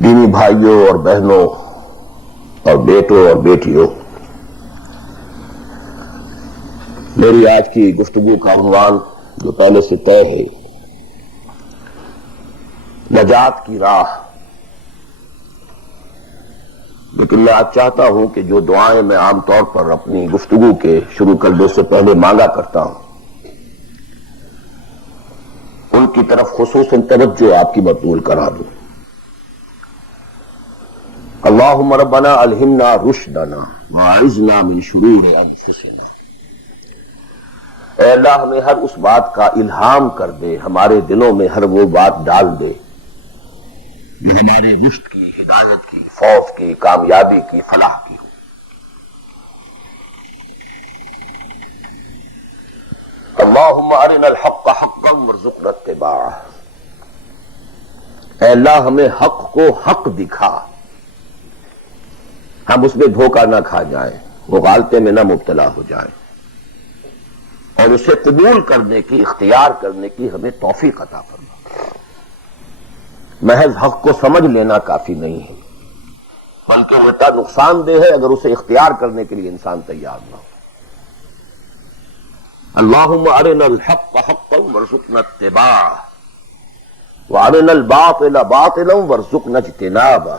دینی بھائیوں اور بہنوں اور بیٹوں اور بیٹیوں، میری آج کی گفتگو کا عنوان جو پہلے سے طے ہے، نجات کی راہ۔ لیکن میں آج چاہتا ہوں کہ جو دعائیں میں عام طور پر اپنی گفتگو کے شروع کرنے سے پہلے مانگا کرتا ہوں، ان کی طرف خصوصاً توجہ آپ کی مبذول کرا دوں۔ اللہم ربنا الہمنا رشدنا واعذنا من شرور انفسنا۔ اے اللہ ہمیں ہر اس بات کا الہام کر دے، ہمارے دلوں میں ہر وہ بات ڈال دے جو ہمارے رشد کی، ہدایت کی، فوز کی، کامیابی کی، فلاح کی ہو۔ اللہم ارنا الحق حقا وارزقنا اتباعہ۔ اے اللہ ہمیں حق کو حق دکھا، ہم اس میں دھوکہ نہ کھا جائیں، مغالطے میں نہ مبتلا ہو جائیں، اور اسے قبول کرنے کی، اختیار کرنے کی ہمیں توفیق عطا فرما۔ محض حق کو سمجھ لینا کافی نہیں ہے، بلکہ الٹا نقصان دہ ہے اگر اسے اختیار کرنے کے لیے انسان تیار نہ ہو۔ اللہم ارنا الحق حقا وارزقنا اتباعہ وارنا الباطل باطلا وارزقنا اجتنابہ۔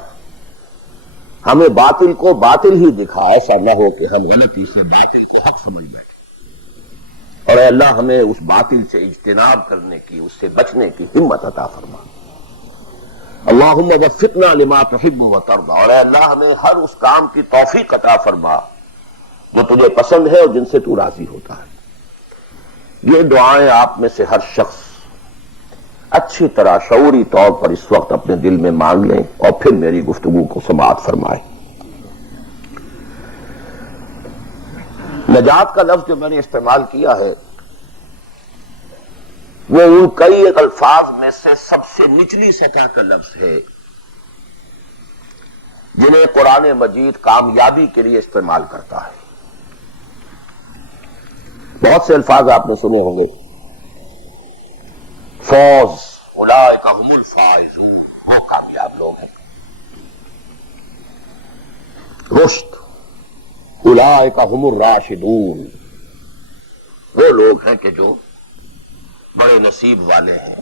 ہمیں باطل کو باطل ہی دکھا، ایسا نہ ہو کہ ہم غلطی سے باطل کو حق سمجھ بیٹھیں، اور اے اللہ ہمیں اس باطل سے اجتناب کرنے کی، اس سے بچنے کی ہمت عطا فرما۔ اللہم وفقنا لما تحب وترضى، اور اے اللہ ہمیں ہر اس کام کی توفیق عطا فرما جو تجھے پسند ہے اور جن سے تو راضی ہوتا ہے۔ یہ دعائیں آپ میں سے ہر شخص اچھی طرح شعوری طور پر اس وقت اپنے دل میں مانگ لیں اور پھر میری گفتگو کو سماعت فرمائیں۔ نجات کا لفظ جو میں نے استعمال کیا ہے وہ ان کئی الفاظ میں سے سب سے نچلی سطح کا لفظ ہے جنہیں قرآن مجید کامیابی کے لیے استعمال کرتا ہے۔ بہت سے الفاظ آپ نے سنے ہوں گے، فوز، اولئک هم الفائزون، وہ کامیاب لوگ ہیں۔ رشد، اولئک هم الراشدون، وہ لوگ ہیں کہ جو بڑے نصیب والے ہیں۔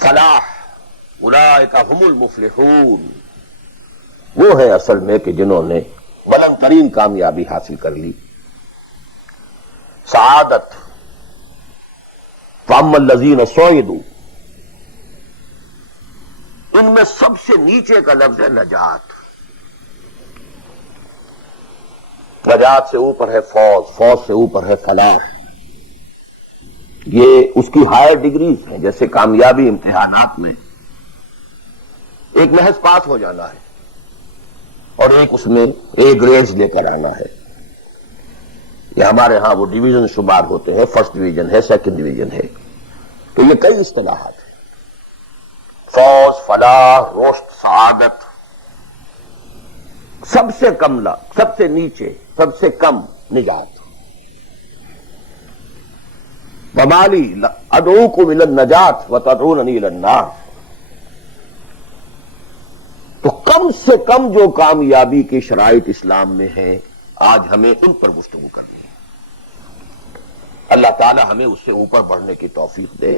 فلاح، اولئک هم المفلحون، وہ ہیں اصل میں کہ جنہوں نے بلند ترین کامیابی حاصل کر لی۔ سعادت، فَأَمَّا الَّذِينَ سُعِدُوا، ان میں سب سے نیچے کا لفظ ہے نجات۔ نجات سے اوپر ہے فوز، فوز سے اوپر ہے فلاح۔ یہ اس کی ہائر ڈگریز ہیں، جیسے کامیابی امتحانات میں ایک محض پاس ہو جانا ہے اور ایک اس میں اے گریڈز لے کر آنا ہے۔ یہ ہمارے ہاں وہ ڈویژن شمار ہوتے ہیں، فرسٹ ڈویژن ہے، سیکنڈ ڈویژن ہے، تو یہ کئی اصطلاحات ہیں۔ فوز، فلاح، رشد، سعادت، سب سے کم سب سے نیچے، سب سے کم نجات۔ وَمَالِي أَدْعُوكُمْ إِلَى النَّجَاةِ وَتَدْعُونَنِي إِلَى النَّارِ، تو کم سے کم جو کامیابی کی شرائط اسلام میں ہیں آج ہمیں ان پر گفتگو کرنی ہے۔ اللہ تعالی ہمیں اس سے اوپر بڑھنے کی توفیق دے،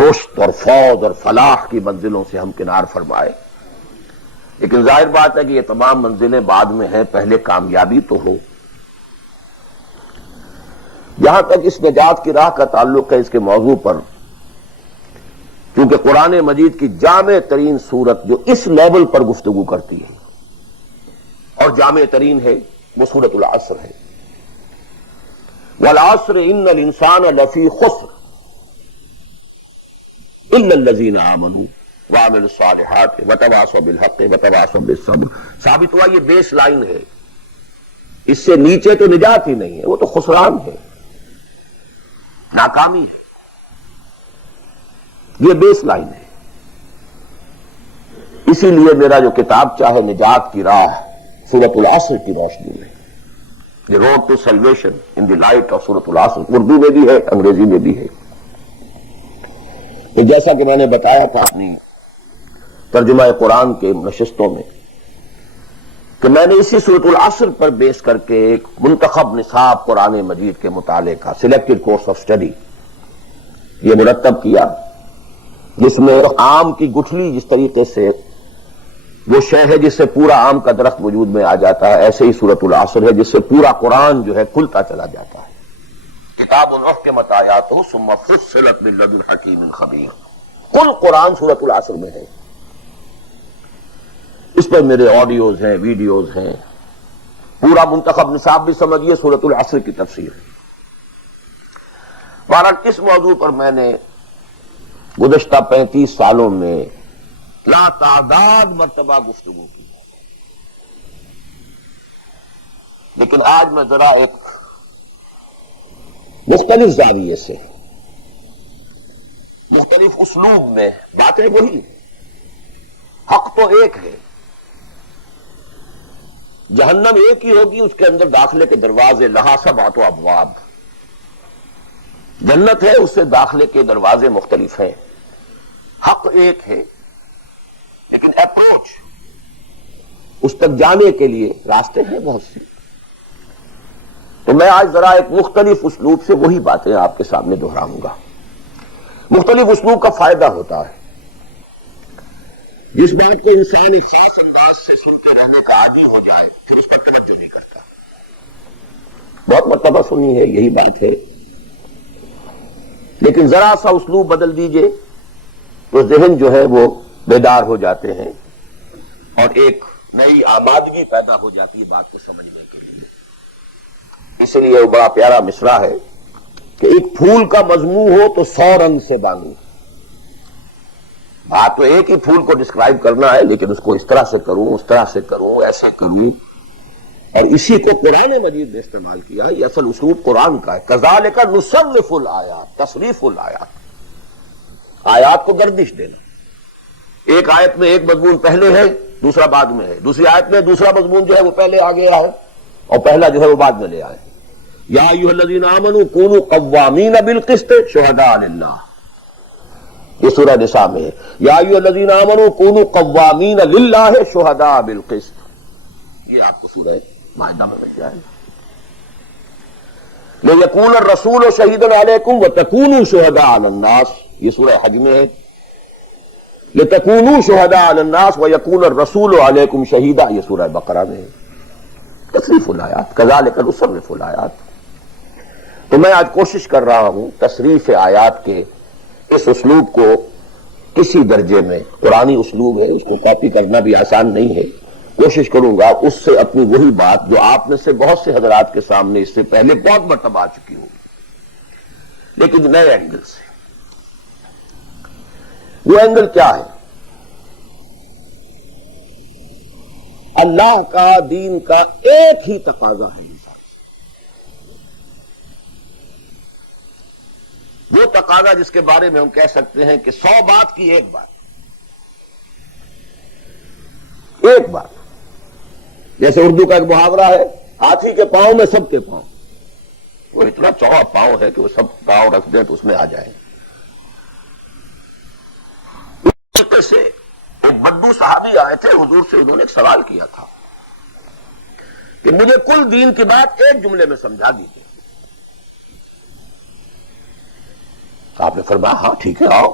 رشد اور فوز اور فلاح کی منزلوں سے ہم کنار فرمائے۔ لیکن ظاہر بات ہے کہ یہ تمام منزلیں بعد میں ہیں، پہلے کامیابی تو ہو۔ جہاں تک اس نجات کی راہ کا تعلق ہے، اس کے موضوع پر کیونکہ قرآن مجید کی جامع ترین سورت جو اس لیول پر گفتگو کرتی ہے اور جامع ترین ہے وہ سورۃ العصر ہے۔ والعصر ان الانسان لفی خسر الا الذین آمنوا وعملوا الصالحات وتواصوا بالحق وتواصوا بالصبر۔ ثابت ہوا یہ بیس لائن ہے، اس سے نیچے تو نجات ہی نہیں ہے، وہ تو خسران ہے، ناکامی ہے، یہ بیس لائن ہے۔ اسی لیے میرا جو کتاب چاہے نجات کی راہ سورۃ العصر کی روشنی میں، the road to salvation in the light of سورۃ العصر، اردو میں بھی ہے، انگریزی میں بھی ہے۔ تو جیسا کہ میں نے بتایا تھا اپنی ترجمہ قرآن کے نشستوں میں کہ میں نے اسی سورۃ العصر پر بیس کر کے ایک منتخب نصاب قرآن مجید کے مطالعے کا سلیکٹڈ کورس آف اسٹڈی یہ مرتب کیا، جس میں آم کی گٹھلی جس طریقے سے وہ شے ہے جس سے پورا آم کا درخت وجود میں آ جاتا ہے، ایسے ہی سورۃ العصر ہے جس سے پورا قرآن جو ہے کھلتا چلا جاتا ہے۔ کتاب احکمت آیاتہ ثم فصلت من لدن حکیم خبیر، کل قرآن سورۃ العصر میں ہے۔ اس پر میرے آڈیوز ہیں، ویڈیوز ہیں، پورا منتخب نصاب بھی سمجھیے سورۃ العصر کی تفسیر ہے۔ بہرحال اس موضوع پر میں نے گزشتہ 35 سالوں میں لا تعداد مرتبہ گفتگو کی، لیکن آج میں ذرا ایک مختلف زاویے سے، مختلف اسلوب میں، باتیں وہی، حق تو ایک ہے، جہنم ایک ہی ہوگی، اس کے اندر داخلے کے دروازے لہا سبعۃ ابواب، جنت ہے اس سے داخلے کے دروازے مختلف ہیں، حق ایک ہے لیکن اپروچ اس تک جانے کے لیے راستے ہیں بہت سی۔ تو میں آج ذرا ایک مختلف اسلوب سے وہی باتیں آپ کے سامنے دہراؤں گا۔ مختلف اسلوب کا فائدہ ہوتا ہے، جس بات کو انسان ایک خاص انداز سے سنتے رہنے کا عادی ہو جائے پھر اس پر توجہ نہیں کرتا۔ بہت مرتبہ سنی ہے، یہی بات ہے، لیکن ذرا سا اسلوب بدل دیجئے تو ذہن جو ہے وہ بیدار ہو جاتے ہیں اور ایک نئی آمادگی پیدا ہو جاتی ہے بات کو سمجھنے کے لیے۔ اس لیے وہ بڑا پیارا مصرع ہے کہ ایک پھول کا مضمون ہو تو 100 رنگ سے بانگو۔ بات تو ایک ہی پھول کو ڈسکرائب کرنا ہے، لیکن اس کو اس طرح سے کروں، اس طرح سے کروں، ایسے کروں، اور اسی کو قرآن مجید نے استعمال کیا۔ یہ اصل اسلوب قرآن کا ہے، کذالک نصرف الآیات، تصریف الآیات، آیات کو گردش دینا۔ ایک آیت میں ایک مضمون پہلے ہے، دوسرا بعد میں ہے، دوسری آیت میں دوسرا مضمون جو ہے وہ پہلے آ گیا ہے اور پہلا جو ہے وہ بعد میں لے آئے۔ یا ایھا الذین آمنوا کونوا قوامین بالقسط شہداء للہ، یہ سورہ نساء میں ہے۔ یا ایھا الذین آمنوا کونوا قوامین للہ شہداء بالقسط، یہ آپ کو سورہ مائدہ میں مل جائے گا۔ لیکون الرسول شہیدا علیکم وتکونوا شہداء علی الناس، یہ سورہ حج میں ہے۔ لتکونوا شہداء علی الناس ویکون الرسول علیکم شہیدا، یہ سورہ بقرہ میں ہے۔ تصریف الآیات، کذالک نصرف الآیات۔ تو میں آج کوشش کر رہا ہوں تصریف آیات کے اس اسلوب کو کسی درجے میں، قرآنی اسلوب ہے، اس کو کاپی کرنا بھی آسان نہیں ہے، کوشش کروں گا اس سے اپنی وہی بات جو آپ میں سے بہت سے حضرات کے سامنے اس سے پہلے بہت مرتبہ آ چکی ہوگی، لیکن نئے اینگل سے۔ وہ اینگل کیا ہے؟ اللہ کا، دین کا ایک ہی تقاضا ہے انسان سے، وہ تقاضا جس کے بارے میں ہم کہہ سکتے ہیں کہ 100 بات کی ایک بات، ایک بات۔ جیسے اردو کا ایک محاورہ ہے، ہاتھی کے پاؤں میں سب کے پاؤں، وہ اتنا چوڑا پاؤں ہے کہ وہ سب پاؤں رکھ دیں تو اس میں آ جائے۔ سے ایک بدو صحابی آئے تھے حضور سے، انہوں نے ایک سوال کیا تھا کہ مجھے کل دین کی بات ایک جملے میں سمجھا دیجیے۔ آپ نے فرمایا ہاں ٹھیک ہے، آؤ،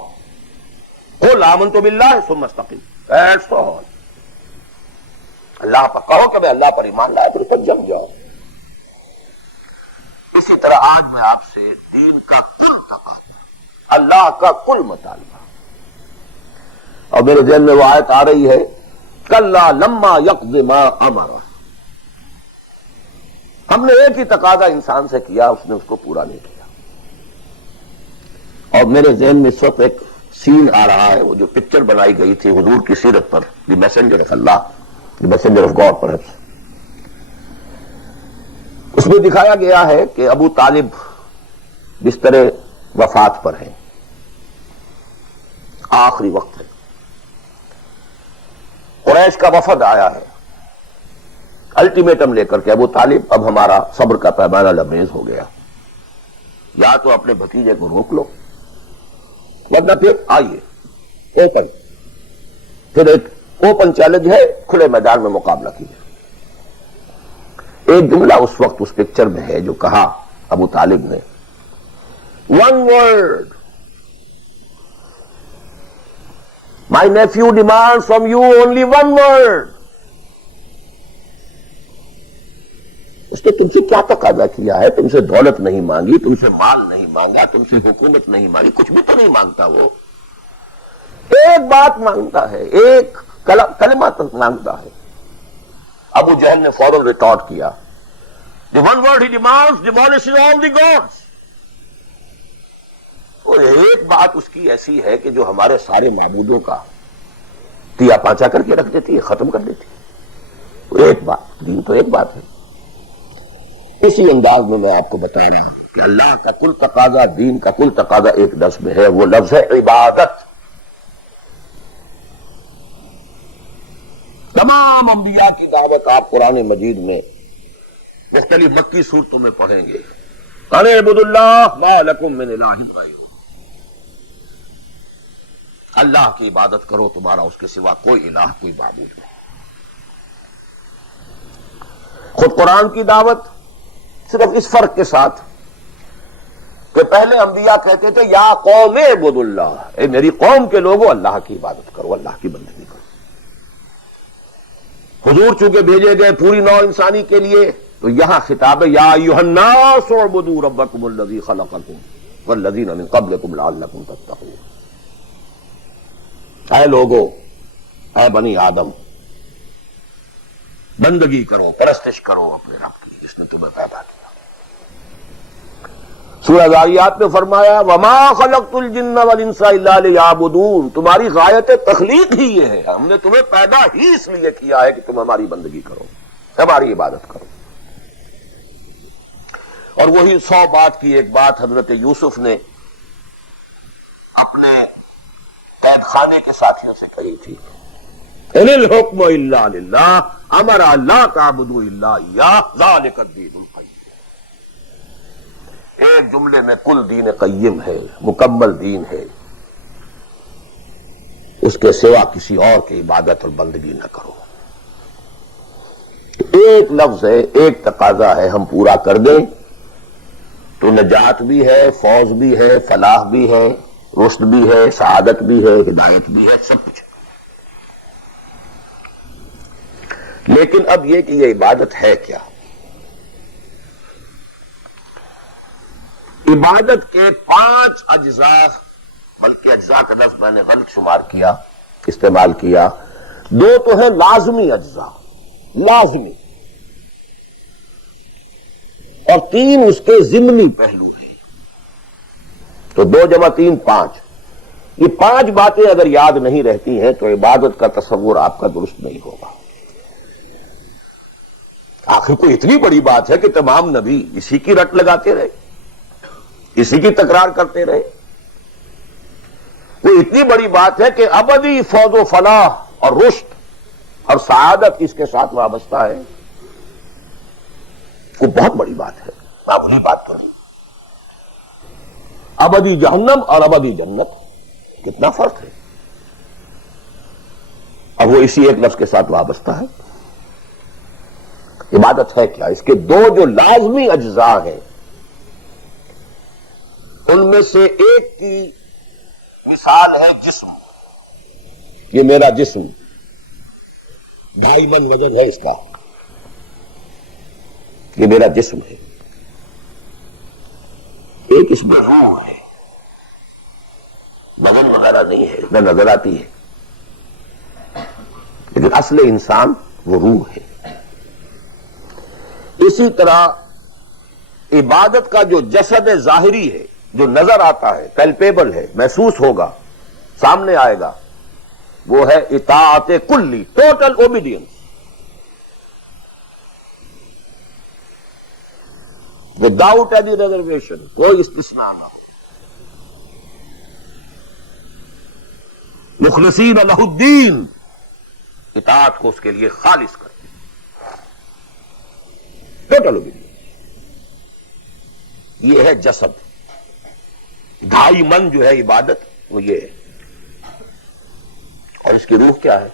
قل آمنت باللہ ثم استقم، دیٹس آل، اللہ پر کہو کہ میں اللہ پر ایمان لایا، پھر اس پر جم جاؤ۔ اسی طرح آج میں آپ سے دین کا کل تقاضا، اللہ کا کل مطالبہ، اور میرے ذہن میں وہ آیت آ رہی ہے کلا لما یقض ما امر، ہم نے ایک ہی تقاضا انسان سے کیا، اس نے اس کو پورا نہیں کیا۔ اور میرے ذہن میں اس وقت ایک سین آ رہا ہے، وہ جو پکچر بنائی گئی تھی حضور کی سیرت پر، the messenger of Allah, the messenger of God perhaps, اس میں دکھایا گیا ہے کہ ابو طالب بستر وفات پر ہیں، آخری وقت ہے، قریش کا وفد آیا ہے الٹیمیٹم لے کر کے، ابو طالب اب ہمارا صبر کا پیمانہ لبریز ہو گیا، یا تو اپنے بھتیجے کو روک لو ورنہ پھر آئیے اوپن، پھر ایک اوپن چیلنج ہے، کھلے میدان میں مقابلہ کیجیے۔ ایک جملہ اس وقت اس پکچر میں ہے جو کہا ابو طالب نے، one word, my nephew demand from you only one word. اس نے تم سے کیا تقاضا کیا ہے؟ تم سے دولت نہیں مانگی، تم سے مال نہیں مانگا، تم سے حکومت نہیں مانگی، کچھ بھی تو نہیں مانگتا۔ وہ ایک بات مانگتا ہے، ایک کلمہ تک مانگتا ہے۔ ابو جہل نے فوراً ریٹارٹ کیا، the one word he demands demolishes all the gods۔ اور ایک بات اس کی ایسی ہے کہ جو ہمارے سارے معبودوں کا تیا پانچا کر کے رکھ دیتی ہے، ختم کر دیتی ہے۔ ایک بات، دین تو ایک بات ہے۔ اسی انداز میں آپ کو بتا رہا ہوں کہ اللہ کا کل تقاضا، دین کا کل تقاضا ایک لفظ میں ہے، وہ لفظ ہے عبادت۔ تمام انبیاء کی دعوت آپ قرآن مجید میں مختلف مکی صورتوں میں پڑھیں گے، ان اعبدوا اللہ ما لکم من الہ غیرہ، اللہ کی عبادت کرو، تمہارا اس کے سوا کوئی الہ، کوئی معبود نہیں۔ خود قرآن کی دعوت صرف اس فرق کے ساتھ کہ پہلے انبیاء کہتے تھے یا قوم اعبدوا اللہ، اے میری قوم کے لوگوں اللہ کی عبادت کرو، اللہ کی بندگی کرو۔ حضور چونکہ بھیجے گئے پوری نوع انسانی کے لیے، تو یہاں خطاب ہے یا ایھا الناس اعبدوا ربکم الذی خلقکم والذین من قبلکم لعلکم تتقون۔ اے لوگو، اے بنی آدم، بندگی کرو، پرستش کرو اپنے رب کی جس نے تمہیں پیدا کیا۔ سورہ ذاریات میں فرمایا وما خلقت الجن والانس الا لیعبدون، تمہاری غایت تخلیق ہی یہ ہے، ہم نے تمہیں پیدا ہی اس لیے کیا ہے کہ تم ہماری بندگی کرو، ہماری عبادت کرو۔ اور وہی 100 بات کی ایک بات حضرت یوسف نے اپنے قید خانے کے ساتھیوں سے کہی تھی، ان الحکم الا للہ امر لا تعبدوا الا ایاہ ذلک الدین القیم۔ ایک جملے میں کل دین قیم ہے، مکمل دین ہے، اس کے سوا کسی اور کی عبادت اور بندگی نہ کرو۔ ایک لفظ ہے، ایک تقاضا ہے، ہم پورا کر دیں تو نجات بھی ہے، فوز بھی ہے، فلاح بھی ہے، رشد بھی ہے، سعادت بھی ہے، ہدایت بھی ہے، سب کچھ ہے۔ لیکن اب یہ کہ یہ عبادت ہے کیا؟ عبادت کے 5 اجزاء، بلکہ اجزاء کا لفظ میں نے غلط شمار کیا، استعمال کیا، 2 تو ہیں لازمی اجزاء، لازمی، اور 3 اس کے ضمنی پہلو ہیں۔ تو 2 جمع 3 5، یہ 5 باتیں اگر یاد نہیں رہتی ہیں تو عبادت کا تصور آپ کا درست نہیں ہوگا۔ آخر کوئی اتنی بڑی بات ہے کہ تمام نبی اسی کی رٹ لگاتے رہے، اسی کی تکرار کرتے رہے۔ وہ اتنی بڑی بات ہے کہ ابدی فوز و فلاح اور رشد اور سعادت اس کے ساتھ وابستہ ہے، وہ بہت بڑی بات ہے، معمولی بات تو نہیں۔ ابدی جہنم اور ابدی جنت، کتنا فرق ہے، اب وہ اسی ایک لفظ کے ساتھ وابستہ ہے۔ عبادت ہے کیا؟ اس کے 2 جو لازمی اجزاء ہیں، ان میں سے ایک کی مثال ہے جسم۔ یہ میرا جسم 2.5 من وزن ہے اس کا، یہ میرا جسم ہے۔ ایک اس میں روح ہے، وزن وغیرہ نہیں ہے، نہ نظر آتی ہے، لیکن اصل انسان وہ روح ہے۔ اسی طرح عبادت کا جو جسد ظاہری ہے، جو نظر آتا ہے، پیلپیبل ہے، محسوس ہوگا، سامنے آئے گا، وہ ہے اطاعت کلی، total obedience, without any reservation, کوئی استثناء نہ ہو۔ مخلصین لہ الدین، اطاعت کو اس کے لیے خالص کرتے، ٹوٹل اوبیڈینس۔ یہ ہے جسد، 2.5 من جو ہے عبادت، وہ یہ ہے. اور اس کی روح کیا ہے؟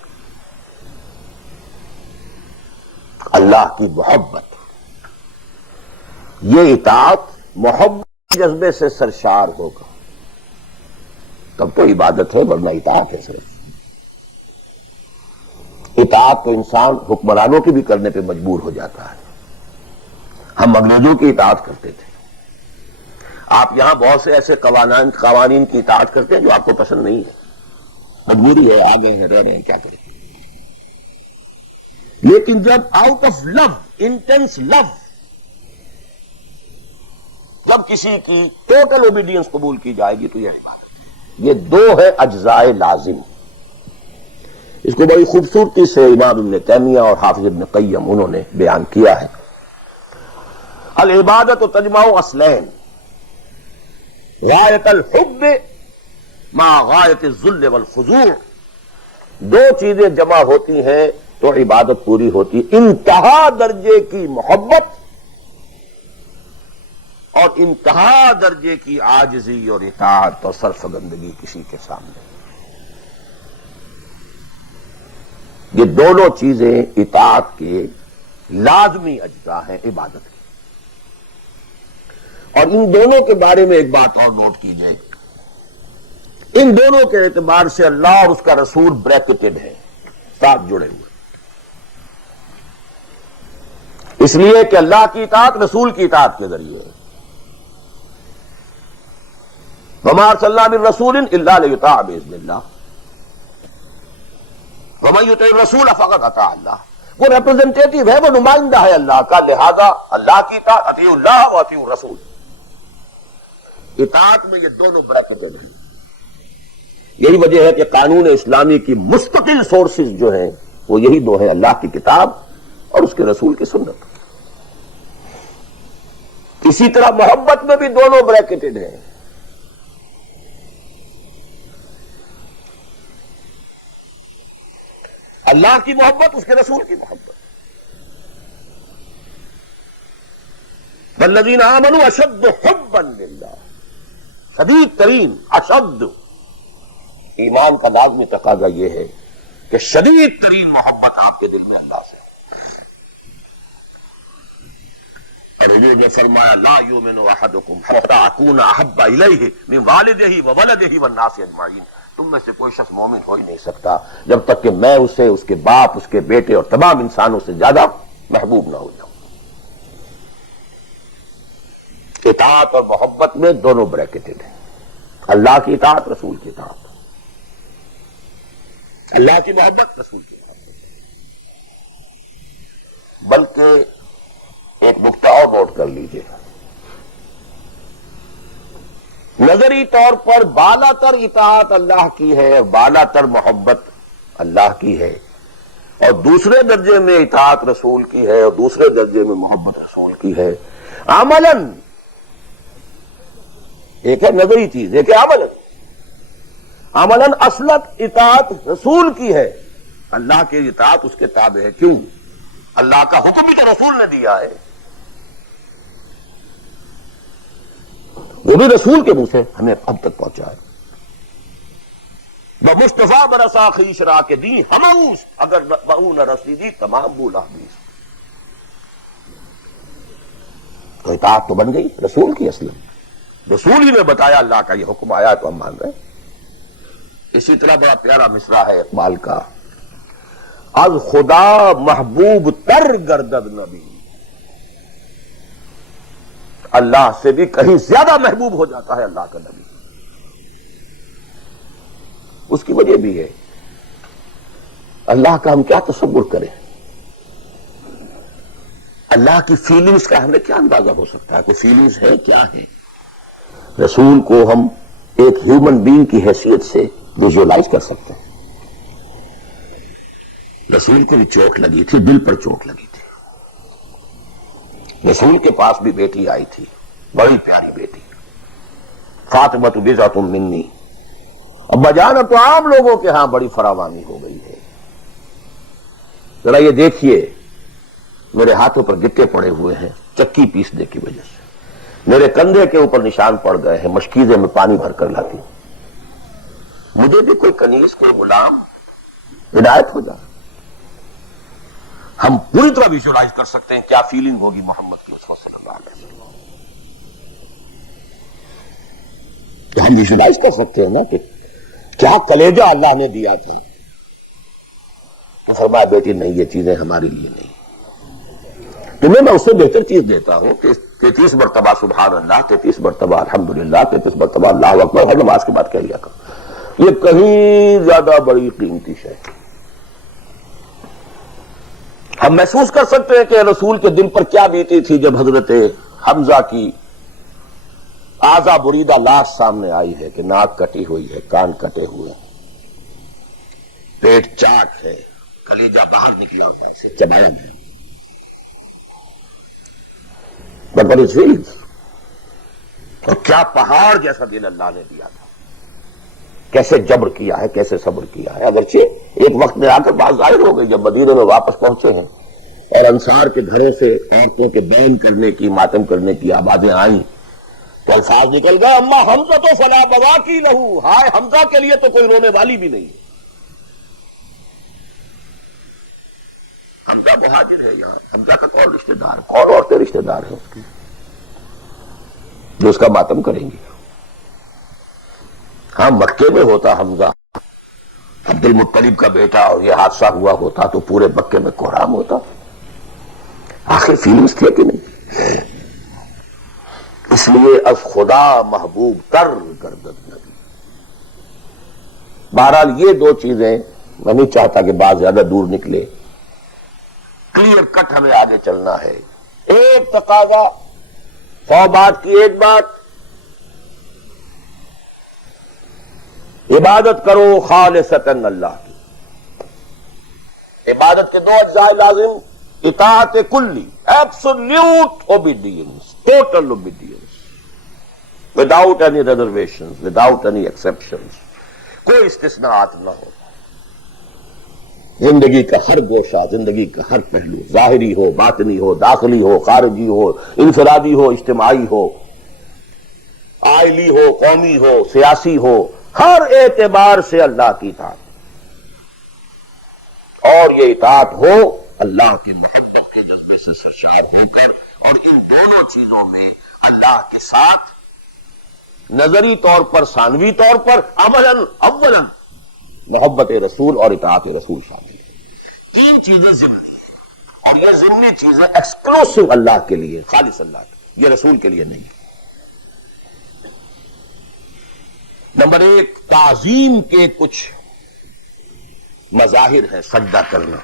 اللہ کی محبت. یہ اطاعت محبت جذبے سے سرشار ہوگا تب تو عبادت ہے، ورنہ اطاعت ہے صرف. اطاعت تو انسان حکمرانوں کی بھی کرنے پہ مجبور ہو جاتا ہے. ہم انگریزوں کی اطاعت کرتے تھے. آپ یہاں بہت سے ایسے قوانین کی اطاعت کرتے ہیں جو آپ کو پسند نہیں ہے، مجبوری ہے، آ گئے ہیں، رہ رہے ہیں، کیا کریں. لیکن جب آؤٹ آف لو، انٹینس لو، جب کسی کی ٹوٹل اوبیڈینس قبول کی جائے گی تو یہ عبادت. یہ دو ہے اجزاء لازم. اس کو بڑی خوبصورتی سے امام ابن تیمیہ اور حافظ ابن قیم انہوں نے بیان کیا ہے. العبادت تجمع اصلین، غایت الحب مع غایت الذل والخضوع. دو چیزیں جمع ہوتی ہیں تو عبادت پوری ہوتی ہے. انتہا درجے کی محبت اور انتہا درجے کی عاجزی اور اطاعت اور سرفگندگی کسی کے سامنے. یہ دونوں چیزیں اطاعت کے لازمی اجزاء ہیں عبادت کے. اور ان دونوں کے بارے میں ایک بات اور نوٹ کیجئے، ان دونوں کے اعتبار سے اللہ اور اس کا رسول بریکٹڈ ہے، ساتھ جڑے ہوئے. اس لیے کہ اللہ کی اطاعت رسول کی اطاعت کے ذریعے. وما ارسلنا من رسول الا لیطاع باذن اللہ ومن یطع الرسول فقد اطاع اللہ. وہ ریپرزینٹیٹو ہے، وہ نمائندہ ہے اللہ کا، لہذا اللہ کی اطاعت، اطیعوا اللہ و اطیعوا الرسول. اطاعت میں یہ دونوں بریکٹڈ ہیں. یہی وجہ ہے کہ قانون اسلامی کی مستقل سورسز جو ہیں وہ یہی دو ہیں، اللہ کی کتاب اور اس کے رسول کی سنت. اسی طرح محبت میں بھی دونوں بریکٹڈ ہیں. اللہ کی محبت، اس کے رسول کی محبت. والذین آمنوا اشد حبا للہ، شدید ترین، اشد. ایمان کا لازمی تقاضا یہ ہے کہ شدید ترین محبت آپ کے دل میں اللہ سے. اور حضور نے فرمایا لا یؤمن احدکم حتی اکون احب الیہ من والدہ وولدہ والناس اجمعین. تم میں سے کوئی شخص مومن ہو ہی نہیں سکتا جب تک کہ میں اسے، اس کے باپ، اس کے بیٹے اور تمام انسانوں سے زیادہ محبوب نہ ہو جاؤں. اطاعت اور محبت میں دونوں بریکٹڈ ہیں. اللہ کی اطاعت، رسول کی اطاعت. اللہ کی محبت، رسول کی محبت. بلکہ ایک نقطہ اور نوٹ کر لیجئے. نظری طور پر بالا تر اطاعت اللہ کی ہے، بالا تر محبت اللہ کی ہے، اور دوسرے درجے میں اطاعت رسول کی ہے، اور دوسرے درجے میں محبت رسول کی ہے. عملاً ایک ہے نظری چیز، ایک ہے عملاً. عملاً اصلت اطاعت رسول کی ہے، اللہ کی اطاعت اس کے تابع ہے. کیوں؟ اللہ کا حکم بھی تو رسول نے دیا ہے، وہ بھی رسول کے منہ سے ہمیں اب تک پہنچا ہے. مصطفیٰ برسا خیش را کے دی ہموس اگر بہو نہ رسیدی تمام بولا حدیث. تو اطاعت تو بن گئی رسول کی. اصل رسول ہی نے بتایا، اللہ کا یہ حکم آیا تو ہم مان رہے ہیں. اسی طرح بڑا پیارا مصرع ہے اقبال کا، از خدا محبوب تر گردد نبی. اللہ سے بھی کہیں زیادہ محبوب ہو جاتا ہے اللہ کا نبی. اس کی وجہ بھی ہے. اللہ کا ہم کیا تصور کریں؟ اللہ کی فیلنگز کا ہمیں کیا اندازہ ہو سکتا ہے؟ کوئی فیلنگز ہے؟ کیا ہے؟ رسول کو ہم ایک ہیومن بینگ کی حیثیت سے ویژولائز کر سکتے ہیں. رسول کو بھی چوٹ لگی تھی، دل پر چوٹ لگی تھی. رسول کے پاس بھی بیٹی آئی تھی، بڑی پیاری بیٹی، فاطمہ بضعۃ منی. ابا جان اب تو عام لوگوں کے ہاں بڑی فراوانی ہو گئی ہے. ذرا یہ دیکھیے، میرے ہاتھوں پر گٹے پڑے ہوئے ہیں چکی پیسنے کی وجہ سے، میرے کندھے کے اوپر نشان پڑ گئے ہیں، مشکیزے میں پانی بھر کر لاتی. مجھے بھی کوئی کنیز، کوئی غلام ہدایت ہو جائے. ہم پوری طرح ویژوائز کر سکتے ہیں کیا فیلنگ ہوگی محمد کی صلی اللہ علیہ وسلم. تو ہم ویژوائز کر سکتے ہیں نا کہ کیا کلیجہ اللہ نے دیا تھا. تو فرمایا بیٹی نہیں، یہ چیزیں ہمارے لیے نہیں، تمہیں میں اس سے بہتر چیز دیتا ہوں کہ 33 مرتبہ سبحان اللہ، 33 مرتبہ الحمدللہ، 33 مرتبہ اللہ اکبر ہر نماز کے بعد کہہ لیا کرو. یہ کہیں زیادہ بڑی قیمتی شے. ہم محسوس کر سکتے ہیں کہ رسول کے دل پر کیا بیتی تھی جب حضرت حمزہ کی اعضا بریدہ لاش سامنے آئی ہے کہ ناک کٹی ہوئی ہے، کان کٹے ہوئے ہیں، پیٹ چاٹ ہے، کلیجہ باہر نکلا ہوا ہے، اسے چبایا گیا. But it's feelings. اور کیا پہاڑ جیسا دل اللہ نے دیا تھا، کیسے جبر کیا ہے، کیسے صبر کیا ہے. اگرچہ ایک وقت میں آ کر بات ظاہر ہو گئی جب مدینے میں واپس پہنچے ہیں اور انصار کے گھروں سے عورتوں کے بین کرنے کی، ماتم کرنے کی آوازیں آئیں تو الفاظ نکل گئے اما حمزہ تو فلا بواکی لہو، ہائے حمزہ کے لیے تو کوئی رونے والی بھی نہیں. حمزہ مہاجر ہے یہاں، حمزہ کا کون رشتہ دار، کون عورتیں رشتہ دار ہیں اس کی جو اس کا ماتم کریں گی. ہاں مکے میں ہوتا حمزہ عبد المطلب کا بیٹا اور یہ حادثہ ہوا ہوتا تو پورے مکے میں کوہرام ہوتا. آخر فیلنگز تھے کہ نہیں. اس لیے از خدا محبوب تر گردد نبی. بہرحال یہ دو چیزیں میں نہیں چاہتا کہ بات زیادہ دور نکلے، کلیئر کٹ ہمیں آگے چلنا ہے. ایک تقاضا 100 بات کی، ایک بات عبادت کرو خالصتاً اللہ کی. عبادت کے 2 اجزاء لازم، اطاعت کلی، absolute obedience, total obedience, without any reservations, without any exceptions, کوئی استثناءات نہ ہو. زندگی کا ہر گوشہ، زندگی کا ہر پہلو، ظاہری ہو، باطنی ہو، داخلی ہو، خارجی ہو، انفرادی ہو، اجتماعی ہو، عائلی ہو، قومی ہو، سیاسی ہو، ہر اعتبار سے اللہ کی اطاعت. اور یہ اطاعت ہو اللہ کی محبت کے جذبے سے سرشار ہو کر، اور ان دونوں چیزوں میں اللہ کے ساتھ نظری طور پر، ثانوی طور پر، عملاً اولاً محبت رسول اور اطاعت رسول شامل ہے. 3 چیزیں ضمنی ہیں، اور یہ ضمنی چیزیں ایکسکلوسیو اللہ کے لیے، خالص اللہ کے، یہ رسول کے لیے نہیں. نمبر 1، تعظیم کے کچھ مظاہر ہیں. سجدہ کرنا،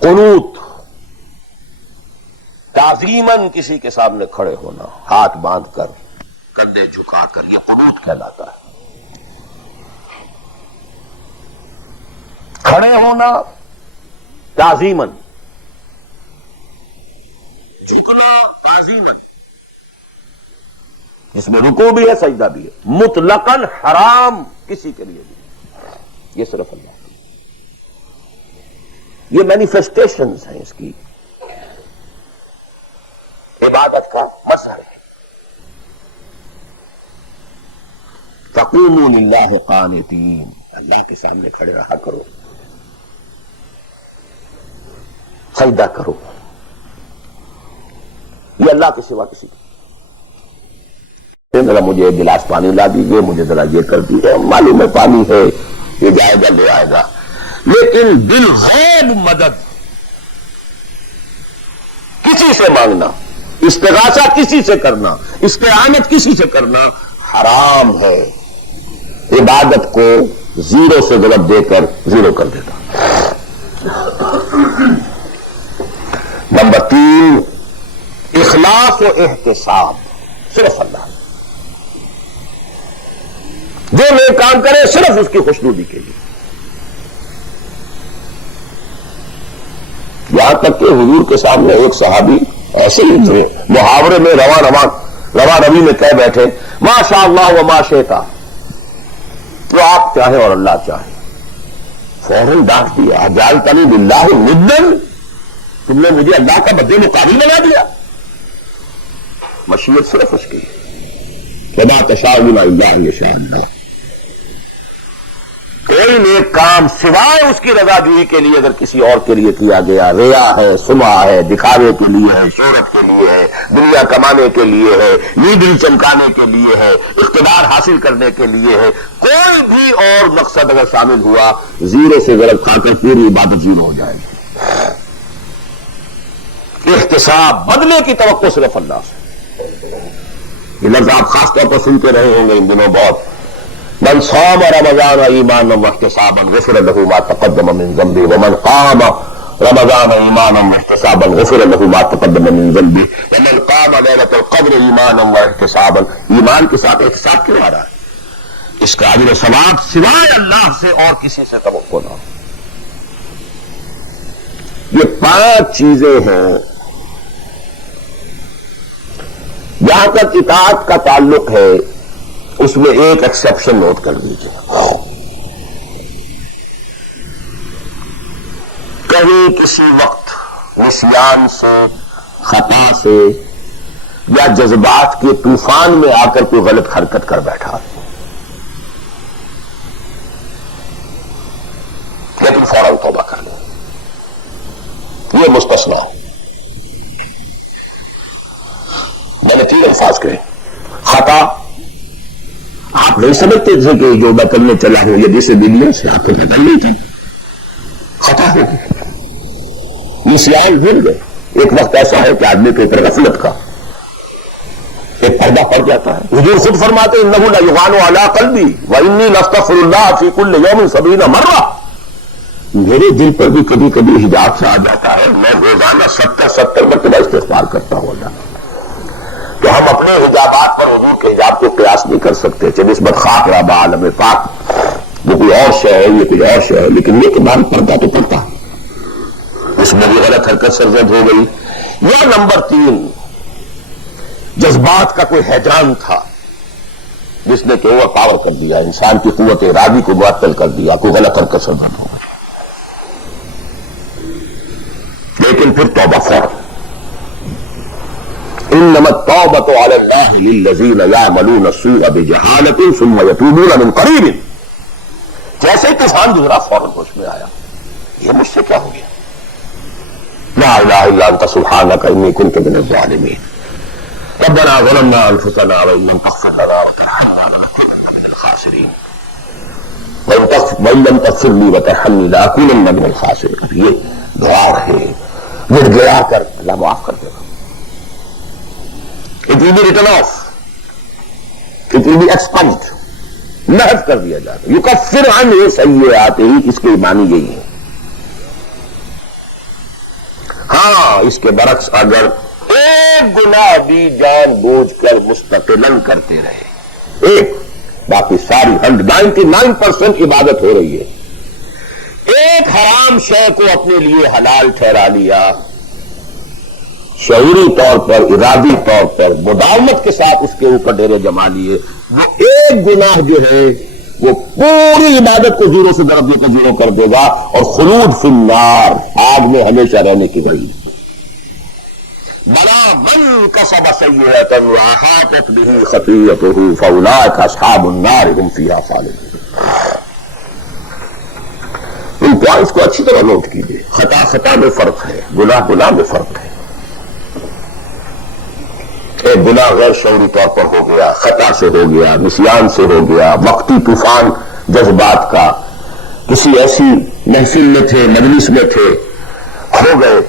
قنوت، تعظیماً کسی کے سامنے کھڑے ہونا، ہاتھ باندھ کر، کندھے جھکا کر، یہ قنوت کہلاتا ہے. کھڑے ہونا تعظیماً، جھکنا تعظیماً، جس میں رکوع بھی ہے سجدہ بھی ہے، مطلقاً حرام کسی کے لیے بھی، یہ صرف اللہ کے لیے. یہ مینیفیسٹیشنز ہیں اس کی عبادت کا مظہر ہے. فقوموا للہ قانتین، اللہ کے سامنے کھڑے رہا کرو، سجدہ کرو. یہ اللہ کے سوا کسی کو. ذرا مجھے ایک گلاس پانی لا دیجیے، مجھے ذرا یہ کر دیجیے، معلوم ہے پانی ہے، یہ جائے گا لے آئے گا. لیکن بالغیب مدد کسی سے مانگنا، استغاثہ کسی سے کرنا، استعانت کسی سے کرنا حرام ہے. عبادت کو زیرو سے ضرب دے کر زیرو کر دیتا. نمبر 3، اخلاص و احتساب، صرف اللہ جو نیک کام کرے صرف اس کی خوشنودی کے لیے. یہاں تک کہ حضور کے سامنے ایک صحابی ایسے ہی تھے، محاورے میں رواں روی میں کہہ بیٹھے ما شاء اللہ و ما شئت، جو آپ چاہے اور اللہ چاہے. فوراً ڈانٹ دیا اجعلتنی للہ ندًا، تم نے مجھے اللہ کا مد مقابل بنا دیا. مشیت صرف اس کی. وما تشاءون الا ان یشاء اللہ. کوئی نیک کام سوائے اس کی رضا جوئی کے لیے اگر کسی اور کے لیے کیا گیا، ریا ہے، سمعہ ہے، دکھاوے کے لیے ہے، شہرت کے لیے ہے، دنیا کمانے کے لیے ہے، لیڈری چمکانے کے لیے ہے، اقتدار حاصل کرنے کے لیے ہے، کوئی بھی اور مقصد اگر شامل ہوا، زیرو سے ضرب کھا کر پوری عبادت زیرو ہو جائے گی. احتساب، بدلے کی توقع صرف اللہ سے. یہ لفظ آپ خاص طور پر سنتے رہے ہوں گے ان دنوں بہت. من صام رمضان ایمانا واحتسابا غفر له ما تقدم من ذنبه ومن قام رمضان ایمانا واحتسابا غفر له ما تقدم من ذنبه ومن قام ليلة القدر ایمانا واحتسابا. ایمان کے ساتھ احتساب کیوں آ رہا ہے؟ اس کا اجر و ثواب سوائے اللہ سے اور کسی سے توقع نہ. یہ 5 چیزیں ہیں. جہاں تک اطاعت کا تعلق ہے اس میں ایک ایکسیپشن نوٹ کر لیجیے. کہیں کسی وقت نسیان سے، خطا سے یا جذبات کے طوفان میں آ کر کوئی غلط حرکت کر بیٹھا، لیکن فوراً توبہ کر لیں. یہ مستثنا ہے. میں نے 3 الفاظ کہے. خطا، آپ نہیں سمجھتے تھے کہ جو میں کرنے چلا ہوں یہ جیسے دنیا سے آپ کو پتہ نہیں تھا. خطا ہو گئی، نسیان بھول گئے. ایک وقت ایسا ہے کہ آدمی کے اوپر غفلت کا ایک پردہ پڑ جاتا ہے. حضور خود فرماتے ہیں انہ لیغان علی قلبی وانی لاستغفر اللہ فی کل یوم 70 مرہ. میرے دل پر بھی کبھی کبھی حجاب سے آ جاتا ہے، میں روزانہ 70 مرتبہ استغفار کرتا ہوں. تو ہم اپنے حجابات پر حضور کے حجاب کو قیاس نہیں کر سکتے. نسبت خاک رابع عالم پاک، وہ کوئی اور شے ہے، یہ کوئی اور شے ہے، لیکن یہ کہ بعد پردہ تو پڑتا ہے. اس میں بھی غلط حرکت سرزد ہو گئی. یا نمبر 3، جذبات کا کوئی ہیجان تھا جس نے کہ اوور پاور کر دیا، انسان کی قوت ارادی کو معطل کر دیا، کوئی غلط حرکت سرزد ہو. لیکن پھر توبہ فوراً. انما التوبة على الله للذين يعملون السوء بجهالة ثم يتوبون من قريب. جیسے طوفان گزرا فوراً ہوش میں آیا، یہ مجھ سے کیا ہو گیا؟ لا الہ الا انت سبحانك انی كنت من الظالمین. ربنا ظلمنا انفسنا وان لم تغفر لنا وترحمنا لنكونن من الخاسرین وان لم تغفر لي وترحمني لاكونن من الخاسرین. یہ دعا ہے، گڑ گڑا کر اللہ معاف کر دے گا. It will be written off. It will be expunged. محو کر دیا جاتا. یکفر عنہ سیئاتہ، اس کے معنی یہی ہے. ہاں اس کے برعکس اگر ایک گناہ بھی جان بوجھ کر مستقلاً کرتے رہے، ایک، باقی ساری 99% عبادت ہو رہی ہے، ایک حرام شے کو اپنے لیے حلال ٹھہرا لیا، شعوری طور پر، ارادی طور پر، مداومت کے ساتھ اس کے اوپر ڈیرے جما لیے، وہ ایک گناہ جو ہے وہ پوری عبادت کو زیرو سے ضرب دے کر زیرو کر دے گا، اور خلود فی النار، آگ میں ہمیشہ رہنے کی وعید. بلا من کسب سیئۃ واحاطت بہ خطیئتہ فاولئک اصحاب النار هم فیہا خالدون. ان پوائنٹس کو اچھی طرح نوٹ کیجیے. خطا میں فرق ہے، گناہ میں فرق ہے. ایک گناہ غیر شعوری طور پر ہو گیا، خطا سے ہو گیا، نسیان سے ہو گیا، وقتی طوفان جذبات کا، کسی ایسی محفل میں تھے، مجلس میں تھے، ہو گئے،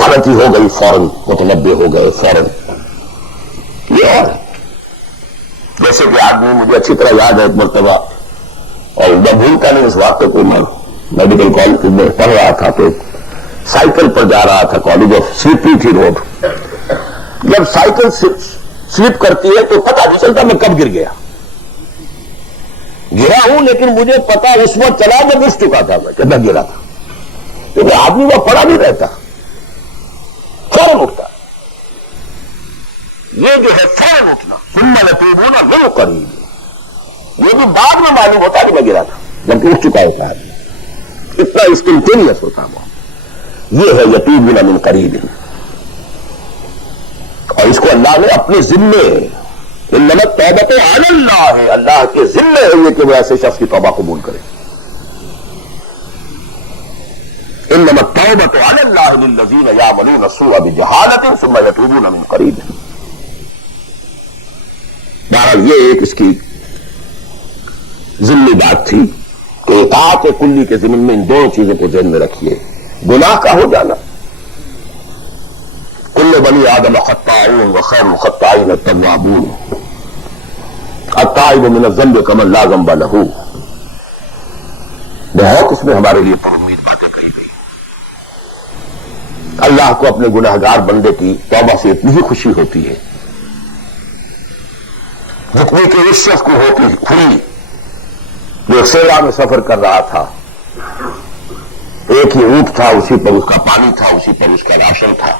غلطی ہو گئی، فوراً متنبہ ہو گئے، فوراً. یہ اور جیسے کہ آدمی، مجھے اچھی طرح یاد ہے ایک مرتبہ، اور میں بھولتا نہیں اس واقعے کو، میں میڈیکل کالج میں پڑھ رہا تھا تو سائیکل پر جا رہا تھا، کالج آف سلیپری تھی روڈ. جب سائیکل سلپ کرتی ہے تو پتہ نہیں چلتا میں کب گر گیا ہوں، لیکن مجھے پتا اس وقت چلا جب اٹھ چکا تھا میں، کہ میں گرا تھا. کیونکہ آدمی وہ پڑا نہیں رہتا، فوراً اٹھتا. یہ جو ہے فوراً اٹھنا، ثم یتوبون من قریب، یہ بھی بعد میں معلوم ہوتا کہ میں گرا تھا جبکہ اٹھ چکا ہوتا ہے. اتنا انسٹنٹینیس ہوتا ہے. یہ ہے یتوبون من قریب. اور اس کو اللہ نے اپنے ذمے انما التوبۃ علی اللہ ہے، اللہ کے ذمہ ہے یہ کہ وہ ایسے شخص کی توبہ قبول کرے. انما التوبۃ علی اللہ للذین یعملون السوء بجہالۃ ثم یتوبون من قریب. بہرحال یہ ایک اس کی ضمنی بات تھی کہ اطاعت کلی کے ضمن میں ان دونوں چیزوں کو ذہن میں رکھیے. گناہ کا ہو جانا، کل بنی آدم خطاؤون وخیر الخطائین التوابون، التائب من الذنب کمن لا ذنب لہ. بہت اس میں ہمارے لیے پرامید باتیں کہی گئی. اللہ کو اپنے گناہگار بندے کی توبہ سے اتنی ہی خوشی ہوتی ہے جتنی کہ اس شخص کو ہوتی تھی جو صحرا میں سفر کر رہا تھا. ایک ہی اونٹ تھا، اسی پر اس کا پانی تھا، اسی پر اس کا راشن تھا.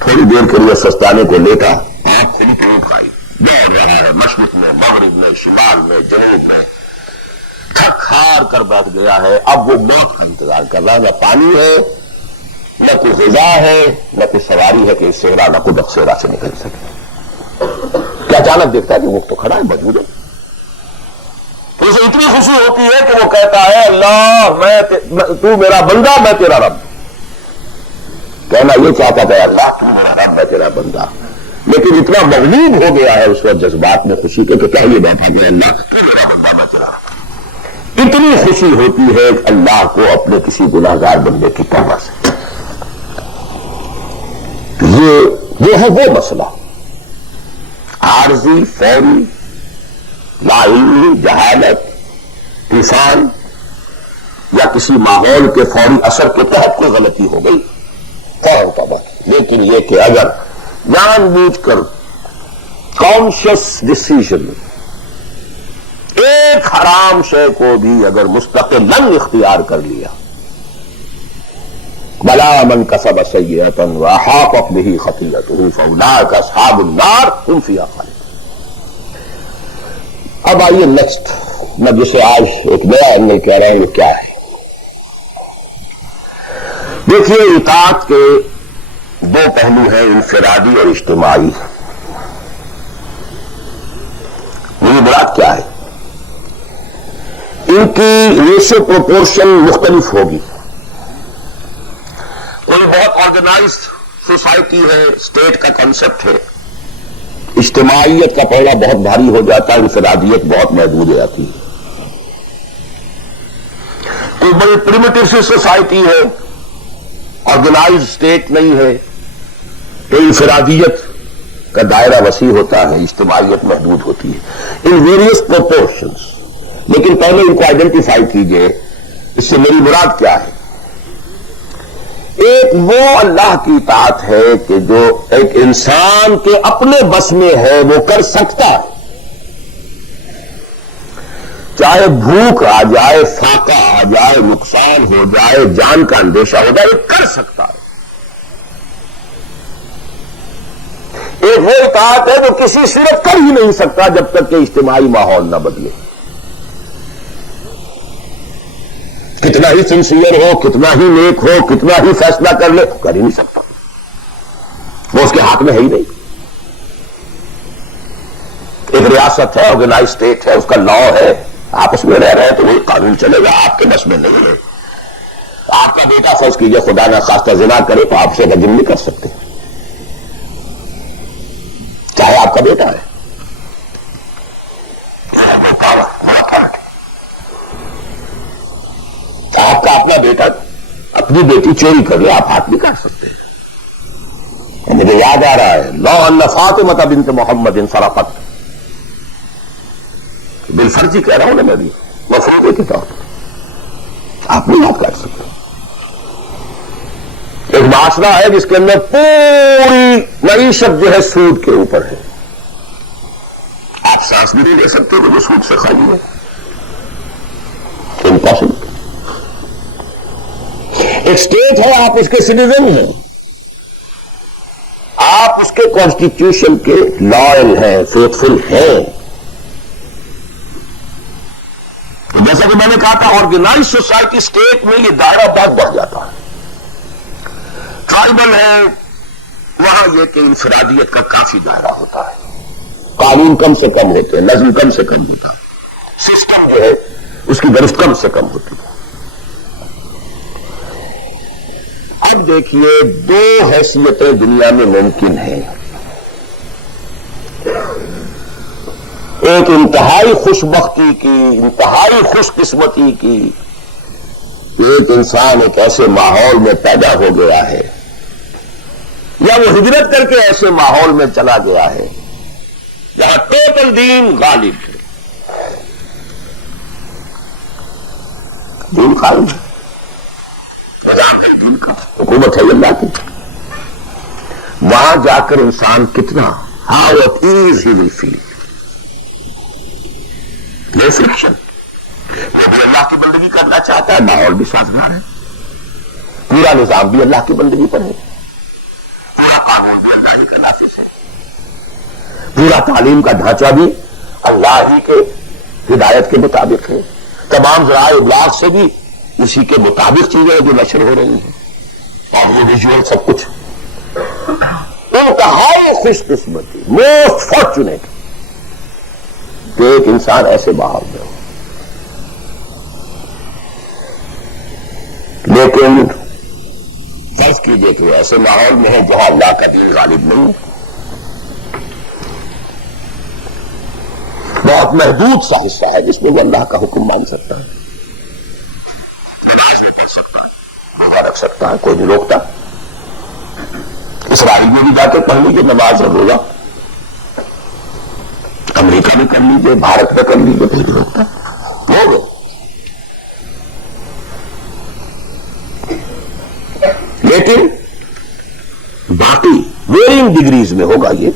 تھوڑی دیر کے لیے سستانے کو لیتا، آنکھ کھلی تو اونٹ کھائی، دوڑ رہا ہے مشرق میں، مغرب میں، شمال میں، جنوب میں، تھک ہار کر بیٹھ گیا ہے. اب وہ موت کا انتظار کر رہا ہے. نہ پانی ہے، نہ کوئی غذا ہے، نہ کوئی سواری ہے کہ اس صحرا نہ کوئی صحرا سے نکل سکے. کیا اچانک دیکھتا ہے کہ وہ تو کھڑا ہے، موجود ہے. تو اسے اتنی خوشی ہوتی ہے کہ وہ کہتا ہے اللہ تو میرا بندہ، میں تیرا رب. کہنا یہ چاہتا تھا اللہ تو میرا رب، میں تیرا بندہ، لیکن اتنا مغلوب ہو گیا ہے اس وقت جذبات میں خوشی کے کہ کیا یہ بیٹھا کہ اللہ تو میرا بندہ، میں تیرا رب. اتنی خوشی ہوتی ہے اللہ کو اپنے کسی گناہگار بندے کی توبہ سے. یہ ہے وہ مسئلہ عارضی، فوری، لا علمی، جہالت، طوفان یا کسی ماحول کے فوری اثر کے تحت کوئی غلطی ہو گئی فوراً توبہ. لیکن یہ کہ اگر جان بوجھ کر کانشیس ڈسیژن ایک حرام شے کو بھی اگر مستقلاً اختیار کر لیا، بلا من کسب سیئۃ واحاطت بہ خطیئتہ فاولئک اصحاب النار هم فیہا خالدون. اب آئیے نیکسٹ، میں جسے آج ایک نیا اینگل کہہ رہا ہوں وہ کیا ہے. دیکھیے اطاعت کے دو پہلو ہیں، انفرادی اور اجتماعی. میری مراد کیا ہے؟ ان کی ریشو پروپورشن مختلف ہوگی. کوئی بہت آرگنائزڈ سوسائٹی ہے، اسٹیٹ کا کنسپٹ ہے، اجتماعیت کا پہلا بہت بھاری ہو جاتا ہے، انفرادیت بہت محدود ہو جاتی ہے. کوئی بڑی پریمیٹو سی سوسائٹی ہے، آرگنائزڈ اسٹیٹ نہیں ہے، تو انفرادیت کا دائرہ وسیع ہوتا ہے، اجتماعیت محدود ہوتی ہے. In various proportions. لیکن پہلے ان کو آئیڈینٹیفائی کیجئے، اس سے میری مراد کیا ہے. ایک وہ اللہ کی اطاعت ہے کہ جو ایک انسان کے اپنے بس میں ہے، وہ کر سکتا ہے. چاہے بھوک آ جائے، فاقہ آ جائے، نقصان ہو جائے، جان کا اندیشہ ہو جائے، وہ کر سکتا ہے. ایک وہ اطاعت ہے جو کسی صورت کر ہی نہیں سکتا جب تک کہ اجتماعی ماحول نہ بدلے. کتنا ہی سنسیئر ہو، کتنا ہی نیک ہو، کتنا ہی فیصلہ کر لے، کر ہی نہیں سکتا. وہ اس کے ہاتھ میں ہے ہی نہیں. ایک ریاست ہے، آرگنائز اسٹیٹ ہے، اس کا لا ہے، آپس میں رہ رہے ہیں تو وہی قانون چلے گا، آپ کے بس میں نہیں ہے. آپ کا بیٹا فرض کیجئے خدا نہ خواستہ زنا کرے تو آپ سے رجم نہیں کر سکتے، چاہے آپ کا بیٹا ہے. آپ کا اپنا بیٹا اپنی بیٹی چوری کر لے، آپ ہاتھ نہیں کر سکتے. مجھے یاد آ رہا ہے لو ان فاطمہ بنت محمد سرقت، بالفرضی کہہ رہا ہوں نا میں بھی، وہ فرضی کے طور پر آپ نہیں ہاتھ کاٹ سکتے. ایک معاشرہ ہے جس کے اندر پوری معیشت جو ہے سود کے اوپر ہے. آپ سانس بھی نہیں لے سکتے کہ وہ سود سے خالی ہے، امپاسبل. ایک اسٹیٹ ہے، آپ اس کے سٹیزن ہیں، آپ اس کے کانسٹیٹیوشن کے لائل ہیں، فیتھفل ہیں. جیسا کہ میں نے کہا تھا آرگنائز سوسائٹی اسٹیٹ میں یہ دائرہ بہت بڑھ جاتا ہے. ٹرائبل ہے، وہاں یہ کہ انفرادیت کا کافی دائرہ ہوتا ہے. قانون کم سے کم ہوتے ہیں، نظم کم سے کم ہوتا ہے، سسٹم جو ہے اس کی گرفت کم سے کم ہوتی ہے۔ اب دیکھیے دو حیثیتیں دنیا میں ممکن ہیں، ایک انتہائی خوش بختی کی، انتہائی خوش قسمتی کی، ایک انسان ایک ایسے ماحول میں پیدا ہو گیا ہے یا وہ ہجرت کر کے ایسے ماحول میں چلا گیا ہے جہاں ٹوٹل دین غالب ہے، دین قائم ہے، نظام ہے دین کا، حکومت ہے اللہ کی، وہاں جا کر انسان کتنا ہاؤ ایٹ ایز ہی ول فیل، یہ فرکشن، وہ بھی اللہ کی بندگی کرنا چاہتا ہے، ماحول بھی سازگار ہے، پورا نظام بھی اللہ کی بندگی پر ہے، پورا قانون بھی اللہ ہی کا نافذ ہے، پورا تعلیم کا ڈھانچہ بھی اللہ ہی کے ہدایت کے مطابق ہے، تمام ذرائع ابلاغ سے بھی اسی کے مطابق چیزیں جو نشر ہو رہی ہیں، آڈیو ویژول سب کچھ، انتہائی خوش قسمتی، موسٹ فارچونیٹ کہ ایک انسان ایسے ماحول میں ہو، لیکن فرض کیجئے کہ ایسے ماحول میں ہے جہاں اللہ کا دین غالب نہیں ہے، بہت محدود سا حصہ ہے جس میں وہ اللہ کا حکم مان سکتا ہے، نماز کر سکتا ہے، روزہ رکھ سکتا ہے، کوئی نہیں روکتا، اسرائیل میں بھی جا کے پڑھ لیجیے نماز اور روزہ، امریکہ میں کر لیجیے، بھارت میں کر لیجیے، کوئی نہیں روکتا، ہو گئے، لیکن باقی ویرنگ ڈگریز میں ہوگا یہ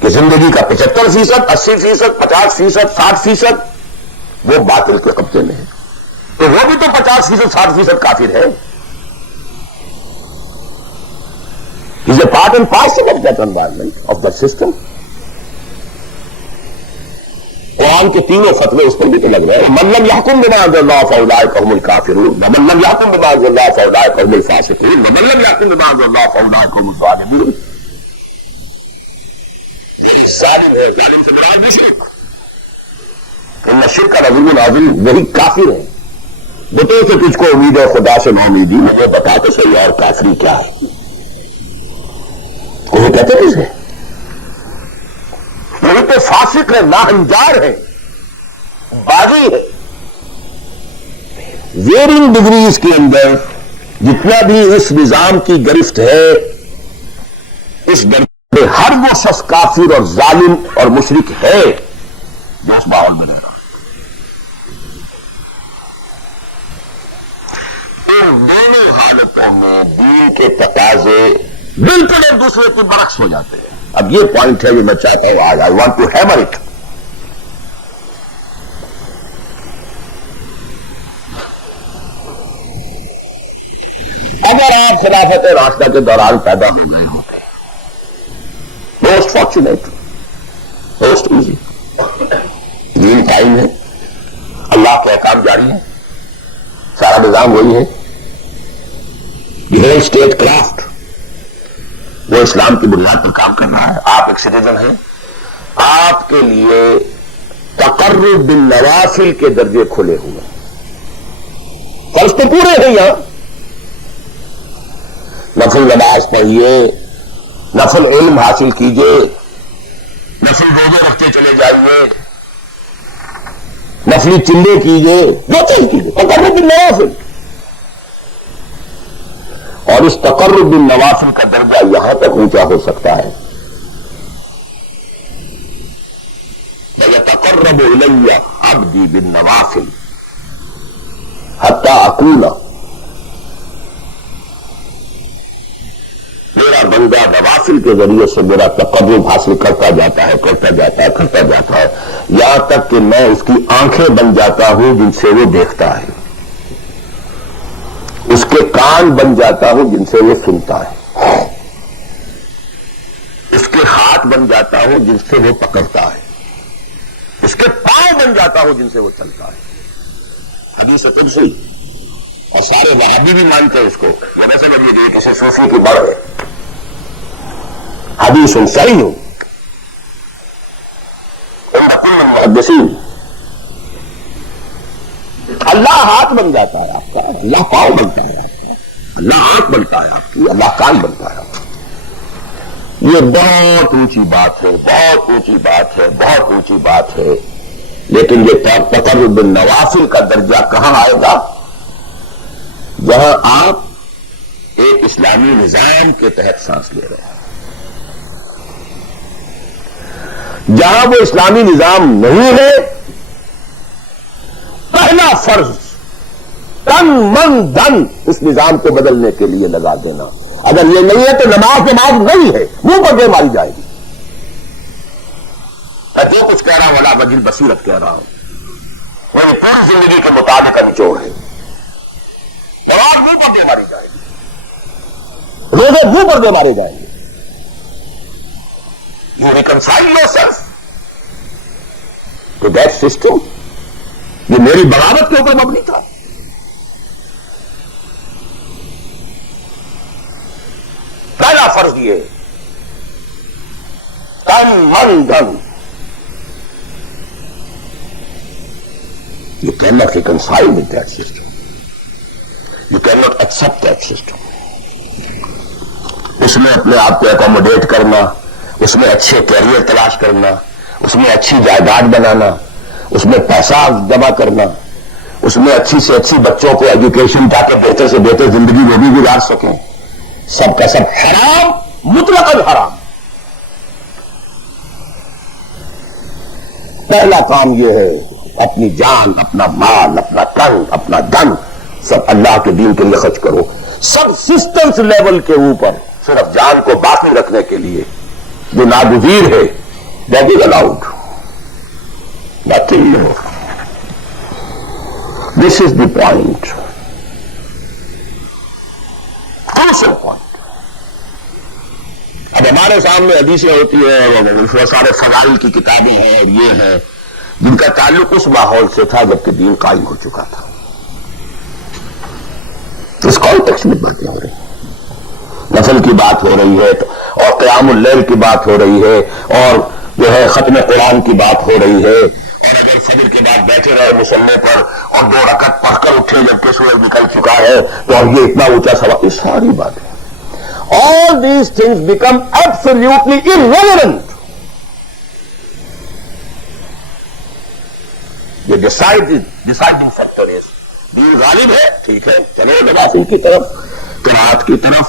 کہ زندگی کا 75%، 80%، 50%، 60% وہ باطل کے قبضے میں ہے، تو وہ بھی تو 50%، 60% کافر ہے، is a part and parcel of that environment, of that system. قرآن کے تینوں فتوے اس پر بھی تو لگ رہے ہیں، من لم يحكم بما انزل الله فاولئك هم الكافرون ومن لم يحكم بما انزل الله فاولئك هم الفاسقون ومن لم يحكم بما انزل الله فاولئك هم الظالمون۔ ظالم ہے، ظالم سے مراد مشرک، ان الشرک لظلم عظیم، وہی کافر ہے، بتو سے تجھ کو امید ہے خدا سے ناامیدی، مجھے بتا تو صحیح اور کافری کیا ہے، وہ کہتے کسے، وہ تو فاسق ہے، ناہنجار ہے، باغی ہے۔ ویرنگ ڈگریز کے اندر جتنا بھی اس نظام کی گرفت ہے، اس درجے میں ہر وہ شخص کافر اور ظالم اور مشرک ہے جو اس ماحول میں رہا۔ ان دونوں حالتوں میں دین کے تقاضے بالکل ایک دوسرے کے برعکس ہو جاتے ہیں۔ اب یہ پوائنٹ ہے جو میں چاہتا ہوں آج، I want to hammer it. اگر آپ خلافت راشدہ کے دوران پیدا ہو گئے ہوتے، موسٹ فارچونیٹ، موسٹ ایزی، دین قائم ہے، اللہ کے احکام جاری ہیں، سارا نظام وہی ہے، یہ ہے اسٹیٹ کرافٹ، وہ اسلام کی بنیاد پر کام کر رہا ہے، آپ ایک سٹیزن ہیں، آپ کے لیے تقرب بالنوافل کے درجے کھلے ہوئے، فرض تو پورے ہیں یہاں، نفل نماز پڑھیے، نفل علم حاصل کیجیے، نفل روزے رکھتے چلے جائیے، نفلی چلے کیجیے، جو چیز کیجیے، تقرب بالنوافل، اور اس تقرب بالنوافل کا درجہ یہاں تک اونچا ہو سکتا ہے، وَيَتَقَرَّبُ إِلَيَّ عَبْدِي بِالنَّوَافِلِ حَتَّى أَكُونَ، میرا بندہ نوافل کے ذریعے سے میرا تقرب حاصل کرتا جاتا ہے، کرتا جاتا ہے، کرتا جاتا ہے، یہاں تک کہ میں اس کی آنکھیں بن جاتا ہوں جن سے وہ دیکھتا ہے، اس کے کان بن جاتا ہوں جن سے وہ سنتا ہے، اس کے ہاتھ بن جاتا ہوں جن سے وہ پکڑتا ہے، اس کے پاؤں بن جاتا ہوں جن سے وہ چلتا ہے۔ حدیث قدسی، اور سارے وہابی بھی مانتے ہیں اس کو، وہ نہ سمجھیے کہ کسی صوفی کی بڑھ ہے، حدیث صحیح ہو المتقدسین. اللہ ہاتھ بن جاتا ہے آپ کا، اللہ پاؤں بنتا ہے آپ کا، اللہ آنکھ بنتا ہے آپ کی، اللہ کان بنتا ہے آپ کا. یہ بہت اونچی بات ہے، بہت اونچی بات ہے، بہت اونچی بات ہے. لیکن یہ تقرب بالنوافل کا درجہ کہاں آئے گا؟ جہاں آپ ایک اسلامی نظام کے تحت سانس لے رہے ہیں. جہاں وہ اسلامی نظام نہیں ہے، پہلا فرض تن من دھن اس نظام کو بدلنے کے لیے لگا دینا. اگر یہ نہیں ہے تو نماز نہیں ہے، منہ پر دے ماری جائے گی. میں جو کچھ کہہ رہا ہوں اللہ وجل بصیرت کہہ رہا ہوں، وہ پوری زندگی کے مطابق نچوڑ ہے. نماز منہ پر دے ماری جائے گی، روزے منہ پر دے مارے جائیں گے. You reconcile yourself to that system. یہ میری بغاوت کے اوپر مبنی تھا. پہلا فرض یہ تن من دھن. You cannot reconcile with that system. You cannot accept that system. اس میں اپنے آپ کو اکوموڈیٹ کرنا، اس میں اچھے کیریئر تلاش کرنا، اس میں اچھی جائیداد بنانا، اس میں پیسہ جمع کرنا، اس میں اچھی سے اچھی بچوں کو ایجوکیشن تاکہ بہتر سے بہتر زندگی وہ بھی گزار سکیں، سب کا سب حرام، مطلقاً حرام. پہلا کام یہ ہے اپنی جان، اپنا مال، اپنا تن، اپنا دھن سب اللہ کے دین کے لیے خرچ کرو. سب سسٹمز لیول کے اوپر صرف جان کو باقی رکھنے کے لیے جو ناگزیر ہے that is allowed. Nothing more. This is the point. Crucial point. اب ہمارے سامنے حدیثیں ہوتی ہیں، سارے فضائل کی کتابیں ہیں اور یہ ہیں جن کا تعلق اس ماحول سے تھا جبکہ دین قائم ہو چکا تھا. اس کانٹیکسٹ میں باتیں ہو رہی ہیں، نفل کی بات ہو رہی ہے اور قیام اللیل کی بات ہو رہی ہے اور جو ہے ختم قرآن کی بات ہو رہی ہے، اور اگر فجر کے بعد بیٹھے رہے مصلی پر اور 2 رکعت پڑھ کر اٹھے جبکہ سورج نکل چکا ہے تو اور یہ اتنا اونچا سوال، یہ ساری باتیں all these things become absolutely irrelevant. یہ deciding factor is دین غالب ہے، ٹھیک ہے، چلو نوافل کی طرف، قرآت کی طرف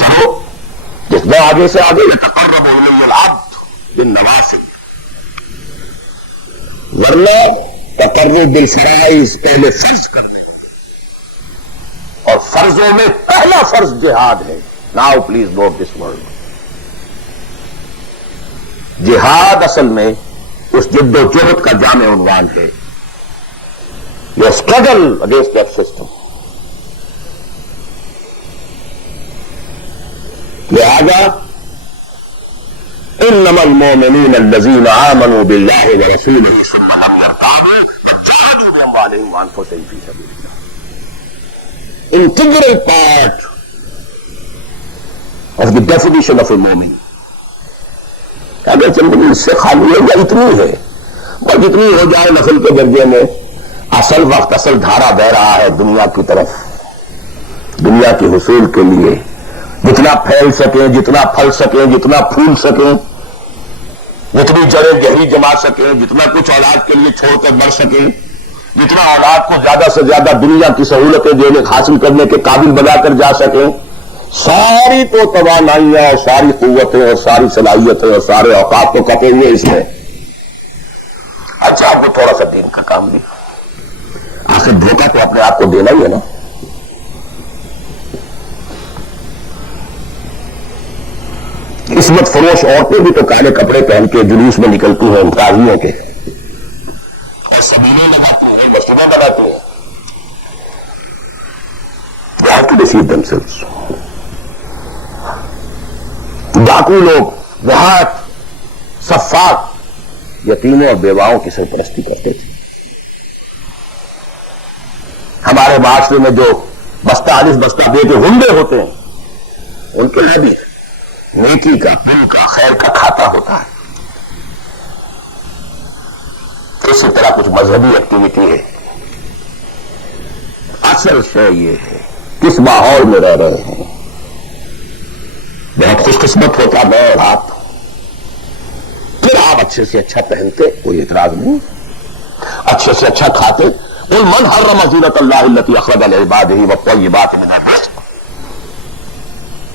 چلو، جس میں آگے سے آگے یتقرب الی العبد بالنوافل. ورنہ تقرب بالفرائض پہلے فرض کرنے، اور فرضوں میں پہلا فرض جہاد ہے. Now please note this word. جہاد اصل میں اس جد و جہد کا جامع عنوان ہے. Your struggle against that system. لہذا انما المؤمنون الذين آمنوا بالله ورسوله ثم لم يرتابوا وجاهدوا بأموالهم وأنفسهم في سبيل الله. Integral part of the definition of a مومن. اگر زندگی اس سے خالی ہے یا اتنی ہے، بس اتنی ہو جائے نفل کے درجے میں، اصل وقت اصل دھارا بہ رہا ہے دنیا کی طرف، دنیا کے حصول کے لیے جتنا پھیل سکیں، جتنا پھل سکیں، جتنا پھول سکیں، جتنی جڑیں گہری جما سکیں، جتنا کچھ اولاد کے لیے چھوڑ کر بڑھ سکیں، جتنا اولاد کو زیادہ سے زیادہ دنیا کی سہولتیں دینے حاصل کرنے کے قابل بنا کر جا سکیں، ساری تو توانائیاں اور ساری قوتیں اور ساری صلاحیتیں اور سارے اوقات تو کپے ہوئے اس میں. اچھا آپ کو تھوڑا سا دین کا کام نہیں، آخر دھوکہ تو اپنے آپ کو دینا ہی ہے نا. عصمت فروش عورتیں بھی تو کالے کپڑے پہن کے جلوس میں نکلتی ہیں قاضیوں کے، اور سبیلیں لگاتی ہیں، مسجدیں بناتی ہیں. They have to deceive themselves. ڈاکو لوگ دیہات صفات یتیموں اور بیواؤں کی سرپرستی کرتے تھے. ہمارے معاشرے میں جو بستہ الف بستہ بے کے ہنڈے ہوتے ہیں ان کے لیے بھی نیکی کا، پن کا، خیر کا کھاتا ہوتا ہے. اسی طرح کچھ مذہبی ایکٹیویٹی ہے. اصل شے یہ ہے کس ماحول میں رہ رہے ہیں. بہت خوش قسمت ہوتا میں اور آپ، پھر آپ اچھے سے اچھا پہنتے، کوئی اعتراض نہیں، اچھے سے اچھا کھاتے. قل من حرم زینۃ اللہ التی اخرج لعبادہ والطیبات من الرزق.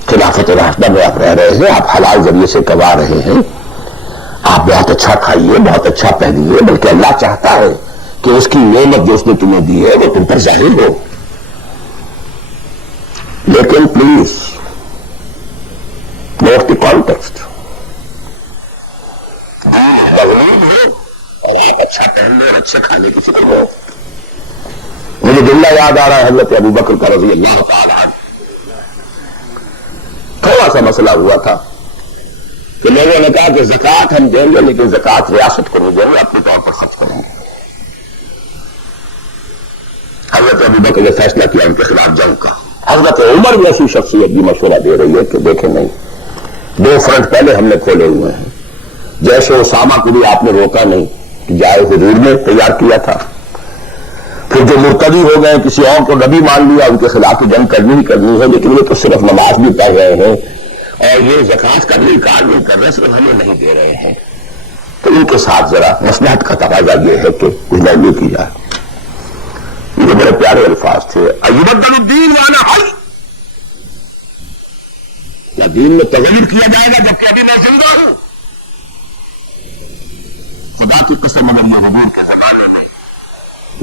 خلافت راشدہ میں آپ رہ رہے ہیں، آپ حلال ذریعے سے کما رہے ہیں، آپ بہت اچھا کھائیے، بہت اچھا پہنیے، بلکہ اللہ چاہتا ہے کہ اس کی نعمت جو اس نے تمہیں دی ہے وہ تم پر ظاہر ہو. لیکن پلیز نوٹ دی کانٹیکسٹ. مغلوب ہے اور آپ اچھا پہن لیں اور اچھے کھانے کی فکر ہو. مجھے جملہ یاد آ رہا ہے حضرت ابو بکر کا رضی اللہ تعالی عنہ. تھوڑا سا مسئلہ ہوا تھا کہ لوگوں نے کہا کہ زکوٰۃ ہم دیں گے لیکن زکوٰۃ ریاست کو نہیں دیں گے، اپنے طور پر خرچ کریں گے. حضرت ابو بکر نے فیصلہ کیا ان کے خلاف جنگ کا. حضرت عمر بھی ایسی شخصیت بھی مشورہ دے رہی ہے کہ دیکھیں نہیں، 2 فرنٹ پہلے ہم نے کھولے ہوئے ہیں. جیسے اسامہ کو بھی آپ نے روکا نہیں کہ جائے، حضور نے تیار کیا تھا. پھر جو مرتدی ہو گئے، کسی اور کو نبی مان لیا، ان کے خلاف جنگ کرنی ہی کرنی ہے، لیکن وہ تو صرف نماز بھی پڑھ رہے ہیں اور یہ زکوٰۃ کا بھی انکار نہیں کر رہے، صرف ہمیں نہیں دے رہے ہیں. تو ان کے ساتھ ذرا مصلحت کا تقاضا یہ ہے کہ گزاری کی جائے. یہ بڑے پیارے الفاظ تھے. ایبدل الدین وانا حی، کیا دین میں تغیر کیا جائے گا جبکہ ابھی میں زندہ ہوں؟ خدا کی قسم اگر یہ حضور کے زمانے میں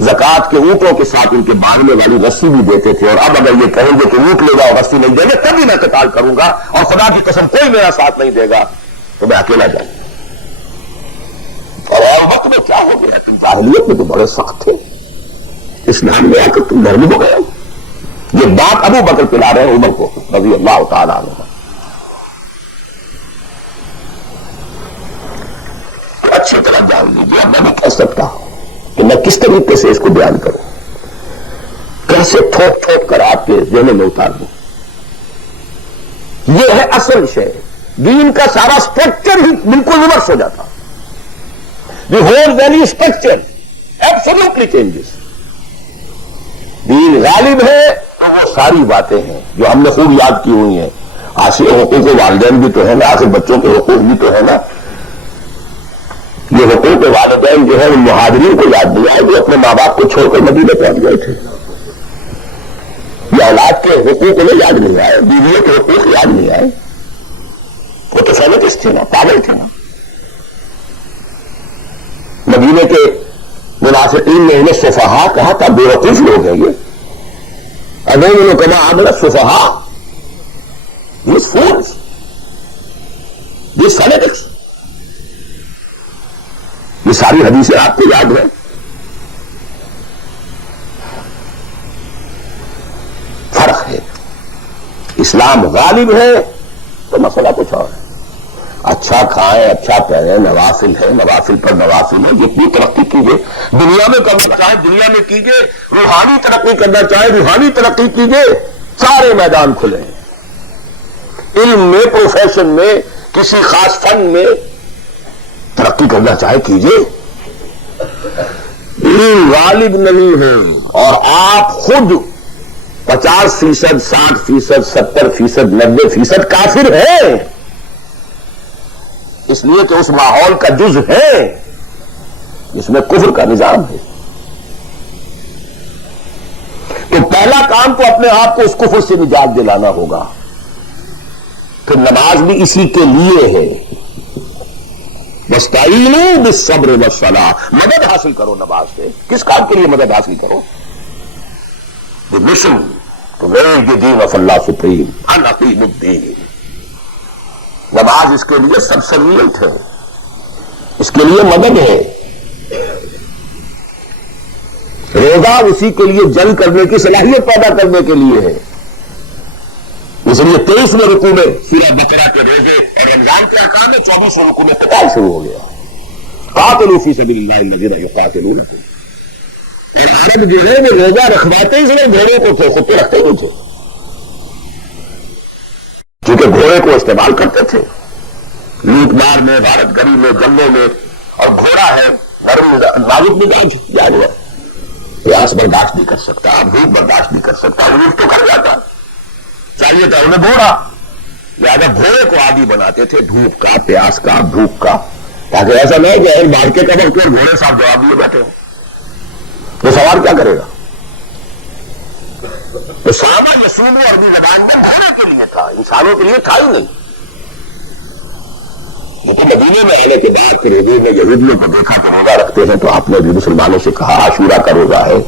زکوٰۃ کے اونٹوں کے ساتھ ان کے باندھنے والی رسی بھی دیتے تھے، اور اب اگر یہ کہیں گے کہ اونٹ لے جاؤ رسی نہیں دیں گے تب بھی میں قتال کروں گا، اور خدا کی قسم کوئی میرا ساتھ نہیں دے گا تو میں اکیلا جاؤں. اور وقت میں کیا ہو گیا؟ تم جاہلیت میں تو بڑے سخت تھے، اسلام میں آ کر تم نرم ہو گئے. یہ بات ابو بکر پلا رہے ہیں عمر کو رضی اللہ تعالیٰ عنہ. اچھی طرح جان لیجیے. میں نہیں کہہ سکتا کہ میں کس طریقے سے اس کو بیان کروں، کیسے ٹھوک ٹھوک کر آپ کے ذہن میں اتار دوں. یہ ہے اصل شے. دین کا سارا اسٹرکچر ہی بالکل ریورس ہو جاتا. The whole value structure absolutely changes. دین غالب ہے تو وہ ساری باتیں ہیں جو ہم نے خوب یاد کی ہوئی ہیں. حقوق والدین بھی تو ہے نا، آخر بچوں کے حقوق بھی تو ہے نا. یہ حقوق والدین جو ہے ان مہاجرین کو یاد نہیں آئے جو اپنے ماں باپ کو چھوڑ کر مدینے پہنچ گئے تھے. یہ اولاد کے حقوق انہیں یاد نہیں آئے، بیویوں کے حقوق یاد نہیں آئے. وہ تو فینٹسٹ تھے نا، پاگل تھے نا. مدینے کے منافقین نے انہیں سفہا کہا تھا، بے وقوف لوگ ہیں یہ. انہوں نے کہا عامل سفہا، یہ فولس، یہ فینٹکس. یہ ساری حدیثیں آپ کو یاد ہے. فرق ہے. اسلام غالب ہے تو مسئلہ کچھ اور ہے. اچھا کھائیں، اچھا پہنیں، نوافل ہے، نوافل پر نوافل ہے. جتنی ترقی کیجیے دنیا میں کرنا چاہے دنیا میں کیجیے، روحانی ترقی کرنا چاہے روحانی ترقی کیجیے. سارے میدان کھلے ہیں. علم میں، پروفیشن میں، کسی خاص فن میں ترقی کرنا چاہے کیجیے. دین غالب نہیں ہے اور آپ خود 50%، 60%، 70%، 90% کافر ہیں، اس لیے کہ اس ماحول کا جز ہے جس میں کفر کا نظام ہے. تو پہلا کام تو اپنے آپ کو اس کفر سے نجات دلانا ہوگا. پھر نماز بھی اسی کے لیے ہے. وَاسْتَعِینُوا بِالصَّبْرِ وَالصَّلَاةِ، مدد حاصل کرو نماز سے. کس کام کے لیے مدد حاصل کرو؟ The mission to make the deen of Allah supreme. أَنْ أَقِيمُوا الدِّينَ. نماز اس کے لیے سبسرینٹ ہے، اس کے لیے مدد ہے. روزہ اسی کے لیے جنگ کرنے کی صلاحیت پیدا کرنے کے لیے ہے. اس لیے 23ویں رکوع میں سورہ بقرہ کے روزے اور رمضان کے ارکان میں 24 رکوع میں قتال شروع ہو گیا. قاتلوا فی سبیل اللہ الذین یقاتلونکم. عرب جو ہے وہ روزہ رکھواتے ہی صرف گھوڑوں کو تھے، خود تو رکھتے نہیں تھے، کیونکہ گھوڑے کو استعمال کرتے تھے لوٹ مار میں، غارت گری میں، جنگوں میں. اور گھوڑا ہے نرم مزاج نازک مزاج جانور پیاس برداشت نہیں کر سکتا، بھوک برداشت نہیں کر سکتا، اونٹ تو کر جاتا، چاہیے تھا انہیں گھوڑا، لہٰذا گھوڑے کو عادی بناتے تھے دھوپ کا، پیاس کا، بھوک کا، تاکہ ایسا نہ ہو کہ مار کے کبر کے گھوڑے صاحب جواب دیے بیٹھے ہوں تو سوال کیا کرے گا؟ تو ساما یسوم عربی زبان میں گھوڑے کے لیے تھا، انسانوں کے لیے تھا ہی نہیں۔ لیکن مدینے میں آنے کے بعد پھر حضور نے یہودیوں کو دیکھا کہ روزہ رکھتے ہیں تو آپ نے بھی مسلمانوں سے کہا عاشورہ کا روزہ ہے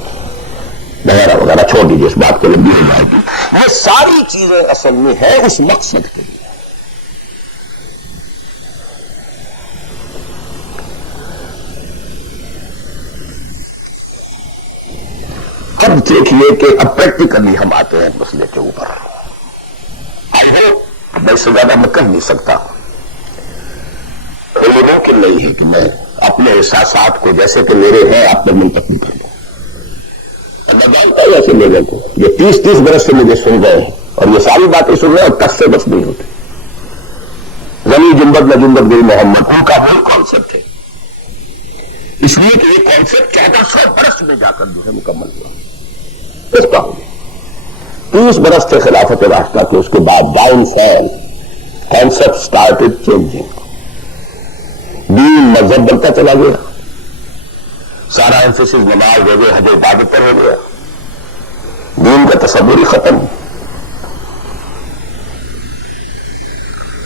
وغیرہ وغیرہ، چھوڑ دیجیے اس بات کو، لمبی ہو جائے گی۔ یہ ساری چیزیں اصل میں ہیں اس مقصد کے لیے۔ اب دیکھیے کہ اب پریکٹیکلی ہم آتے ہیں مسئلے کے اوپر۔ آئی ہوپ میں اس سے زیادہ میں کہہ نہیں سکتا، یہ ممکن نہیں ہے کہ میں اپنے احساسات کو جیسے کہ میرے ہیں آپ پر منتقل کر دوں۔ اللہ جانتا ہے ایسے لوگوں کو یہ 30 برس سے مجھے سن رہے ہیں اور یہ ساری باتیں سن رہے ہیں اور ٹس سے بس نہیں ہوتے۔ زمین جنبت نہ جنبت گئی محمد، ان کا وہی کانسیپٹ ہے، اس لیے کہ یہ کانسیپٹ 1400 برس میں جا کر جو ہے مکمل ہوا۔ اس کا 30 برس تھے خلافت راشدہ کے، اس کے بعد ڈاؤن فال، کانسیپٹ اسٹارٹڈ چینجنگ، دین مذہب بنتا چلا گیا، سارا ایمفیسس نماز روزے حج عبادت پر ہو گیا، دین کا تصور ہی ختم۔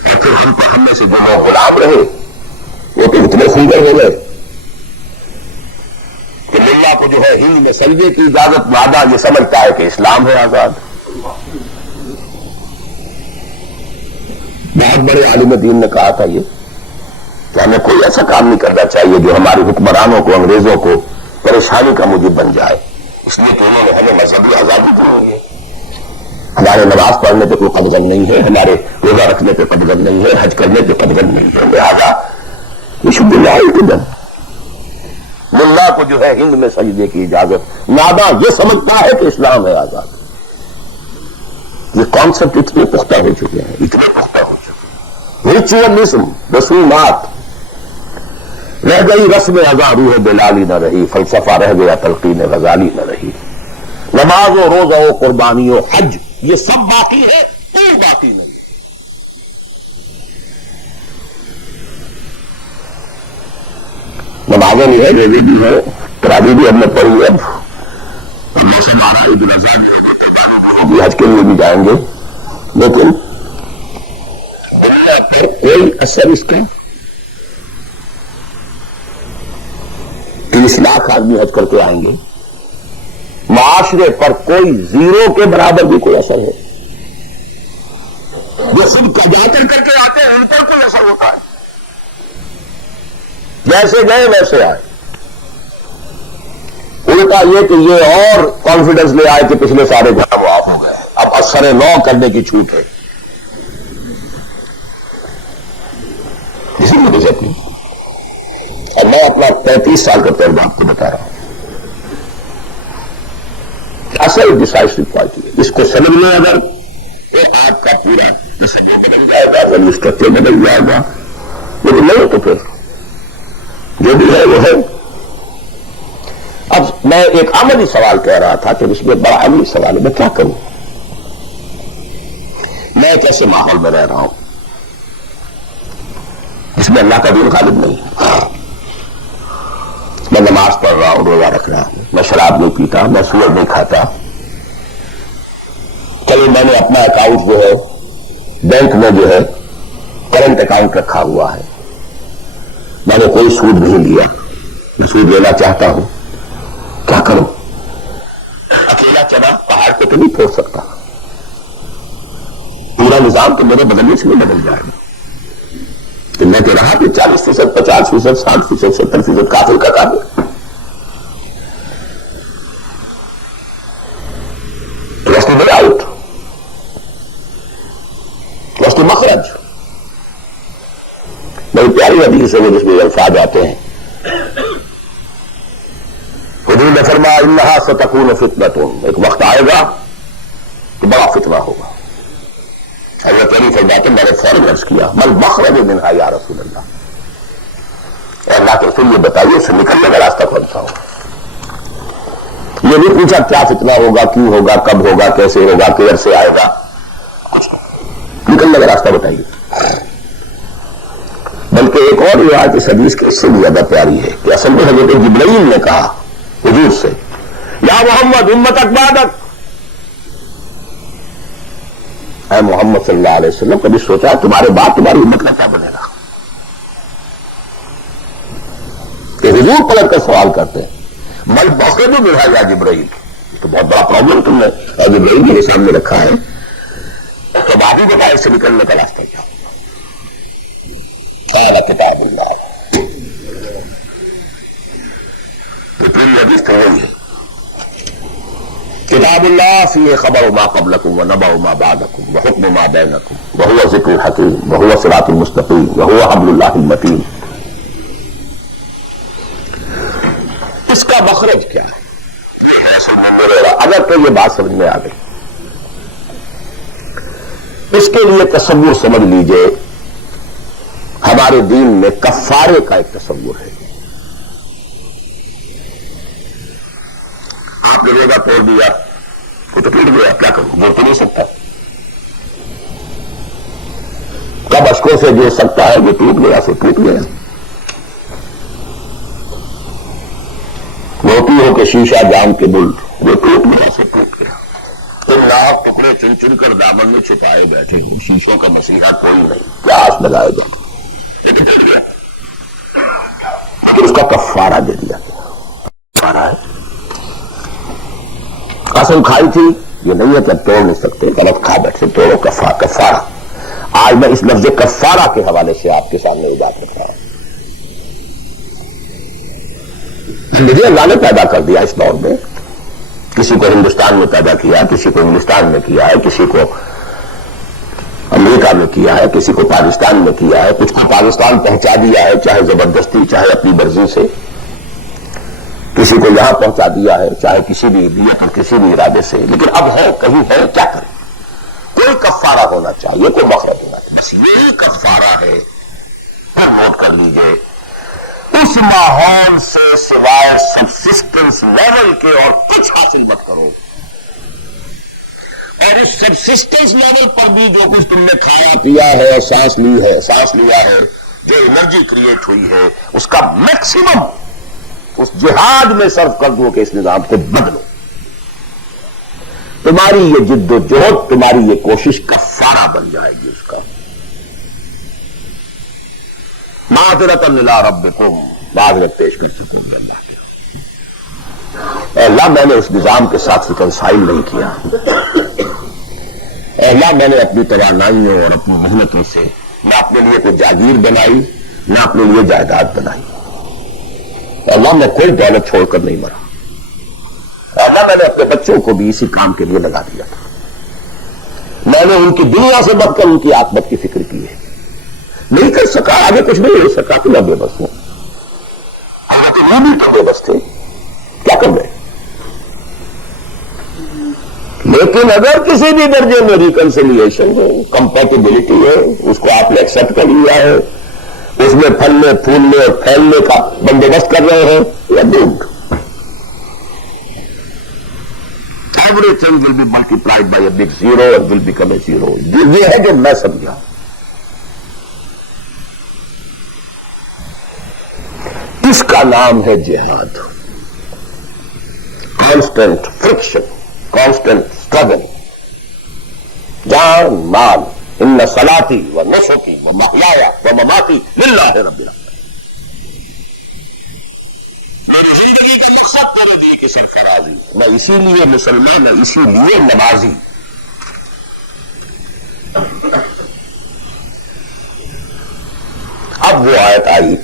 اور پھر ہم میں سے جو لوگ غلام رہے وہ تو اتنے خنگر ہو گئے کہ ملا کو جو ہے ہند میں سجدے کی اجازت وعدہ یہ سمجھتا ہے کہ اسلام ہے آزاد۔ بہت بڑے عالم دین نے کہا تھا یہ کہ ہمیں کوئی ایسا کام نہیں کرنا چاہیے جو ہمارے حکمرانوں کو، انگریزوں کو پریشانی کا موجب بن جائے، اس لیے کہ انہوں نے ہمیں مذہبی آزادی دی ہوئی ہے، ہمارے نماز پڑھنے پہ کوئی قدغن نہیں ہے، ہمارے روزہ رکھنے پہ قدغن نہیں ہے، حج کرنے پہ قدغن نہیں ہے، لہٰذا وشب اللہ القدر ملا کو جو ہے ہند میں سجدے کی اجازت، نادا یہ سمجھتا ہے کہ اسلام ہے آزاد۔ یہ کانسیپٹ اتنے پختہ ہو چکے ہیں، اتنے پختہ ہو چکے ہیں۔ ریچولزم، رسومات، رہ گئی رسم ازا روح بلالی نہ رہی، فلسفہ رہ گیا تلقین غزالی نہ رہی، نماز و روزہ و قربانی و حج یہ سب باقی ہے، کوئی باقی نہیں۔ نمازیں بھی ہے، روزے بھی ہے، تراویح بھی ہم نے پڑھی اب، حج کے لیے بھی جائیں گے، لیکن دنیا پر کوئی اثر اس کا 30 لاکھ آدمی حج کر کے آئیں گے، معاشرے پر کوئی زیرو کے برابر بھی کوئی اثر ہے؟ جو خود جا کر کے آتے ہیں ان پر کوئی اثر ہوتا ہے؟ جیسے گئے ویسے آئے۔ الٹا یہ کہ یہ اور کانفیڈنس لے آئے کہ پچھلے سارے گھر وہ آف ہو گئے، اب اثر نو کرنے کی چھوٹ ہے۔ اسی وجہ سے اور میں اپنا 35 سال کا تجربہ آپ کو بتا رہا ہوں، اصل ڈسائسو پوائنٹ ہے، اس کو سمجھنے اگر ایک آپ کا پورا تصور بدل جائے گا، زمین اسٹرکچر بدل جائے گا، لیکن نہیں تو پھر جو بھی ہے وہ ہے۔ اب میں ایک عملی سوال کہہ رہا تھا کہ اس میں بڑا عملی سوال ہے، میں کیا کروں؟ میں ایک ایسے ماحول میں رہ رہا ہوں جس میں اللہ کا دین غالب نہیں ہے، میں نماز پڑھ رہا ہوں، روزہ رکھ رہا ہوں، میں شراب نہیں پیتا، میں سور نہیں کھاتا، چلو میں نے اپنا اکاؤنٹ جو ہے بینک میں جو ہے کرنٹ اکاؤنٹ رکھا ہوا ہے، میں نے کوئی سود نہیں لیا، میں سود لینا چاہتا ہوں، کیا کروں؟ اکیلا چلا پہاڑ کو تو نہیں پھوڑ سکتا، پورا نظام تو میرے بدلنے سے نہیں بدل جائے گا۔ تو میں کہہ رہا کہ 40%، 50%، 60%، 70% کافر کا کافر، وسط میں آؤٹ، وسط مخرج۔ بڑی پیاری حدیث ہے جس میں الفاظ آتے ہیں، حضور نے فرمایا انہا ستکون فتنۃ، ایک وقت آئے گا تو بڑا فتنہ ہوگا۔ حضرت علی فرماتے میں نے فوراً عرض کیا مل مخرج منہا یا رسول اللہ، اللہ کے رسول یہ بتائیے اس سے نکلنے کا راستہ کون سا ہوگا؟ یہ نہیں پوچھا کیا فتنہ ہوگا، کیوں ہوگا، کب ہوگا، کیسے ہوگا، کدھر سے آئے گا، نکلنے کا راستہ بتائیے. بلکہ ایک اور روایت اس حدیث کے اس سے بھی زیادہ پیاری ہے کہ اصل میں حضرت جبرائیل نے کہا حضور سے، یا محمد امتک بعدک، اے محمد صلی اللہ علیہ وسلم کبھی سوچا تمہارے بعد تمہاری امت کا کیا بنے گا؟ کہ حضور پلٹ کر سوال کرتے ہیں مل بخر جو ملا یا جبرائیل، تو بہت بڑا پرابلم تم نے جبرائیل میرے سامنے رکھا ہے، تو بعد ہی بتایا اس سے نکلنے کا راستہ کیا؟ کتاب اللہ، تو پھر یہ حدیث تو وہی ہے، کتاب اللہ فیہ خبر ما قبلکم ونبأ ما بعدکم وحکم ما بینکم وہو ذکر الحکیم وہو صراط المستقیم وہو حبل اللہ المتین. اس کا مخرج کیا ہے؟ اگر تو یہ بات سمجھ میں آ گئی، اس کے لیے تصور سمجھ لیجئے، ہمارے دین میں کفارے کا ایک تصور ہے. آپ نے روزہ توڑ دیا وہ تو ٹوٹ گیا، کیا کروں، بول تو نہیں سکتا. کب اشکوں سے جو سکتا ہے وہ ٹوٹ گیا سو ٹوٹ گیا. موتی ہو کہ شیشہ جام کے بلٹ، وہ ٹوٹ گیا سو ٹوٹ گیا. تم لاکھ ٹکڑے چن چن کر دامن میں چھپائے بیٹھے ہو، شیشوں کا مسیحا کوئی نہیں، کیا آس لگائے بیٹھے، اس کا کفارہ دے دیا. کفارہ ہے، قسم کھائی تھی یہ نہیں ہے کہ اب توڑ نہیں سکتے، غلط کھا بیٹھے، توڑو کفارہ. آج میں اس لفظ کفارہ کے حوالے سے آپ کے سامنے یہ بات رکھ رہا ہوں. مجھے اللہ نے پیدا کر دیا اس دور میں، کسی کو ہندوستان میں پیدا کیا، کسی کو انگلستان میں کیا ہے، کسی کو امریکہ میں کیا ہے، کسی کو پاکستان میں کیا ہے، کچھ کو پاکستان پہنچا دیا ہے، چاہے زبردستی چاہے اپنی مرضی سے، کسی کو یہاں پہنچا دیا ہے چاہے کسی بھی نیت اور کسی بھی ارادے سے. لیکن اب ہے کہیں ہے، کیا کریں؟ کوئی کفارہ ہونا چاہیے، کوئی مخرج ہونا چاہیے. بس یہی کفارہ ہے. پھر نوٹ کر لیجئے، اس ماحول سے سوائے سبسسٹنس لیول کے اور کچھ حاصل مت کرو، اور اس سبسسٹنس لیول پر بھی جو کچھ تم نے کھایا پیا ہے، سانس لیا ہے، جو انرجی کریٹ ہوئی ہے، اس کا میکسیمم اس جہاد میں صرف کر دو کہ اس نظام کو بدلو. تمہاری یہ جد و جہد، تمہاری یہ کوشش کفارہ بن جائے گی. اس کا معذرۃ الی ربکم، معذرت پیش کر سکوں گے اللہ کے. اے اللہ میں نے اس نظام کے ساتھ ریکنسائل نہیں کیا. اے اللہ میں نے اپنی توانائیوں اور اپنی محنتوں سے نہ اپنے لیے کوئی جاگیر بنائی، نہ اپنے لیے جائیداد بنائی. اللہ میں کوئی دولت چھوڑ کر نہیں مرا. اللہ میں نے اپنے بچوں کو بھی اسی کام کے لیے لگا دیا تھا. میں نے ان کی دنیا سے بڑھ کر ان کی آخرت کی فکر کی ہے. نہیں کر سکا، آگے کچھ نہیں ہو سکا تو میں بے بس ہوں. وہ بھی تو بے بس تھے، کیا کر رہے. لیکن اگر کسی بھی درجے میں ریکنسیلیشن ہو، کمپیٹیبلٹی ہے، اس کو آپ نے ایکسپٹ کر لیا ہے، اس میں پھلنے پھولنے اور پھیلنے کا بندوبست کر رہے ہیں، یا don't. Everything will be multiplied by a big zero and will become a zero. یہ ہے جو میں سمجھا. اس کا نام ہے جہاد. کانسٹنٹ فرکشن، کانسٹنٹ اسٹرگل، جان مال. ان صلاتی و نسکی و محیای و مماتی للہ رب العالمین. میری زندگی کا مقصد تیرے لیے کہ سرفرازی، میں اسی لیے مسلمان، میں اسی لیے نمازی. اب وہ آیت آئی،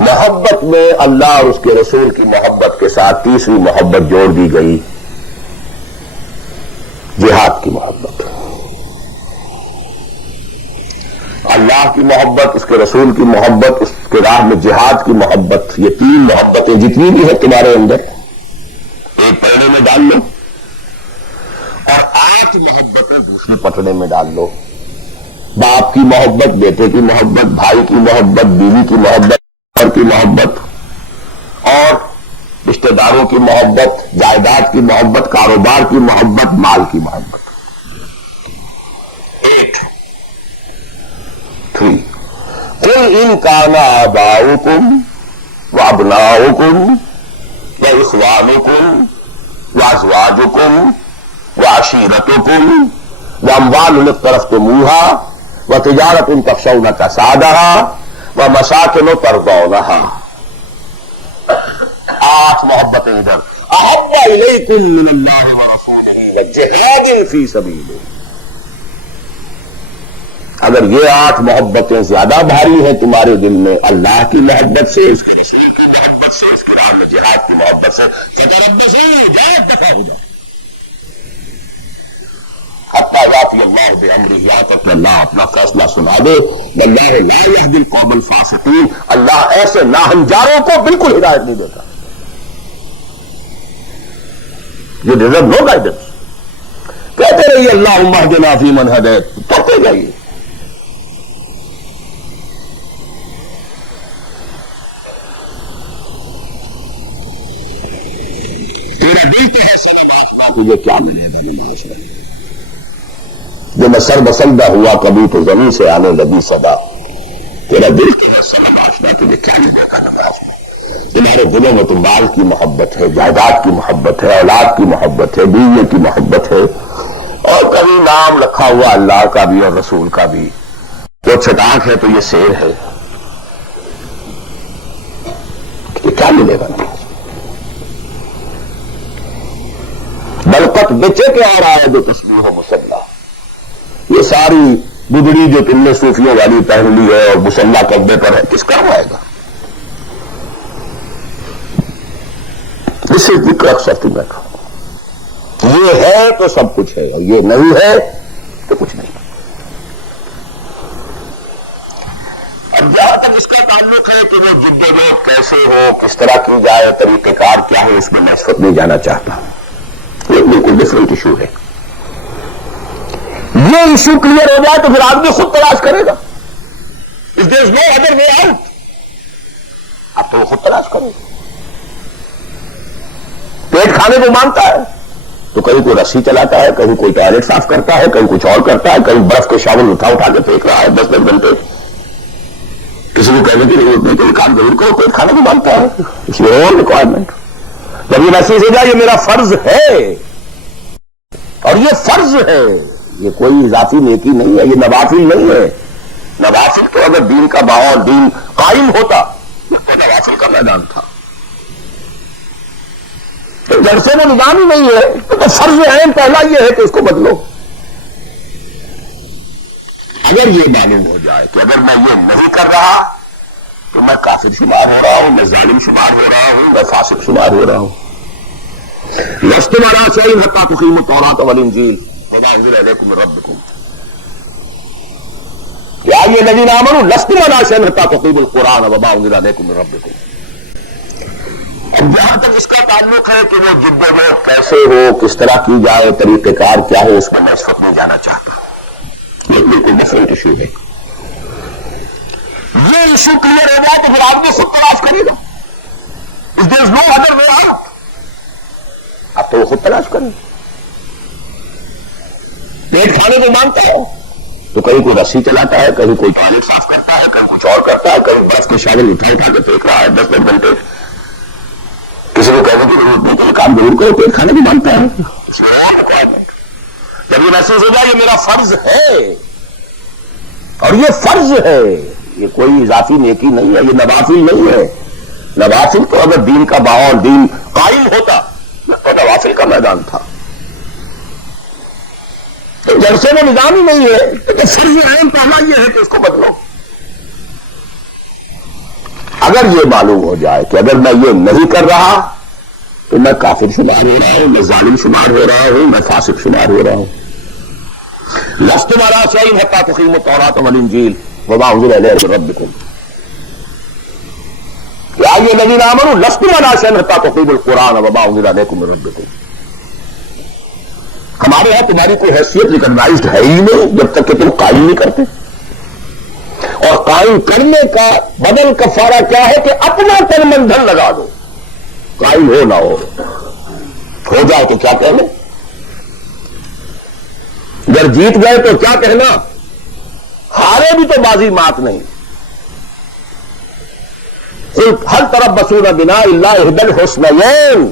محبت میں اللہ اور اس کے رسول کی محبت کے ساتھ تیسری محبت جوڑ دی گئی، جہاد کی محبت. اللہ کی محبت، اس کے رسول کی محبت، اس کے راہ میں جہاد کی محبت. یہ تین محبتیں جتنی بھی ہیں تمہارے اندر ایک پٹڑے میں ڈال لو، اور 8 محبتیں دوسری پٹڑے میں ڈال لو. باپ کی محبت، بیٹے کی محبت، بھائی کی محبت، بیوی کی محبت، گھر کی محبت اور رشتہ داروں کی محبت، جائیداد کی محبت، کاروبار کی محبت، مال کی محبت۔ 8 3 قل ان کان آباؤکم وابناؤکم واخوانکم وازواجکم وعشیرتکم واموال اقترفتموها وتجارۃ تخشون کسادها ومساکن ترضونها۔ 8 محبتیں ادھر، احب الیکم من اللہ ورسولہ وجہاد فی سبیلہ۔ اگر یہ 8 محبتیں زیادہ بھاری ہیں تمہارے دل میں اللہ کی محبت سے، اس کے رسول کی محبت سے، اس کے راہ میں جہاد کی محبت سے، فتربصوا، جاؤ دفع ہو جاؤ حتی یاتی اللہ بامرہ، یہاں تک کہ اللہ اپنا فیصلہ سنا دے۔ واللہ لا یہدی القوم الفاسقین، اللہ ایسے ناہنجاروں کو بالکل ہدایت نہیں دیتا۔ You deserve no guidance۔ کہتے رہیے اللہم اہدنا فیمن ہدیت، پڑھتے جائیے۔ تیرے دل کے ہے سلامات، تجھے کیا ملے گا معاشرے میں؟ جو میں سر بسندہ ہوا کبھی تو زمین سے آنے لگی صدا، تیرا دل کے ہے سلامات، تجھے کیا ملے گا نماز میں؟ تمہارے دلوں میں تو مال کی محبت ہے، جائیداد کی محبت ہے، اولاد کی محبت ہے، بیوی کی محبت ہے، اور کبھی نام رکھا ہوا اللہ کا بھی اور رسول کا بھی۔ وہ چٹاک ہے تو یہ شیر ہے، یہ کیا ملے گا نماز؟ بلقت بچے کے اور آئے جو تسبیح و مسلح، یہ ساری گدڑی جو تم نے صوفیوں والی پہن لی ہے اور مسلح کردے پر ہے، کس کام آئے گا؟ اس سے ذکر اکثر تم نے کہا، یہ ہے تو سب کچھ ہے اور یہ نہیں ہے تو کچھ نہیں۔ اب جہاں تک اس کا تعلق ہے کہ وہ جد و جہد کیسے ہو، کس طرح کی جائے، طریقہ کار کیا ہے، اس میں میں اس وقت نہیں جانا چاہتا، یہ بالکل ڈفرنٹ ایشو ہے۔ یہ ایشو کلیئر ہو جائے تو پھر آدمی خود تلاش کرے گا۔ If there is no other way out، اب تو وہ خود تلاش کرے گا۔ پیٹ کھانے کو مانگتا ہے تو کہیں کوئی رسی چلاتا ہے، کہیں کوئی ٹوائلٹ صاف کرتا ہے، کہیں کچھ اور کرتا ہے، کہیں برف کے شاول اٹھا کے پھینک رہا ہے 10 گھنٹے۔ کسی کو کہنے کی ضرورت نہیں، کوئی کام ضرور کرو، پیٹ کھانے کو مانگتا ہے، اس لیے اور ریکوائرمنٹ۔ جب یہ محسوس ہو جائے یہ میرا فرض ہے اور یہ فرض ہے، یہ کوئی اضافی نیکی نہیں ہے، یہ نوافل نہیں ہے۔ نوافل تو اگر دین کا ماحول، دین قائم ہوتا تو نوافل کا میدان تھا، تو جلسے میں نظام ہی نہیں ہے تو فرض اہم پہلا یہ ہے کہ اس کو بدلو۔ اگر یہ معلوم ہو جائے کہ اگر میں یہ نہیں کر رہا تو میں کافر شمار ہو رہا ہوں، میں ظالم شمار ہو رہا ہوں، میں فاسق شمار ہو رہا ہوں۔ لستم علی شیء حتی تقیموا التوراۃ والانجیل وما انزل الیکم من ربکم۔ یا ایھا الذین آمنوا لستم علی شیء حتی تقیموا القرآن وما انزل الیکم من ربکم۔ جہاں تک اس کا تعلق ہے کہ وہ جد و جہد کیسے ہو، کس طرح کی جائے، طریقہ کار کیا ہے، اس میں میں اس وقت نہیں جانا چاہتا، یہ بالکل ڈفرنٹ ایشو ہے۔ یہ ایشو کلیئر ہو جائے تو پھر آدمی خود تلاش کرے گا۔ If there is no other way out، اب تو وہ خود تلاش کرے۔ پیٹ کھانے کو مانگتا ہے تو کہیں کوئی رسی چلاتا ہے، کہیں کوئی ٹوائلٹ صاف کرتا ہے، کہیں کچھ اور کرتا ہے، کہیں برف کے شاول اٹھا کے پھینک رہا ہے 10 گھنٹے۔ کسی کو کہنے کی ضرورت نہیں کہ یہ کام ضرور کرو، پیٹ کھانے کو مانگتا ہے۔ جب یہ محسوس ہو جائے یہ میرا فرض ہے اور یہ فرض ہے، یہ کوئی اضافی نیکی نہیں ہے، یہ نوافل نہیں ہے۔ نوافل تو اگر دین کا ماحول، دین قائم ہوتا تو نوافل کا میدان تھا، تو جلسے میں نظام ہی نہیں ہے تو فرض اہم پہلا یہ ہے کہ اس کو بدلو۔ اگر یہ معلوم ہو جائے کہ اگر میں یہ نہیں کر رہا تو میں کافر شمار ہو رہا ہوں، میں ظالم شمار ہو رہا ہوں، میں فاسق شمار ہو رہا ہوں۔ لستم علی شیء حتی تقیموا التوراۃ والانجیل وما انزل الیکم من ربکم۔ یا ایھا الذین آمنوا لستم علی شیء حتی تقیموا القرآن وما انزل الیکم من ربکم۔ ہمارے یہاں تمہاری کوئی حیثیت ریکگنائزڈ ہے ہی نہیں جب تک کہ تم قائم نہیں کرتے۔ اور قائم کرنے کا بدل کفارہ کیا ہے کہ اپنا تن من دھن لگا دو، قائم ہو نہ ہو جاؤ تو کیا کہنا، اگر جیت گئے تو کیا کہنا، ہارے بھی تو بازی مات نہیں۔ ہر طرف بسون بنا اللہ احدى الحسنیین،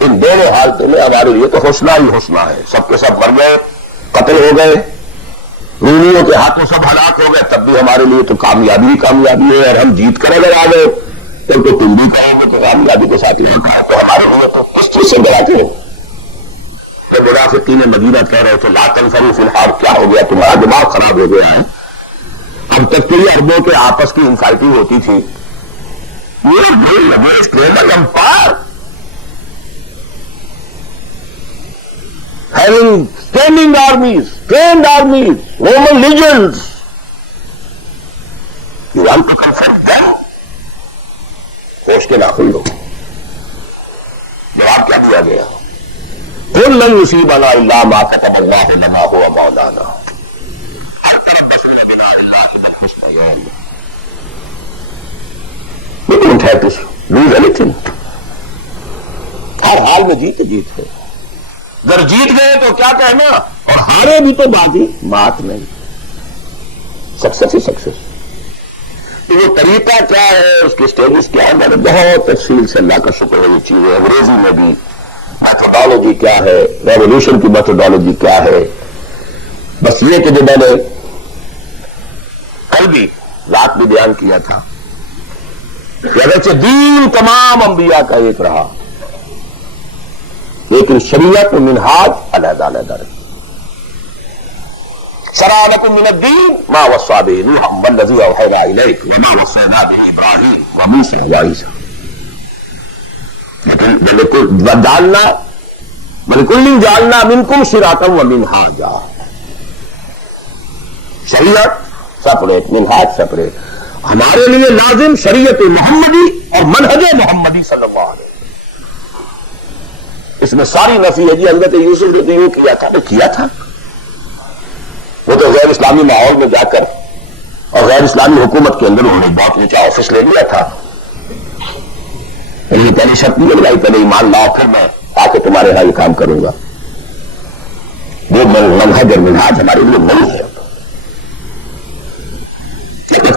ان دونوں حالتوں میں ہمارے لیے تو حسنہ ہی حسنہ ہے۔ سب کے سب مر گئے، قتل ہو گئے، رومیوں کے ہاتھوں سب ہلاک ہو گئے، تب بھی ہمارے لیے تو کامیابی ہی کامیابی ہے، اور ہم جیت کر اگر آ گئے تو تم بھی کہو گے تو کامیابی کے ساتھ لوٹا ہے، تو ہمارے لیے تو کس چیز سے ڈراتے ہو؟ منافقین مدینہ کہہ رہے تھے لا تنفروا فی الحرب، کیا ہو گیا تمہارا دماغ خراب ہو گیا ہے؟ اب تک تو یہ عربوں کے آپس کی انفائٹنگ ہوتی تھی، having standing armies, trained armies, Roman legions. You want to confront them? ہوش کے ناخن لو۔ جواب کیا دیا گیا؟ قل لن يصيبنا الا ما كتب الله لنا هو مولانا۔ ہر طرف بسنا بنا اللہ بالحسنیین۔ We don't have to lose anything۔ ہر حال میں جیت ہے۔ اگر جیت گئے تو کیا کہنا، اور ہارے بھی تو بازی مات نہیں، سکسس ہی سکسس۔ تو وہ طریقہ کیا ہے، اس کی اسٹیٹس کیا ہے، میں نے بہت تفصیل سے اللہ کا شکر ہے یہ چیزیں انگریزی میں بھی میتھڈالوجی کیا ہے، ریولیوشن کی میتھڈالوجی کیا ہے۔ بس یہ کہ جو میں نے کل بھی رات بھی بیان کیا تھا کہ اگرچہ دین تمام انبیاء کا ایک رہا، لیکن شریعت و منہاج علیحدہ علیحدہ رہی۔ شرع لکم من الدین ما وصی بہ نوحا والذی اوحینا الیک وما وصینا بہ ابراہیم وموسیٰ وعیسیٰ۔ وَلِكُلٍّ جَعَلْنَا مِنْكُمْ شِرْعَةً وَمِنْهَاجًا۔ شریعت سپریٹ، منہاج سپریٹ۔ ہمارے لیے لازم شریعت محمدی اور منہج محمدی صلی اللہ علیہ وسلم۔ اس میں ساری نفی ہے جی حضرت یوسف نے تو یوں کیا تھا، تو کیا تھا وہ تو غیر اسلامی ماحول میں جا کر اور غیر اسلامی حکومت کے اندر انہوں نے بہت اونچا آفس لے لیا تھا۔ یہ پہلی شرط نہیں لگائی، پہلے ایمان لاؤ پھر میں آ کے تمہارے یہاں یہ کام کروں گا۔ وہ منہج اور منہاج ہمارے لیے نہیں ہے۔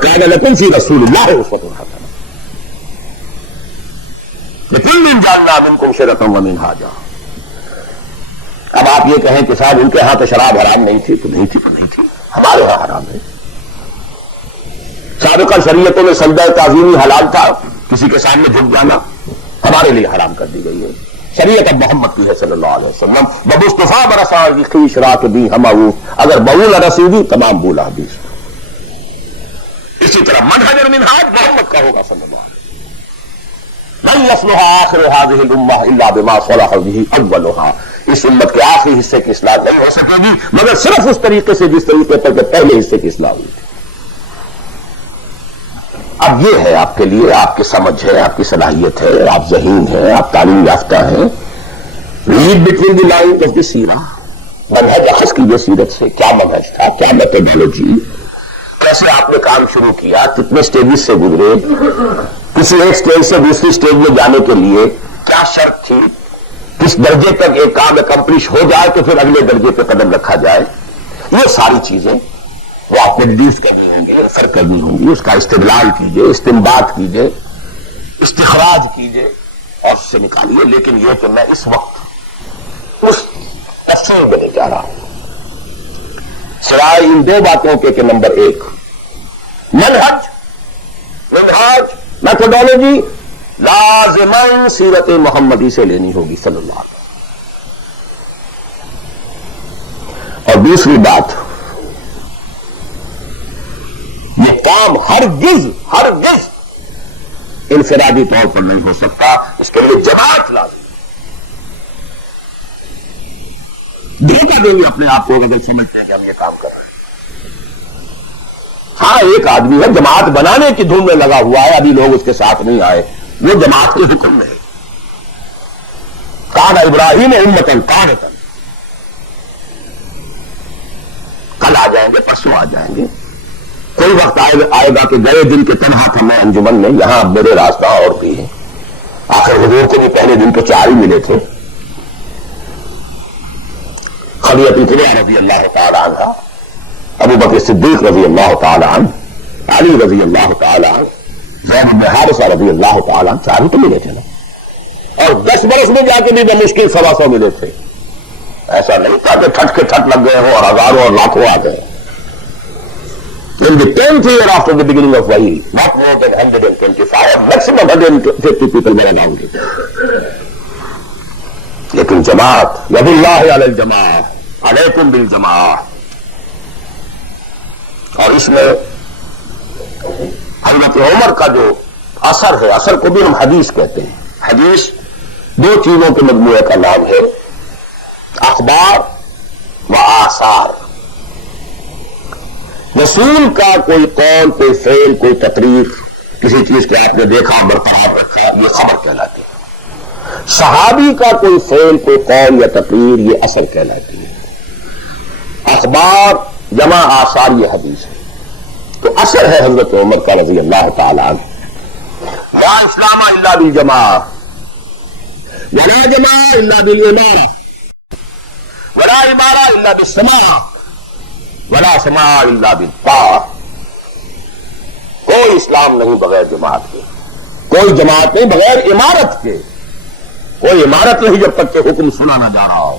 کان لکم فی رسول اللہ اسوۃ حسنہ لکل جعلنا منکم شرعۃ ومنہاجا۔ اب آپ یہ کہیں کہ صاحب ان کے ہاں تو شراب حرام نہیں تھی، تو نہیں تھی، ہمارے ہاں حرام ہے۔ سابقہ شریعتوں میں سجدہ تعظیمی حلال تھا، کسی کے سامنے جھک جانا، ہمارے لیے حرام کر دی گئی ہے۔ شریعت اب محمد کی ہے صلی اللہ علیہ وسلم۔ بمصطفیٰ برسا خیش راک دی ہماؤ، اگر بہو نہ رسیدی تمام بولا حدیث۔ اسی طرح منہج اور منہاج محمد کا ہوگا صلی اللہ علیہ وسلم۔ لن يصلح آخر هذه الامہ الا بما صلح به اولها۔ اس امت کے آخری حصے کی اصلاح نہیں ہو سکے گی مگر صرف اس طریقے سے جس طریقے پر کہ پہلے حصے کی اصلاح ہوئی تھی۔ اب یہ ہے آپ کے لیے، آپ کی سمجھ ہے، آپ کی صلاحیت ہے، آپ ذہین ہیں، آپ تعلیم یافتہ ہیں۔ Read between the lines of the seerah, منہج اخذ کیجیے سیرت سے، کیا منہج تھا، کیا میتھڈالوجی، کیسے آپ نے کام شروع کیا، کتنے سٹیجز سے گزرے، کسی ایک سٹیج سے دوسری سٹیج میں جانے کے لیے کیا شرط تھی، کس درجے تک ایک کام اکمپلش ہو جائے تو پھر اگلے درجے پہ قدم رکھا جائے۔ یہ ساری چیزیں وہ آپ نے ریڈیوس کرنی ہوں گی، ریفر کرنی ہوں گی، اس کا استدلال کیجئے، استنباط کیجئے، استخراج کیجئے اور اس سے نکالیے۔ لیکن یہ کہ میں اس وقت اس تفصیل میں نہیں جا رہا ہوں، سوائے ان دو باتوں کے کہ نمبر ایک منہج، منہاج، میتھڈالوجی لازماً سیرت محمدی سے لینی ہوگی صلی اللہ علیہ وسلم۔ اور دوسری بات، یہ کام ہرگز انفرادی طور پر نہیں ہو سکتا، اس کے لیے جماعت لازم۔ دھوکہ دیں گے اپنے آپ کو اگر سمجھتے ہیں کہ ہم یہ کام کر رہے ہیں۔ ہاں ایک آدمی ہے جماعت بنانے کی دھوم میں لگا ہوا ہے، ابھی لوگ اس کے ساتھ نہیں آئے، وہ جماعت کے حکم میں ہے۔ کان ابراہیم امۃ قانتا، کل آ جائیں گے پرسوں آ جائیں گے. کوئی وقت آئے گا کہ گئے دن کے تنہا تھا میں انجمن میں, یہاں میرے راستہ اور بھی ہے. آخر حضور کو بھی پہلے دن تو 4 ہی ملے تھے. خدیجہ کبریٰ رضی اللہ تعالی عنہ, ابو بکر صدیق رضی اللہ تعالی عنہ, علی رضی اللہ تعالی عنہ, زید بن حارثہ رضی اللہ تعالی عنہ, 4 ہی تو ملے تھے نا. اور 10 برس میں جا کے بھی بمشکل 125 ملے تھے. ایسا نہیں تھا کہ ٹھٹ کے ٹھٹ لگ گئے ہوں اور ہزاروں اور لاکھوں آ گئے. In the 10th year after the beginning of wahi, not more than 125, maximum 150 people were around it. لیکن جماعت, ید اللہ علی الجماع, علیکم بالجماع. اور اس میں حضرت عمر کا جو اثر ہے, اثر کو بھی ہم حدیث کہتے ہیں. حدیث 2 چیزوں کے مجموعے کا نام ہے, اخبار و آثار. رسول کا کوئی قول, کوئی فعل, کوئی تقریر, کسی چیز کو آپ نے دیکھا, برقرار رکھا, یہ خبر کہلاتی ہے. صحابی کا کوئی فعل, کوئی قول یا تقریر, یہ اثر کہلاتی ہے. اخبار جمع آثار یہ حدیث ہے. تو اثر ہے حضرت عمر کا رضی اللہ تعالی عنہ. لا اسلام الا بالجماع, ولا جماع الا بالامارہ, ولا امارہ الا بالسماع, ولا سماع الا بالطاعہ. کوئی اسلام نہیں بغیر جماعت کے, کوئی جماعت نہیں بغیر امارت کے, کوئی امارت نہیں جب تک کہ حکم سنا نہ جا رہا ہو,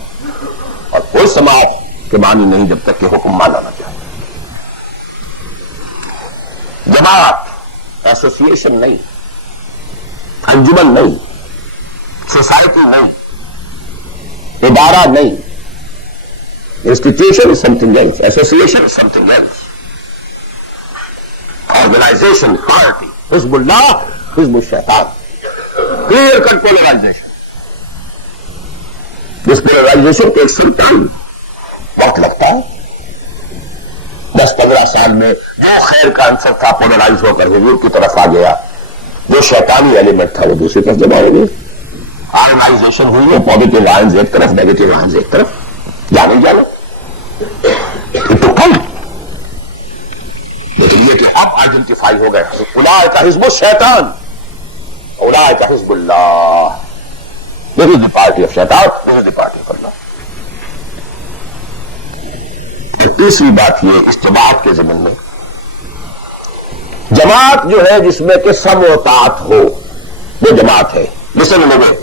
اور کوئی سماعت کے معنی نہیں جب تک کہ حکم مانا نہ جائے. جماعت ایسوسیشن نہیں, انجمن نہیں, سوسائٹی نہیں, ادارہ نہیں. Institution is something else. Association is something else. Organization, party, حزب اللہ, حزب الشیطان. Clear cut polarization. This polarization takes some time. وقت لگتا ہے. 10-15 سال میں جو خیر کا عنصر تھا پولرائز ہو کر حضور کی طرف آ گیا, جو شیطانی ایلیمنٹ تھا وہ دوسری طرف جمع ہو گئی. آئنائزیشن ہوئی ہے, پازیٹیو آئنز ایک طرف, نیگیٹو آئنز ایک طرف. جانے جانا تو کم, لیکن یہ کہ اب آئیڈینٹیفائی ہو گئے, اولئک حزب الشیطان, اولئک حزب اللہ. This is the party of شیطان, this is the party of اللہ. تیسری بات یہ اس جماعت کے ضمن میں, جماعت جو ہے جس میں کہ سم و طاعت ہو, وہ جماعت ہے. لسن لوگوں,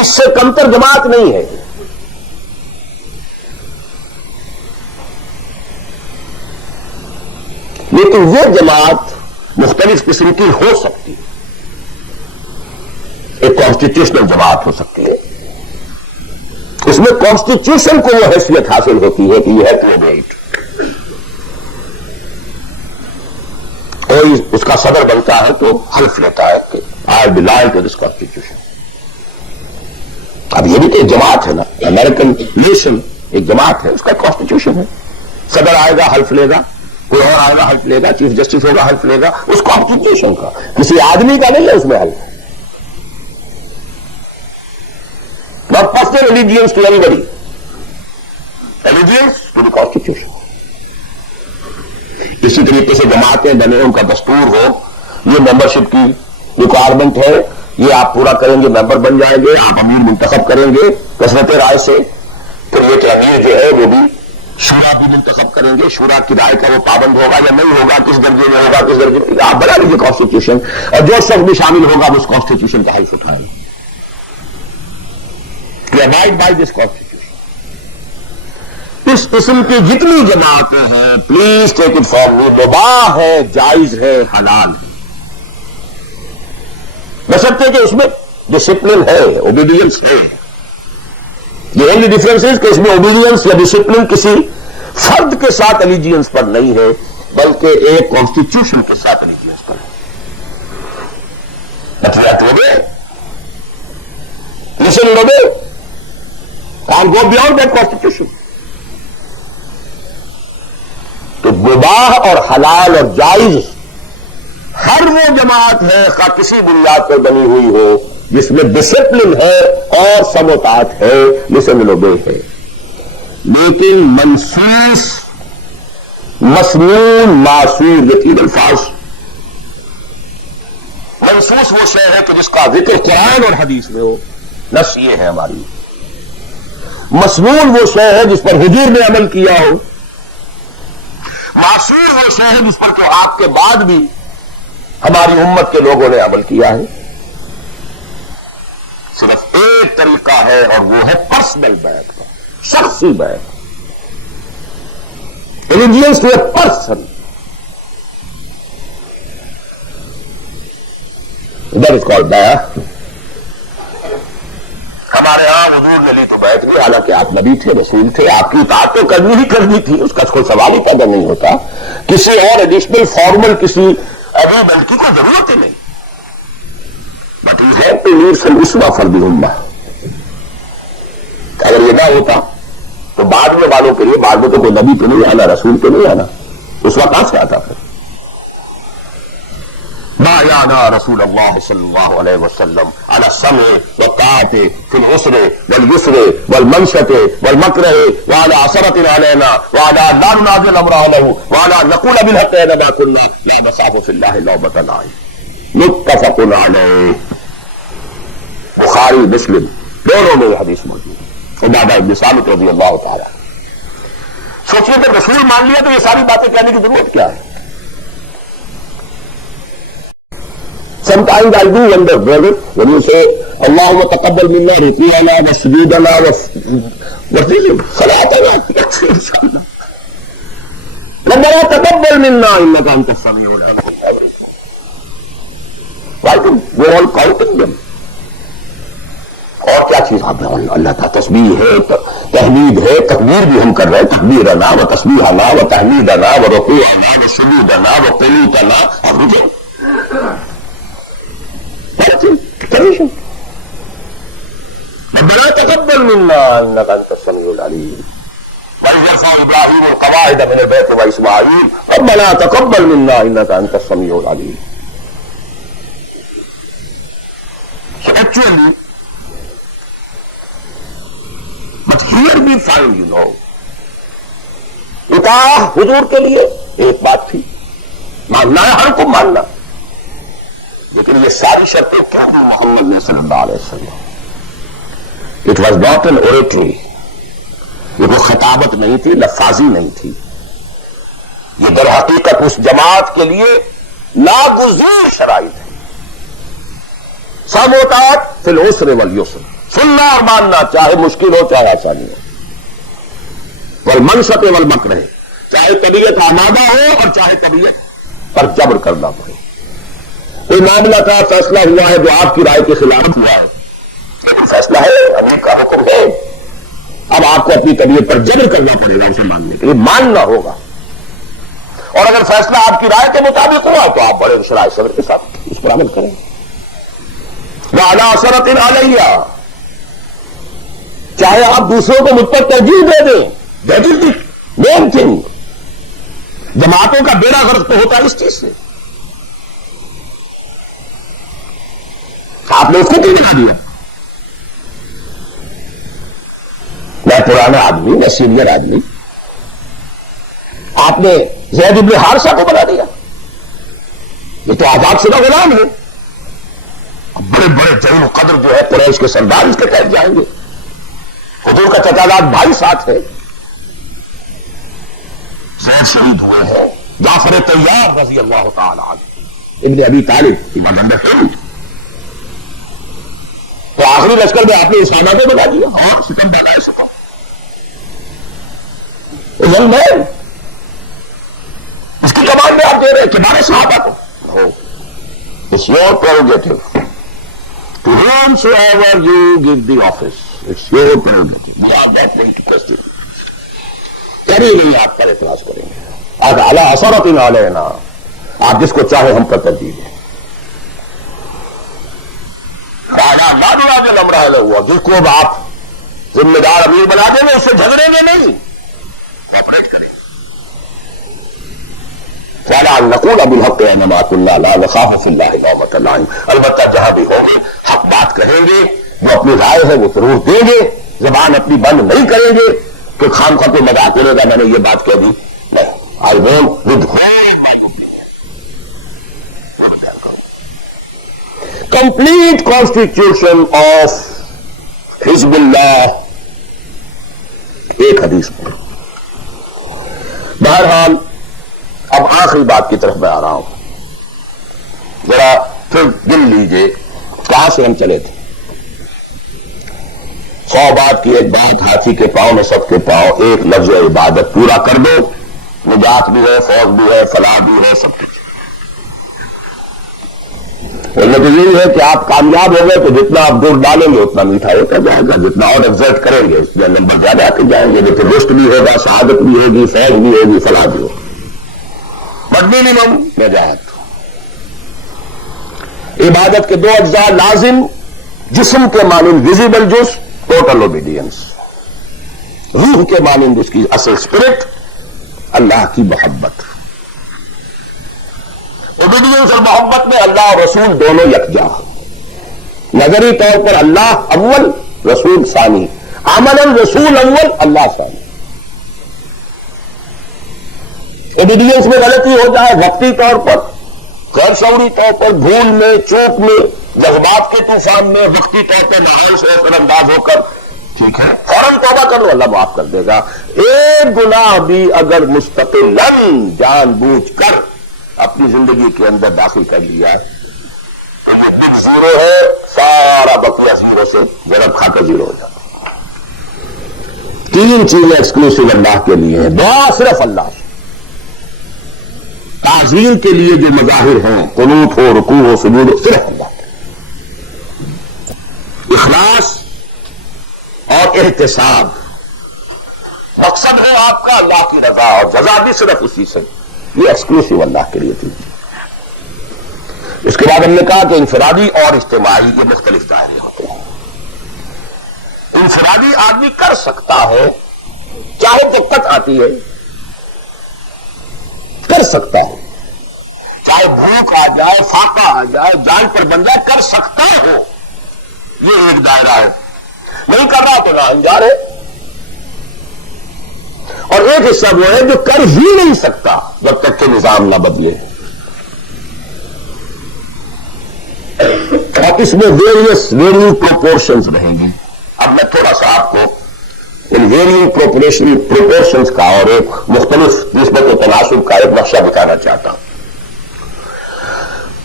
اس سے کمتر جماعت نہیں ہے. لیکن وہ جماعت مختلف قسم کی ہو سکتی ہے. ایک کانسٹیٹیوشنل جماعت ہو سکتی ہے, اس میں کانسٹیٹیوشن کو وہ حیثیت حاصل ہوتی ہے کہ یہ ہے پلیبیٹ. کوئی اس کا صدر بنتا ہے تو حلف لیتا ہے کہ I belong to this constitution. اب یہ بھی تو ایک جماعت ہے نا, امریکن نیشن ایک جماعت ہے, اس کا کانسٹیٹیوشن ہے. صدر آئے گا حلف لے گا, کوئی اور آئے گا حلف لے گا, چیف جسٹس ہوگا حلف لے گا, اس کانسٹیٹیوشن کا, کسی آدمی کا نہیں ہے اس میں حلف. Not personal allegiance to anybody. Allegiance to the Constitution. اسی طریقے سے جماعتیں بنے, ان کا دستور ہو, یہ ممبرشپ کی ریکوائرمنٹ ہے, یہ آپ پورا کریں گے ممبر بن جائیں گے, آپ امیر منتخب کریں گے کثرت رائے سے. پھر یہ کہ امیر جو ہے وہ بھی شورا بھی منتخب کریں گے, شورا کی رائے کا وہ پابند ہوگا یا نہیں ہوگا, کس درجے میں ہوگا, کس درجے میں, آپ بنا لیجیے کانسٹیٹیوشن, اور جو شخص بھی شامل ہوگا اس کانسٹیٹیوشن کا حلف اٹھائے گا. abide by this constitution. اس قسم کی جتنی جماعتیں ہیں, please take it from me, مباح ہے, جائز ہے, حلال ہے, بشرطے کہ اس میں ڈسپلن ہے, اوبیڈینس ہے. The only difference is کہ اس میں اوبیڈینس یا ڈسپلن کسی فرد کے ساتھ الیجینس پر نہیں ہے, بلکہ ایک کانسٹیٹیوشن کے ساتھ الیجینس پر ہے. But we listen, obey. Can't go beyond that constitution. تو مباح اور حلال اور جائز ہر وہ جماعت ہے, خواہ کسی بنیاد پر بنی ہوئی ہو, جس میں ڈسپلن ہے اور سم و طاعت ہے, لسن اینڈ اوبے ہے. لیکن منصوص مسنون معصور یہ تین الفاظ. منصوص وہ شے ہے کہ جس کا ذکر قرآن اور حدیث میں ہو، نص یہ ہے ہماری. مسنون وہ شے ہے جس پر حضور نے عمل کیا ہو. معصور وہ شے ہے جس پر کہ آپ کے بعد بھی ہماری امت کے لوگوں نے عمل کیا ہے. صرف ایک طریقہ ہے اور وہ ہے پرسنل بیعت کا، شخصی بیعت. allegiance to a person. That is called بیعت. ہمارے ہاں حضور نے لی تو بیعت نہیں، حالانکہ آپ نبی تھے، رسول تھے، آپ کی اطاعت تو کرنی ہی کرنی تھی، اس کا کوئی سوال ہی پیدا نہیں ہوتا. کسی اور ایڈیشنل فارمل کسی اگریمنٹ کی کوئی ضرورت ہی نہیں. But you have to leave some uswah for the ummah. اگر یہ نہ ہوتا تو بعد میں والوں کے لیے، بعد میں تو کوئی نبی پہ نہیں آنا، رسول پہ نہیں آنا، اس وقت کہاں سے آتا پھر؟ ما یانا رسول اللہ صلی اللہ علیہ وسلم علی السمع والطاعۃ فی العسر والیسر والمنشۃ والمکرہ وعلی عثرۃ علینا وعلی لا ننازع الامر له وعلی نقول بالحق انما كنا لا نخاف فی اللہ لومۃ لائم. متفق علیہ. بخاری مسلم دونوں میں یہ حدیث موجود ہے. عبادہ بن صامت رضی اللہ تعالی. سوچیے کہ رسول مان لیا تو یہ ساری باتیں کہنے کی ضرورت کیا ہے؟ Sometimes I do wonder, brother, when you say, Allahumma taqabbal minna ruku'ana wa sujudana wa what is it? Salatana. Inshallah. Rabbana taqabbal minna innaka anta as-sami'ul 'alim. Why do we're all counting them? اور کیا چیز آپ نے اللہ کا تسبیح ہے، تحمید ہے، تکبیر بھی ہم کر رہے ہیں. تکبیرنا و تسبیحنا و تحمیدنا و رکوعنا و سجودنا و قنوتنا. اور مجھے ربنا تقبل منا انك انت السميع العليم. وإذ يرفع ابراهيم القواعد من البيت واسماعيل ربنا تقبل منا انك انت السميع العليم. So actually, but here we find, اطاعت حضور کے لیے ایک بات تھی، ماننا ہے، ہر کو ماننا. لیکن یہ ساری شرطیں کیا ہیں محمد نے صلی اللہ علیہ وسلم؟ It was not an oratory. یہ کوئی خطابت نہیں تھی، لفاظی نہیں تھی. یہ در حقیقت اس جماعت کے لیے ناگزیر شرائط ہے. سم و طاعت فی العسر والیسر، سننا اور ماننا چاہے مشکل ہو چاہے آسانی ہو. والمنشۃ والمکرہ، چاہے طبیعت آمادہ ہو اور چاہے طبیعت پر جبر کرنا پڑے. کوئی معاملہ کا فیصلہ ہوا ہے جو آپ کی رائے کے خلاف ہوا ہے، لیکن فیصلہ ہے، امیر کا حکم ہے. اب آپ کو اپنی طبیعت پر جبر کرنا پڑے گا اسے ماننے کے لیے، ماننا ہوگا. اور اگر فیصلہ آپ کی رائے کے مطابق ہوا تو آپ بڑے شرائط صبر کے ساتھ اس پر عمل کریں. وعلی عثرۃ علیہ، چاہے آپ دوسروں کو مجھ پر ترجیح دے دیں، that is the main thing. جماعتوں کا بیڑا غرق تو ہوتا ہے اس چیز سے. آپ نے اس کو کیوں بنا دیا؟ میں پرانا آدمی، میں سینئر آدمی، آپ نے زید بن حارثہ کو بنا دیا. یہ تو آزاد شدہ غلام ہے. بڑے بڑے جلیل قدر جو ہے قریش کے سردار اس کے تحت جائیں گے. حضور کا چچا زاد بھائی ساتھ ہے. زید شہید ہوئے ہیں. جعفر طیار رضی اللہ تعالی عنہ، ابن ابی طالب، ایمان اندر ہے. تو آخری لشکر میں آپ نے اسامہ کو بنا دیا اور ستم بنائے سکا. اس کی کمان میں آپ دے رہے کبار صحابہ کو. It's your prerogative. To whomsoever you give the office, it's your prerogative. We are not going to question. کبھی نہیں آپ پر اعتراض کریں گے. آج اعلیٰ اثرت علینا، آپ جس کو چاہے ہم پر ترجیح دیں. ہوا جس کو آپ ذمہ دار امیر بنا دیں گے اس سے جھگڑیں گے نہیں، آپریٹ کریں. نقول بالحق انما كنا لا نخاف في الله لومۃ لائم. البتہ جہاں بھی ہوگی حق بات کہیں گے، وہ اپنی رائے ہے وہ ضرور دیں گے. زبان اپنی بند نہیں کریں گے کہ خام خواہ کوئی مذاق کرے گا میں نے یہ بات کہہ دی. نہیں، I want with whole my opinion. Complete constitution of Hizbullah ایک حدیث میں. بہرحال اب آخری بات کی طرف میں آ رہا ہوں. ذرا پھر گن لیجئے کہاں سے ہم چلے تھے. 100 بات کی ایک بات، ہاتھی کے پاؤں میں سب کے پاؤں، ایک لفظ عبادت پورا کر دو، نجات بھی ہے، فوز بھی ہے، فلاح بھی ہے، سب کچھ. نتیجہ یہی ہے کہ آپ کامیاب ہو گئے تو جتنا آپ دور ڈالیں گے اتنا میٹھا ہوتا جائے گا، جتنا اور ایگزرٹ کریں گے اس میں نمبر زیادہ آتے جائیں گے. جیسے رشت بھی ہوگا، سعادت بھی ہوگی، فیض بھی ہوگی، فلاح بھی ہوگی. بٹ منیمم نجات. عبادت کے 2 اجزاء لازم، جسم کے مانند ویزیبل جز، ٹوٹل اوبیڈینس. روح کے مانند اس کی اصل اسپرٹ، اللہ کی محبت. اوبیڈینس اور محبت میں اللہ اور رسول دونوں یکجا. نظری طور پر اللہ اول، رسول ثانی. عملاً رسول اول، اللہ ثانی. اوبیڈینس میں غلطی ہو جائے وقتی طور پر، غیر شعوری طور پر، بھول میں، چوک میں، جذبات کے طوفان میں، وقتی طور پر نااہل سے اثر انداز ہو کر، ٹھیک ہے فوراً توبہ کر لو، اللہ معاف کر دے گا. ایک گناہ بھی اگر مستقلاً جان بوجھ کر اپنی زندگی کے اندر داخل کر لیا تو یہ بگ زیرو ہے، سارا بقیہ زیرو سے ضرب کھا کر زیرو ہو جاتا. 3 چیزیں ایکسکلوسیو اللہ کے لیے ہیں. دعا صرف اللہ سے، تعظیم کے لیے جو مظاہر ہیں، قنوت ہو، رکوع ہو، سجود ہو، صرف اللہ کے. اخلاص اور احتساب، مقصد ہے آپ کا اللہ کی رضا، اور جزا بھی صرف اسی سے. یہ ایکسکلوسیو اللہ کے لیے تھی. اس کے بعد ہم نے کہا کہ انفرادی اور اجتماعی یہ مختلف دائرے ہوتے ہیں. انفرادی آدمی کر سکتا ہے، چاہے دقت آتی ہے کر سکتا ہے، چاہے بھوک آ جائے، فاقہ آ جائے، جان پر بن جائے، کر سکتا ہو. یہ ایک دائرہ ہے. نہیں کر رہا تو نہ انجار ہے. اور ایک حصہ وہ ہے جو کر ہی نہیں سکتا جب تک کہ نظام نہ بدلے. اور اس میں ویریئنگ پروپورشنز رہیں گی. اب میں تھوڑا سا آپ کو ان ویریئنگ پروپورشنز کا اور ایک مختلف نسبت و تناسب کا ایک نقشہ بتانا چاہتا ہوں.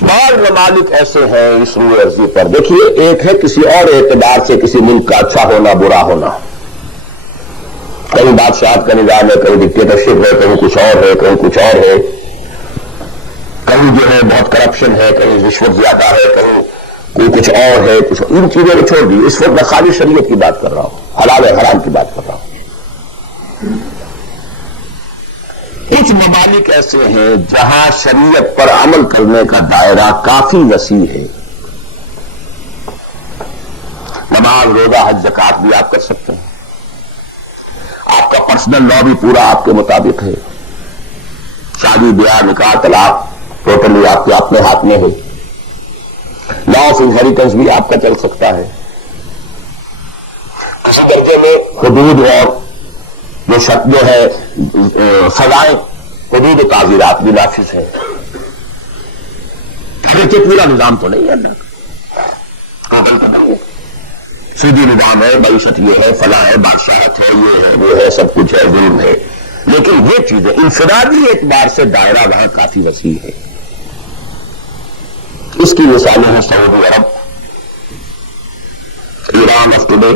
بعض ممالک ایسے ہیں اس روئے ارضی پر، دیکھیے ایک ہے کسی اور اعتبار سے کسی ملک کا اچھا ہونا برا ہونا. کہیں بادشاہت کا نظام ہے، کہیں ڈکٹیٹرشپ ہے، کہیں کچھ اور ہے، کہیں کچھ اور ہے، کہیں جو ہے بہت کرپشن ہے، کہیں رشوت زیادہ ہے، کہیں کوئی کچھ اور ہے، کچھ ان چیزوں کو چھوڑ دی. اس وقت میں خالی شریعت کی بات کر رہا ہوں، حلال و حرام کی بات کر رہا ہوں. کچھ ممالک ایسے ہیں جہاں شریعت پر عمل کرنے کا دائرہ کافی وسیع ہے. نماز، روزہ، حج، زکات بھی آپ کر سکتے ہیں. آپ کا پرسنل لا بھی پورا آپ کے مطابق ہے. شادی، بیاہ، نکاح، طلاق ٹوٹلی آپ کے اپنے ہاتھ میں ہے. لا آف انہیریٹنس بھی آپ کا چل سکتا ہے. کسی درجے میں حدود اور جو ہے سزائیں، حدود و تعزیرات بھی نافذ ہے. دیکھیے پورا نظام تو نہیں ہے، ٹوٹل تو نہیں ہے. سیدھی نظام ہے، معیشت یہ ہے، فلاح ہے، بادشاہت ہے، یہ ہے، وہ ہے، سب کچھ ہے، ظلم ہے. لیکن یہ چیزیں انفرادی اعتبار سے دائرہ وہاں کافی وسیع ہے. اس کی مثالیں ہیں سعودی عرب، ایران آف ٹوڈے،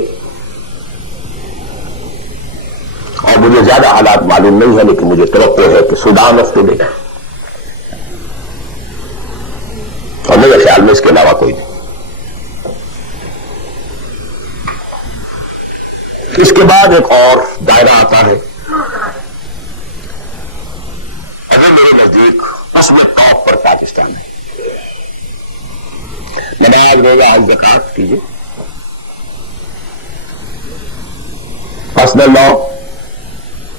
اور مجھے زیادہ حالات معلوم نہیں ہے لیکن مجھے توقع ہے کہ سوڈان آف ٹوڈے، اور میرے خیال میں اس کے علاوہ کوئی نہیں. اس کے بعد ایک اور دائرہ آتا ہے، اگر میرے نزدیک اس میں ٹاپ پر پاکستان ہے. نماز، روزہ، حج، زکات کیجیے. پرسنل لا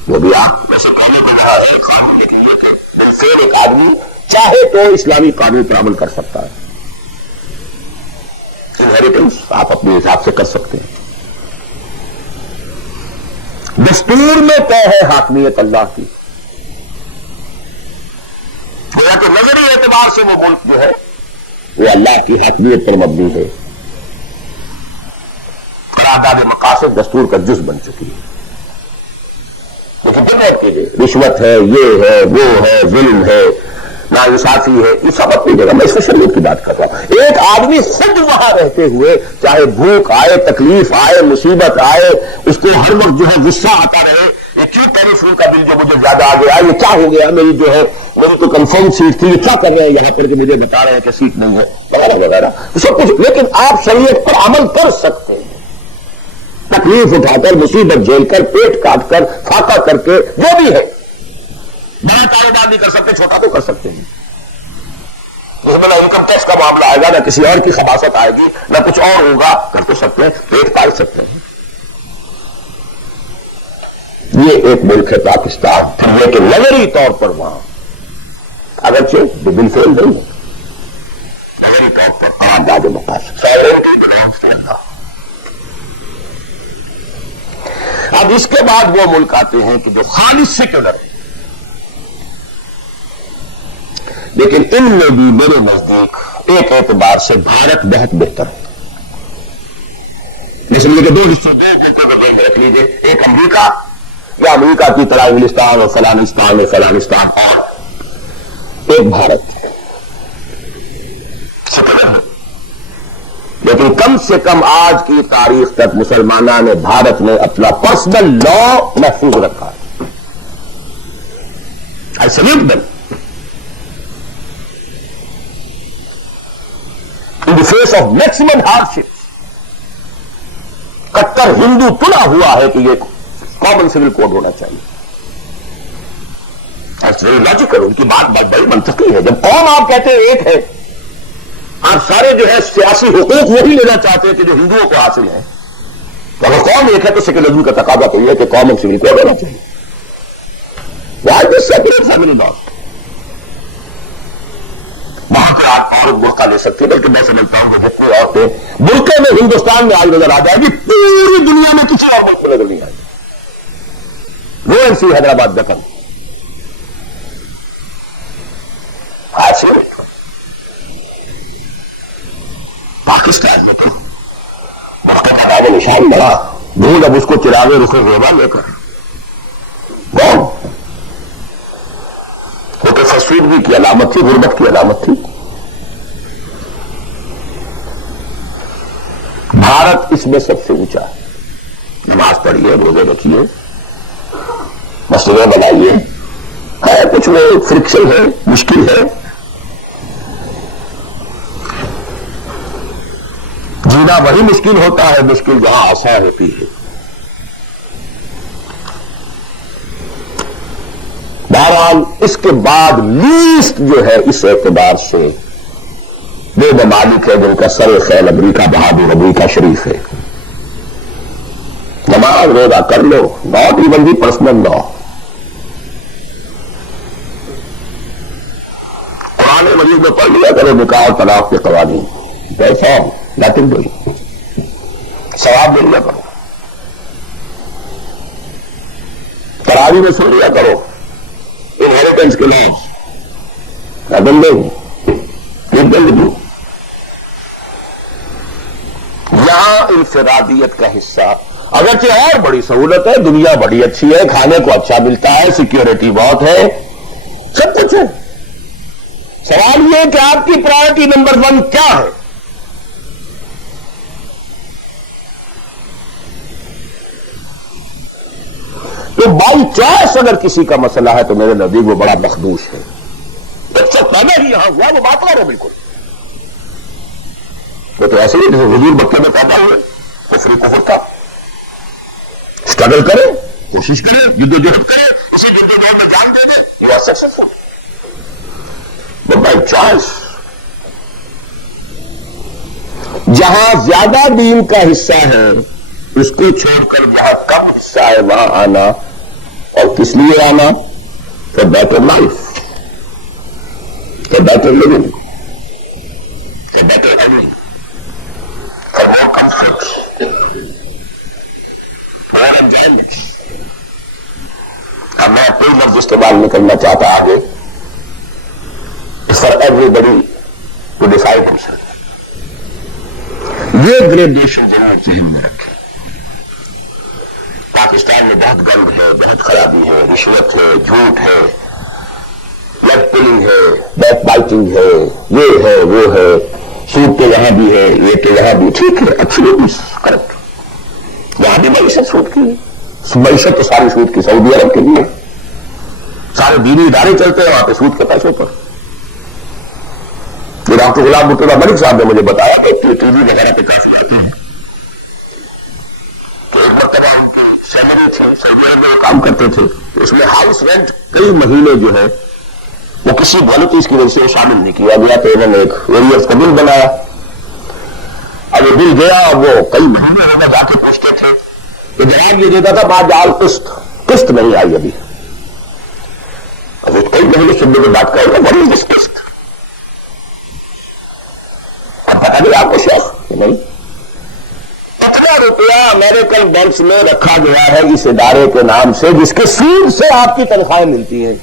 وہ بھی آپ ویسے کہنے کو رہا ہے قانون، لیکن یہ کہ پھر ایک آدمی چاہے تو اسلامی قانون پر عمل کر سکتا ہے. انہیریٹنس آپ اپنے حساب سے کر سکتے ہیں. دستور میں طے ہے حاکمیت اللہ کی. اعتبار سے وہ ملک جو ہے وہ اللہ کی حاکمیت پر مبنی ہے، قرارداد مقاصد دستور کا جز بن چکی ہے۔ لیکن جب کے لیے رشوت ہے، یہ ہے، وہ ہے، ظلم ہے، ناانصافی ہے، یہ سب اپنی جگہ، میں اس شریعت کی بات کر رہا ہوں۔ ایک آدمی خود وہاں رہتے ہوئے چاہے بھوک آئے، تکلیف آئے، مصیبت آئے، اس کو ہر وقت جو ہے غصہ آتا رہے، یہ کیوں ٹیلی فون کا بل جو مجھے زیادہ آ گیا، یہ کیا ہو گیا، میری جو ہے میری تو کنفرم سیٹ تھی، یہ کیا کر رہے ہیں یہاں پر کہ مجھے بتا رہے ہیں کہ سیٹ نہیں ہے، وغیرہ وغیرہ سب کچھ، لیکن آپ شریعت پر عمل کر سکتے ہیں، تکلیف اٹھا کر، مصیبت جھیل کر، پیٹ کاٹ کر، فاقہ کر کے، جو بھی ہے، بڑا کاروبار نہیں کر سکتے، چھوٹا تو کر سکتے ہیں، جس میں نہ انکم ٹیکس کا معاملہ آئے گا، نہ کسی اور کی خباثت آئے گی، نہ کچھ اور ہوگا، کر تو سکتے ہیں، پیٹ پال سکتے ہیں۔ یہ ایک ملک ہے پاکستان، لیکن نظری طور پر وہاں اگرچہ بل فیل نہیں ہے، نظری طور پر قرارداد مقاصد۔ اب اس کے بعد وہ ملک آتے ہیں کہ جو خالص سیکولر ہے، لیکن ان میں بھی میرے نزدیک ایک اعتبار سے بھارت بہت بہتر ہے۔ اس لیے کہ دو حصوں، دو ملکوں کا ذہن میں رکھ لیجیے، ایک امریکہ یا امریکہ کی طرح انگلستان اور فلانستان اور فلانستان، ایک بھارت، لیکن کم سے کم آج کی تاریخ تک مسلمانوں نے بھارت میں اپنا پرسنل لا محفوظ رکھا ہے۔ I salute them. In the face of maximum hardships، کٹر ہندو تنا ہوا ہے کہ یہ کامن سول کوڈ ہونا چاہیے۔ لاجیکل، ان کی بات بڑی منطقی ہے۔ جب قوم آپ کہتے ہیں ایک ہے، آپ سارے جو ہے سیاسی حقوق وہی لینا چاہتے ہیں کہ جو ہندوؤں کو حاصل ہے، تو اگر قوم ایک ہے تو سیکولرزم کا تقاضا تو یہ ہے کہ کامن سول کوڈ ہونا چاہیے۔ Why this separate family law؟ وہاں پہ آپ عورت برقع لے سکتی ہے، بلکہ میں سمجھتا ہوں کہ جتنی عورتیں برقعے میں ہندوستان میں آج نظر آ جائے گی، پوری دنیا میں کسی اور ملک میں نظر نہیں آئے گی۔ وہ ایسی حیدرآباد دکن پاکستان میں برقعے کا نام و نشان بڑا دھول، اب اس کو چراغے رخ زیبا لے کر کون وہ تو فسودگی کی علامت تھی، غربت کی علامت تھی۔ بھارت اس میں سب سے اونچا ہے۔ نماز پڑھیے، روزے رکھیے، مسجدیں بنائیے، ہے کچھ وہ فرکشن ہے، مشکل ہے، جینا وہی مشکل ہوتا ہے، مشکل جہاں آسان ہوتی ہے۔ بہرحال اس کے بعد لیسٹ جو ہے اس اعتبار سے وہ ممالک ہے جن کا سر خیل امریکہ بہادر امریکہ شریف ہے۔ نماز روزہ کر لو، ناٹ ایون دی پرسنل لا، قرآن مجید میں پڑھ لیا کرو نکاح اور طلاق کے قوانین، پیسہ نتھنگ ڈوئنگ، ثواب لے لیا کرو، تراویح میں سن لیا کرو انہیریٹنس کے لاز، یہاں انفرادیت کا حصہ اگرچہ اور بڑی سہولت ہے، دنیا بڑی اچھی ہے، کھانے کو اچھا ملتا ہے، سیکیورٹی بہت ہے، سب کچھ ہے۔ سوال یہ ہے کہ آپ کی پرائرٹی نمبر 1 کیا ہے؟ تو بائی چوائس اگر کسی کا مسئلہ ہے تو میرے نزدیک وہ بڑا مخدوش ہے۔ جب سے پہلے ہی یہاں ہوا وہ بات کرو بالکل، وہ تو ایسے ہی جیسے حضور مکے میں پیدا ہوئے، کفر کفر تھا، اسٹرگل کرے، کوشش کرے، جدوجہد کرے، اسی جدوجہد میں جان دے دے، you are successful. But by choice جہاں زیادہ دین کا حصہ ہے اس کو چھوڑ کر جہاں کم حصہ ہے وہاں آنا، اور کس لیے آنا؟ For better life, for better living, for better earning, for more comfort, for enjoyment. اب میں کوئی لفظ استعمال نہیں کرنا چاہتا آگے، اس پر everybody to decide himself. یہ گریڈیشن ضرور ذہن میں رکھیں. پاکستان میں بہت گند ہے، بہت خرابی ہے، رشوت ہے، جھوٹ ہے، لیگ پلنگ ہے، بیک بائٹنگ ہے، یہ ہے وہ ہے، سود تو یہاں بھی ہے، یہ تو یہاں بھی. ٹھیک ہے، ایبسولوٹلی کریکٹ. یہاں بھی معیشت سود کی ہے، معیشت تو ساری سود کی سعودی عرب کے لیے. سارے دینی ادارے چلتے ہیں وہاں پہ سود کے پیسوں پر. ڈاکٹر غلام مرتضیٰ ملک صاحب نے مجھے بتایا کہ ٹی وی وغیرہ پہ کافی آتی ہے کہ ایک مرتبہ ان کی سیلری تھے، سعودی عرب میں کام کرتے تھے، اس میں ہاؤس رینٹ کئی مہینے جو ہے وہ کسی غلطی کی وجہ سے شامل نہیں کیا گیا، تو انہوں نے ایک ایریئرز کا بل بنایا. اب وہ بل گیا، وہ کئی مہینے میں جا کے پوچھتے تھے کہ جناب یہ دیتا تھا بعد جال قسط نہیں آئی ابھی. ابھی کئی مہینے سننے میں بات کر رہے ہیں قسط. اب پتا نہیں آپ کو شوق نہیں. اتنا روپیہ امیریکن بینکس میں رکھا گیا ہے اس ادارے کے نام سے جس کے سود سے آپ کی تنخواہیں ملتی ہیں،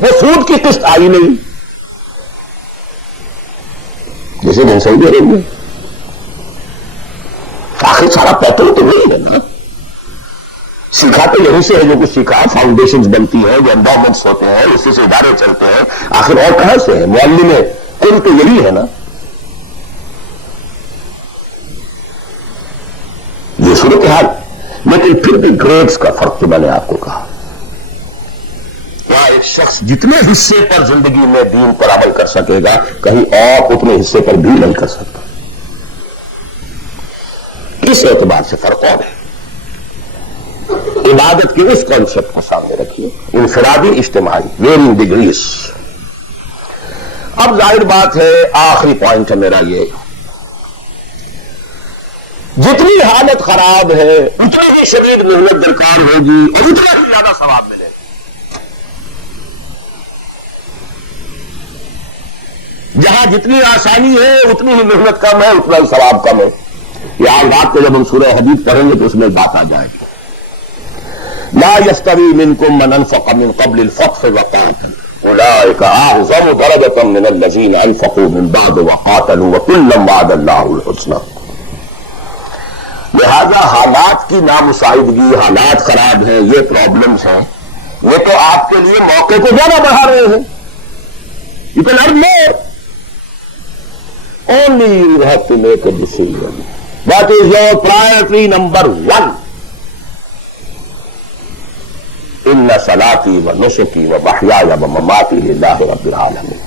وہ سود کی قسط آئی نہیں. جیسے نہیں سعودی عرب میں آخر سارا پیٹرن تو نہیں ہے نا. سیکھا تو یہیں سے ہے جو کچھ سیکھا. فاؤنڈیشنز بنتی ہیں، جو انڈاؤمنٹس ہوتے ہیں، اسی سے ادارے چلتے ہیں. آخر اور کہاں سے ہے؟ معلم میں کل تو یہی ہے نا. یہ صورتحال. لیکن پھر بھی گریڈز کا فرق تو میں نے آپ کو کہا. ایک شخص جتنے حصے پر زندگی میں دین پر عمل کر سکے گا، کہیں اور اتنے حصے پر بھی نہیں کر سکتا. اس اعتبار سے فرق اور ہے. عبادت کی اس کانسیپٹ کو سامنے رکھیے، انفرادی اجتماعی ویرنگ ڈگریز. اب ظاہر بات ہے، آخری پوائنٹ ہے میرا یہ، جتنی حالت خراب ہے اتنی ہی شدید محنت درکار ہوگی اور اتنا ہی زیادہ ثواب ملے گا. جہاں جتنی آسانی ہے اتنی ہی محنت کم ہے، اتنا ہی ثواب کم ہے. یہ بات کو جب ہم سورہ حدید پڑھیں گے تو اس میں بات آ جائے گی. لا يستوي منكم من انفق من قبل الفتح وقاتل اولئك اعظم درجة من الذين انفقوا من بعد وقاتلوا وكلا وعد الله الحسنى. لہذا حالات کی نامساعدگی، حالات خراب ہیں، یہ پرابلمز ہیں، یہ تو آپ کے لیے موقع کو زیادہ بڑھا رہے ہیں. You can earn more. Only you have to make a decision. What is your priority number 1? إن صلاتي ونسكي ومحياي ومماتي لله رب العالمين.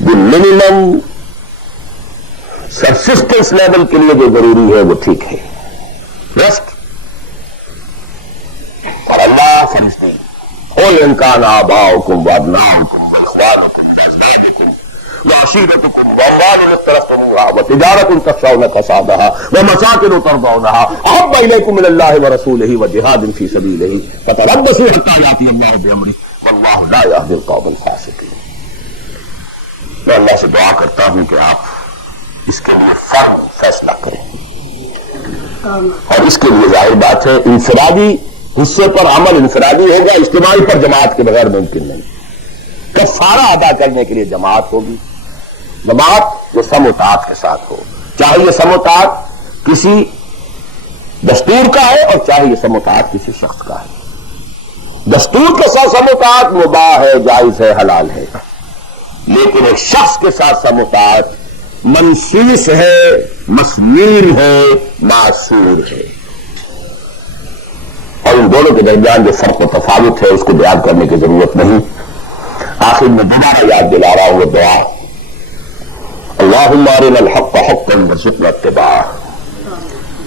The minimum subsistence level کے لیے جو ضروری ہے وہ ٹھیک ہے. رسک اور اللہ فرشتے قل إن كان آباؤكم وأبناؤكم وإخوانكم وأزواجكم وعشيرتكم وأموال اقترفتموها وتجارة تخشون كسادها ومساكن ترضونها أحب إليكم من الله ورسوله وجهاد في سبيله فتربصوا حتى يأتي الله بأمره والله لا يهدي القوم الفاسقين. میں اللہ سے دعا کرتا ہوں کہ آپ اس کے لیے فرم فیصلہ کریں، اور اس کے لیے ظاہر بات ہے انفرادی حصے پر عمل انفرادی ہوگا، اجتماعی پر جماعت کے بغیر ممکن نہیں. کفارہ ادا کرنے کے لیے جماعت ہوگی، جماعت جو سموتاعت کے ساتھ ہو، چاہے یہ سموتاعت کسی دستور کا ہے اور چاہے یہ سموتاعت کسی شخص کا ہے. دستور کے ساتھ سموتاعت مباح ہے، جائز ہے، حلال ہے، لیکن ایک شخص کے ساتھ سموتاعت منصوص ہے، مسنون ہے، معصور ہے. اور ان دونوں کے درمیان جو فرق و تفاوت ہے اس کو بیان کرنے کی ضرورت نہیں. آخر میں دوبارہ یاد دلا رہا ہوں دعا، اللهم ارنا الحق حقا وارزقنا اتباعه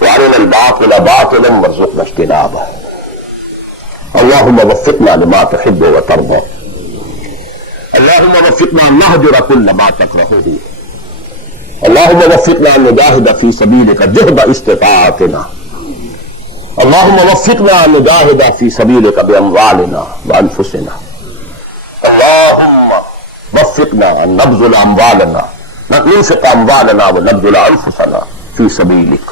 وارنا الباطل باطلا وارزقنا اجتنابه. اللهم وفقنا لما تحب وترضى. اللهم وفقنا ان نهجر كل ما تكرهه. اللهم وفقنا ان نجاهد في سبيلك جهد استطاعتنا. اللهم وفقنا ان نجاهد في سبيلك باموالنا وانفسنا. اللهم وفقنا ان نبذل اموالنا، ننفق اموالنا ونبذل انفسنا في سبيلك.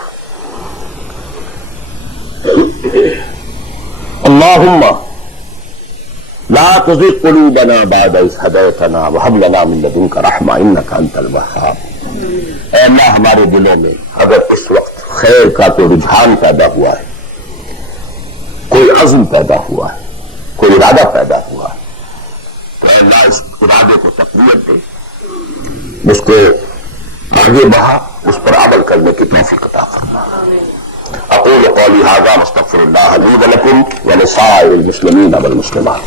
اللهم لا تزغ قلوبنا بعد إذ هديتنا وهب لنا من لدنك رحمة إنك أنت الوهاب۔ اے اللہ ہمارے دلوں میں اگر اس وقت خیر کا کوئی رجحان پیدا ہوا ہے، کوئی عزم پیدا ہوا ہے، کوئی ارادہ پیدا ہوا ہے، تو اے اللہ اس ارادے کو تقویت دے، اس کو آگے بڑھا، اس پر عمل کرنے کی توفیق عطا فرما۔ اقول قولی ھذا واستغفر اللہ لی ولکم ولسائر المسلمین والمسلمات۔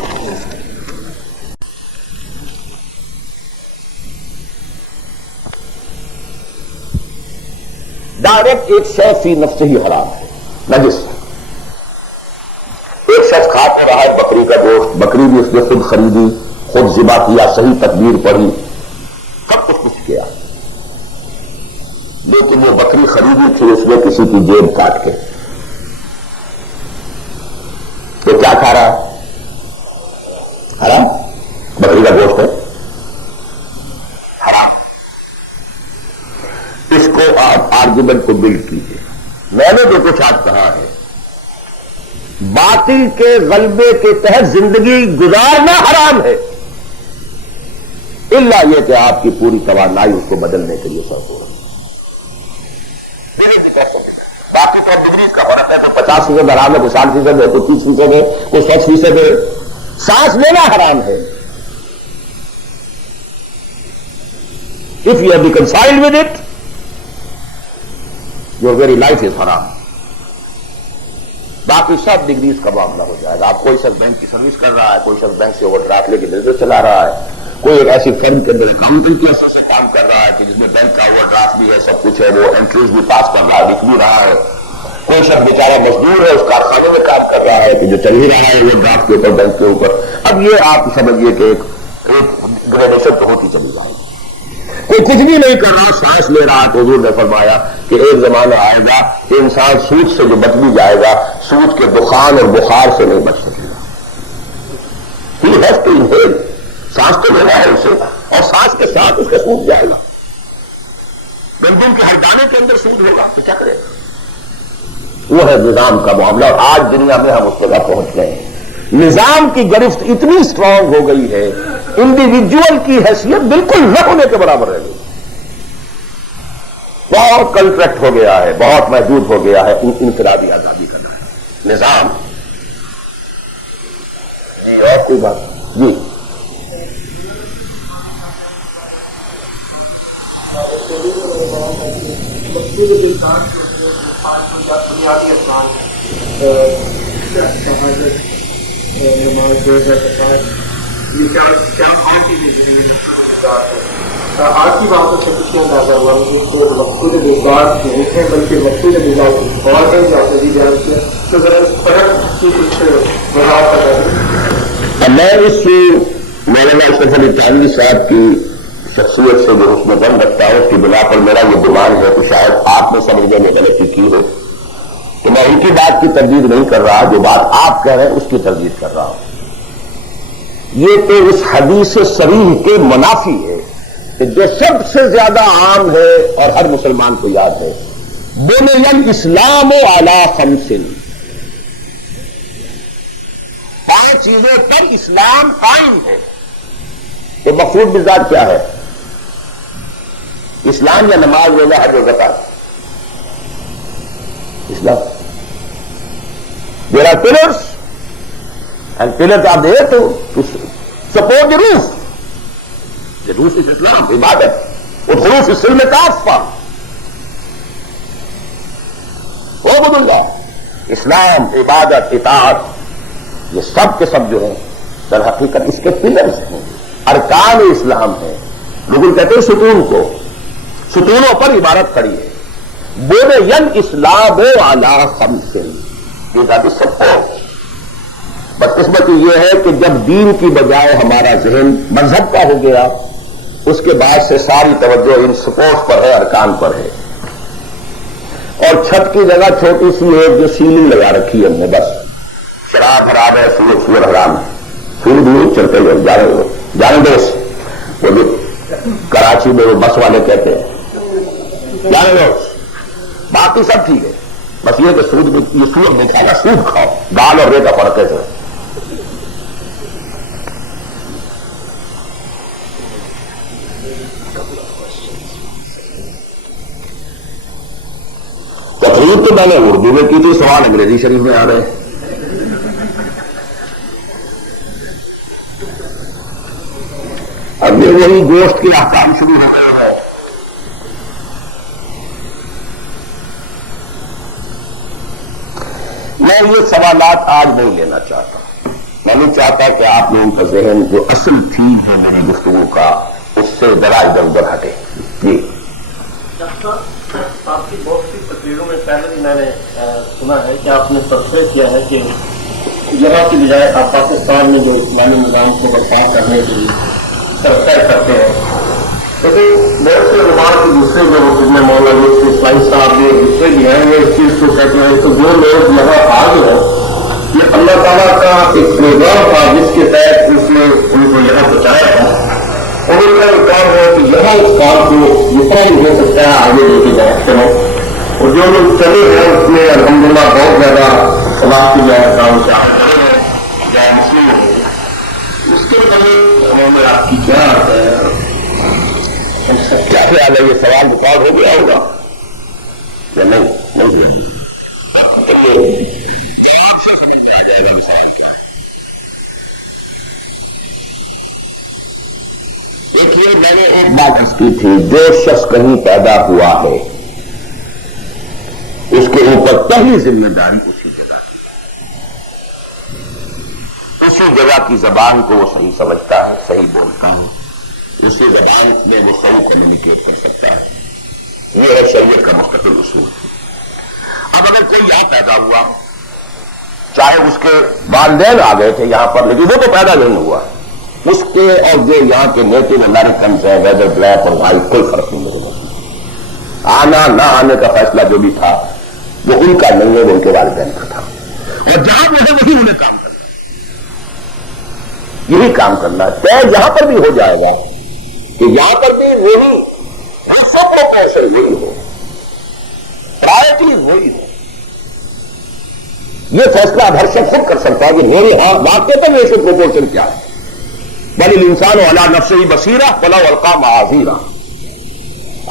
ڈائریکٹ ایک شے فی نفسہ ہی حرام ہے، نجس۔ ایک شخص کھا تو رہا ہے بکری کا گوشت، بکری بھی اس نے خود خریدی، خود ذبح کیا، صحیح تکبیر پڑھی، سب کچھ کیا، لیکن وہ بکری خریدی تھی اس نے کسی کی جیب کاٹ کے، تو کیا کھا رہا ہے؟ حرام، بکری کا گوشت ہے حرام۔ اس کو آپ آرگومنٹ کو بلڈ کیجیے۔ میں نے جو کچھ آج کہا ہے، باطل کے غلبے کے تحت زندگی گزارنا حرام ہے، الا یہ کہ آپ کی پوری توانائی اس کو بدلنے کے لیے صرف ہو رہی ہے۔ باقی تو ڈگریز کا فرق ہے، تو 50% حرام ہے، کوئی 60% ہے، کوئی 30% ہے، کوئی 100% ہے۔ سانس لینا حرام ہے۔ If you are reconciled with it, your very life is haram۔ باقی سب ڈگریز کا معاملہ ہو جائے گا۔ آپ کوئی شخص بینک کی سروس کر رہا ہے، کوئی شخص بینک سے اوور ڈرافٹ لے کے بزنس چلا رہا ہے، کوئی ایک ایسی فرم کے اندر اکاؤنٹنٹ کے اثر سے کام کر رہا ہے کہ جس میں بینک کا اوور ڈرافٹ بھی ہے، سب کچھ ہے، وہ انٹریز بھی پاس کر رہا ہے، لکھ بھی رہا ہے، کوئی شخص بیچارہ مزدور ہے، اس کارخانے میں کام کر رہا ہے کہ جو چل ہی رہا ہے وہ ڈرافٹ کے اوپر، بینک کے اوپر۔ اب یہ آپ سمجھیے کہ ایک گریڈیشن تو ہوتی چلی جائے گی۔ کوئی کچھ بھی نہیں کر رہا، سانس لے رہا، تو حضور نے فرمایا کہ ایک زمانہ آئے گا کہ انسان سود سے جو بچ بھی جائے گا، سود کے دخان اور بخار سے نہیں بچ سکے گا۔ He has to inhale، سانس تو لینا ہے اسے، اور سانس کے ساتھ اس کا سود جائے گا۔ گندم کے ہر دانے کے اندر سود ہوگا تو کیا کرے گا؟ وہ ہے نظام کا معاملہ، اور آج دنیا میں ہم اس جگہ پہنچ گئے ہیں۔ نظام کی گرفت اتنی اسٹرانگ ہو گئی ہے، انڈیویجول کی حیثیت بالکل نہ ہونے کے برابر رہ گئی، بہت کنٹریکٹ ہو گیا ہے، بہت محدود ہو گیا ہے، انفرادی آزادی کا نام نظام۔ جی اور کوئی بات جی بنیادی اسلام آج کی باتوں سے کچھ اندازہ ہوا کہ مقصود بزداد نہیں ہے بلکہ مقصود بزداد اور ہے یا جی بیان کیا، تو ذرا اس فرق کی کچھ وضاحت کریں۔ میں اس مولانا اشرف علی تھانوی صاحب کی شخصیت سے جو حسن ظن رکھتا ہوں، اس کی بنا پر میرا یہ گمان ہے کہ شاید آپ نے سمجھنے میں غلطی کی ہو، تو میں ان کی بات کی تردید نہیں کر رہا، جو بات آپ کہہ رہے ہیں اس کی تردید کر رہا ہوں۔ یہ تو اس حدیث صریح کے منافی ہے کہ جو سب سے زیادہ عام ہے اور ہر مسلمان کو یاد ہے، بنی الاسلام علی خمس، 5 چیزوں پر اسلام قائم ہے۔ تو مقصود بذات کیا ہے؟ اسلام یا نماز، روزہ، حج و زکات؟ اسلام۔ There are pillars and pillars are there to support the roof. The roof is Islam، عبادت، ادخلوا فی السلم کافہ، اعبدوا اللہ۔ اسلام، عبادت، اطاعت، یہ سب کے سب جو ہیں در حقیقت اس کے پلرز ہیں، ارکان اسلام ہیں۔ لوگ کہتے ہیں ستون کو، ستونوں پر عبارت کھڑی ہے۔ بنی الاسلام علی خمس، یہ ذاتی سب کو۔ بدقسمتی یہ ہے کہ جب دین کی بجائے ہمارا ذہن مذہب کا ہو گیا، اس کے بعد سے ساری توجہ ان سپورٹس پر ہے، ارکان پر ہے، اور چھت کی جگہ چھوٹی سی ایک جو سیلنگ لگا رکھی ہے ہم نے، بس شراب حرام ہے، سور حرام ہے، پھر بھی چلتے گئے، جانے دو۔ وہ جو کراچی میں وہ بس والے کہتے ہیں جانے دو، باقی سب ٹھیک ہے، بس یہ کہ سود، یہ سور نہیں کھانا، سود کھاؤ، دال اور رے کا فرق ہے۔ تقریر تو میں نے اردو میں کی تھی، سوال انگریزی شریف میں آ رہے ہیں. اب یہ وہی گوشت کے احکام شروع ہو گیا ہے. میں یہ سوالات آج نہیں لینا چاہتا. میں نہیں چاہتا کہ آپ لوگوں کا ذہن جو اصل چیز ہے میری گفتگو کا اس سے ذرا ادھر ادھر ہٹے. جی آپ کی بہت سی تقریروں میں پہلے بھی میں نے سنا ہے کہ آپ نے تبصرہ کیا ہے کہ یہاں کی بجائے آپ پاکستان میں جو اسلامی نظام کو برپا کرنے کی سرکار کرتے ہیں. لیکن بہت سے علماء کے دوسرے جو جن مولانا اسماعیل صاحب نے دوسرے بھی ہیں وہ اس چیز کو کہتے ہیں کہ جو لوگ یہاں آ گئے ہیں یہ اللہ تعالیٰ کا ایک پروگرام تھا جس کے تحت اس نے ان کو یہاں پہنچایا تھا، اور ان کا کام ہے کہ یہاں اس کام کو جتنا بھی ہو سکتا ہے آگے لے کے جانا چلو. اور جو لوگ چلے ہیں اس میں الحمدللہ بہت زیادہ خلاف کی جائے کام چاہے جائے مسلم ہو. اس کے بعد آپ کی کیا کیا خیال ہے؟ یہ سوال ریکارڈ ہو گیا ہوگا یا نہیں؟ نہیں ہوا. جواب سے سمجھ میں آ جائے گا مثال کا. دیکھیے میں نے ایک بات اس کی تھی، جو شخص کہیں پیدا ہوا ہے اس کے اوپر پہلی ذمہ داری اسی جگہ کی زبان کو وہ صحیح سمجھتا ہے، صحیح بولتا ہے، اسی زبان میں وہ صحیح کمیونیکیٹ کر سکتا ہے. یہ ہے شریعت کا مستقل اصول. اب اگر کوئی یہاں پیدا ہوا، چاہے اس کے والدین آ گئے تھے یہاں پر لیکن وہ تو پیدا نہیں ہوا، اس کے اور جو یہاں کے نیٹو امریکنز ہیں ویدر بلیک اور وائٹ کوئی فرق نہیں ہوگا. آنا نہ آنے کا فیصلہ جو بھی تھا وہ ان کا نہیں ہے، وہ ان کے والدین کا تھا. اور جہاں وہ ہے وہی انہیں کام کرنا، یہی کام کرنا طے یہاں پر بھی ہو جائے گا کہ یہاں پر بھی وہی سب کو پیسے وہی ہو، پرائرٹیز وہی ہو. یہ فیصلہ اب ہر شخص خود کر سکتا ہے کہ میرے ہاں واقع تک ریشو پروپورشن کیا ہے. بل الانسان علی نفسہ بصیرہ ولو القی معاذیرہ.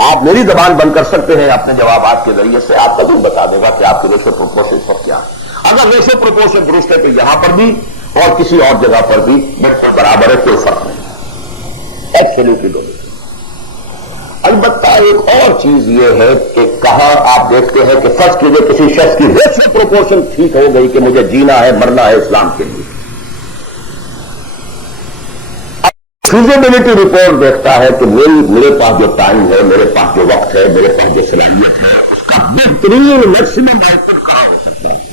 آپ میری زبان بند کر سکتے ہیں اپنے جوابات کے ذریعے سے، آپ کو بھی بتا دے گا کہ آپ کے ریشو پروپورشن سب کیا ہے. اگر ریشو پروپورشن درست ہے تو یہاں پر بھی اور کسی اور جگہ پر بھی برابر ہے، کوئی فرق نہیں. ایبسولوٹلی دونوں. البتہ ایک اور چیز یہ ہے کہ کہاں آپ دیکھتے ہیں کہ فرض کیجیے کسی شخص کی ریشو پروپورشن ٹھیک ہو گئی کہ مجھے جینا ہے مرنا ہے اسلام کے لیے. فیزیبلٹی رپورٹ دیکھتا ہے کہ میرے پاس جو ٹائم ہے، میرے پاس جو وقت ہے، میرے پاس جو صلاحیت ہے، اس کا بہترین میکسیمم آؤٹ پٹ کہاں ہو سکتا ہے.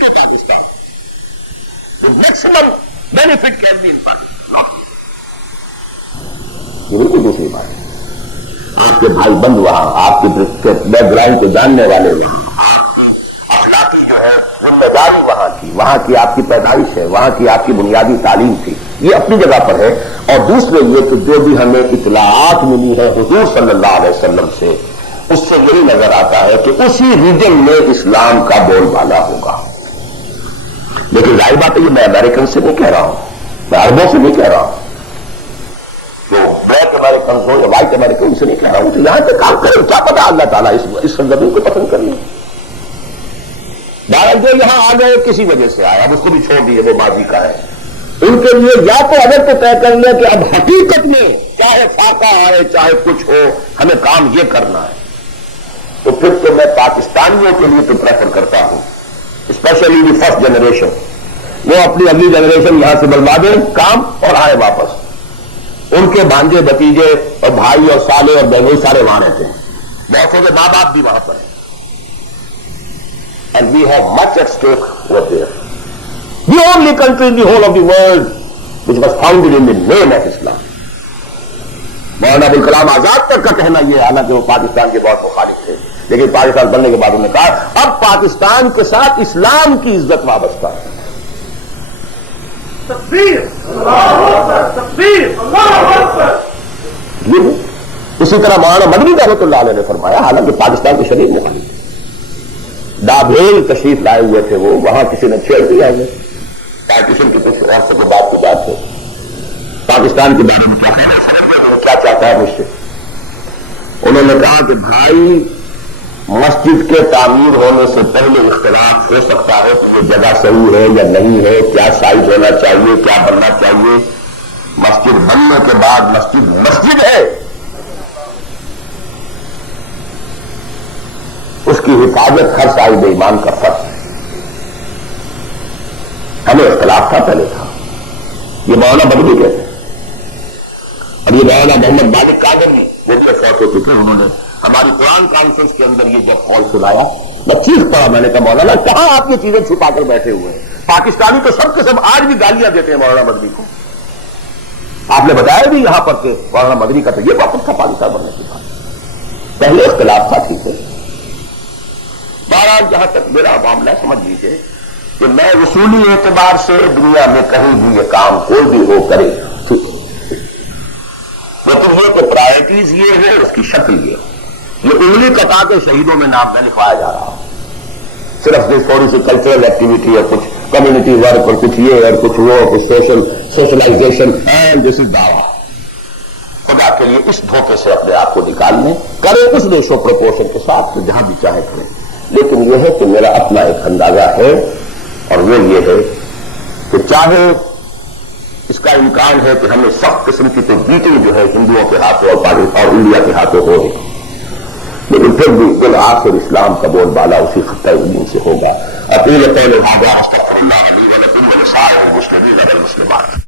کے Pakistan maximum benefit can be in Pakistan. یہ بالکل دوسری بات ہے. آپ کے بھائی بند وہاں، آپ کے بیک گراؤنڈ کو جاننے والے وہاں، اخلاقی جو ہے ذمہ داری وہاں کی آپ کی پیدائش ہے، وہاں کی آپ کی بنیادی تعلیم تھی، یہ اپنی جگہ پر ہے. اور دوسرے یہ کہ جو بھی ہمیں اطلاعات ملی ہے حضور صلی اللہ علیہ وسلم سے، اس سے یہی نظر آتا ہے کہ اسی ریجن میں اسلام کا بول بالا ہوگا. لیکن ظاہر بات ہے یہ میں امریکن سے نہیں کہہ رہا ہوں، میں عربوں سے نہیں کہہ رہا ہوں، جو بلیک امریکن ہو یا وائٹ امریکن سے نہیں کہہ رہا ہوں. تو یہاں سے کام کریں، کیا پتا اللہ تعالیٰ اس سرزمین کو پسند کر لیں. بھارت جو یہاں آ گئے کسی وجہ سے آیا، اب اس کو بھی چھوڑ دیے، وہ ماضی کا ہے. ان کے لیے یا تو اگر تو طے کر لیں کہ اب حقیقت میں چاہے فاقہ آئے چاہے کچھ ہو ہمیں کام یہ کرنا ہے، تو پھر تو میں پاکستانیوں کے لیے تو پریفر کرتا ہوں، اسپیشلی دی فرسٹ جنریشن، وہ اپنی اگلی جنریشن یہاں سے بلوا دیں کام اور آئے واپس. ان کے بھانجے بتیجے اور بھائی اور سالے اور بہنوئی سارے وہاں رہتے ہیں، بہت سے ماں باپ بھی وہاں پر ہیں. And we have much at stake over there. The only country in the whole of the world which was founded in the name of Islam. Maulana Abul Kalam Azad تک کا کہنا یہ ہے، حالانکہ وہ پاکستان کے بہت مخالف تھے، لیکن پاکستان بننے کے بعد انہوں نے کہا اب پاکستان کے ساتھ اسلام کی عزت وابستہ ہے. تکبیر، اللہ اکبر، تکبیر، اللہ اکبر. اسی طرح مولانا مدنی رحمۃ اللہ علیہ نے فرمایا، حالانکہ پاکستان کے شدید مخالف تھے، ڈابھیل تشریف لائے ہوئے تھے، وہ وہاں کسی نے چھیڑ دیا ہے پارٹیشن کی کچھ عرصے کے بعد کی بات ہے، پاکستان کے بارے میں تھا مجھ سے. انہوں نے کہا کہ بھائی مسجد کے تعمیر ہونے سے پہلے اختلاف ہو سکتا ہے کہ یہ جگہ صحیح ہے یا نہیں ہے, کیا سائز ہونا چاہیے, کیا بننا چاہیے. مسجد بننے کے بعد مسجد مسجد ہے, اس کی حفاظت ہر صاحب ایمان کا فرض ہے. ہمیں اختلاف تھا, پہلے تھا. یہ مولانا مدنی کہتے ہیں, اور یہ مولانا محمد مالک قادری وہ بھی فوت ہو چکے. انہوں نے ہماری قرآن کانفرنس کے اندر یہ جب قول سنایا, میں چیخ پڑا. میں نے کہا مولانا کہاں آپ یہ چیزیں چھپا کر بیٹھے ہوئے ہیں؟ پاکستانی تو سب کے سب آج بھی گالیاں دیتے ہیں مولانا مدنی کو. آپ نے بتایا بھی یہاں پر کہ مولانا مدنی کا تو یہ واپس تھا پاکستان بننے کے بعد. پہلے اختلاف تھا, ٹھیک ہے. بہرحال جہاں تک میرا معاملہ سمجھ لیجیے کہ میں اصولی اعتبار سے دنیا میں کہیں بھی یہ کام کوئی بھی ہو کرے, لیکن یہ کہ پرائرٹیز یہ ہے, اس کی شکل یہ ہے. یہ انگلی کٹا کے شہیدوں میں نام نہ لکھوایا جا رہا, صرف تھوڑی سی کلچرل ایکٹیویٹی اور کچھ کمیونٹی ورک اور کچھ یہ اور کچھ وہ, کچھ سوشلائزیشن اینڈ دس از دعویٰ. خدا کے لیے اس دھوکے سے اپنے آپ کو نکالنے کرے اس ریشو پروپورشن کے ساتھ جہاں بھی چاہے کریں. لیکن یہ ہے کہ میرا اپنا ایک اندازہ ہے, اور وہ یہ ہے کہ چاہے اس کا امکان ہے کہ ہمیں سخت قسم کی تو بیٹنگ جو ہے ہندوؤں کے ہاتھوں اور انڈیا کے ہاتھوں ہو, لیکن پھر بھی بالآخر اسلام کا بول بالا اسی خطۂ علم سے ہوگا. اقول قول هذا استغفر الله لي ولكم ولسائر المسلمين والمسلمات.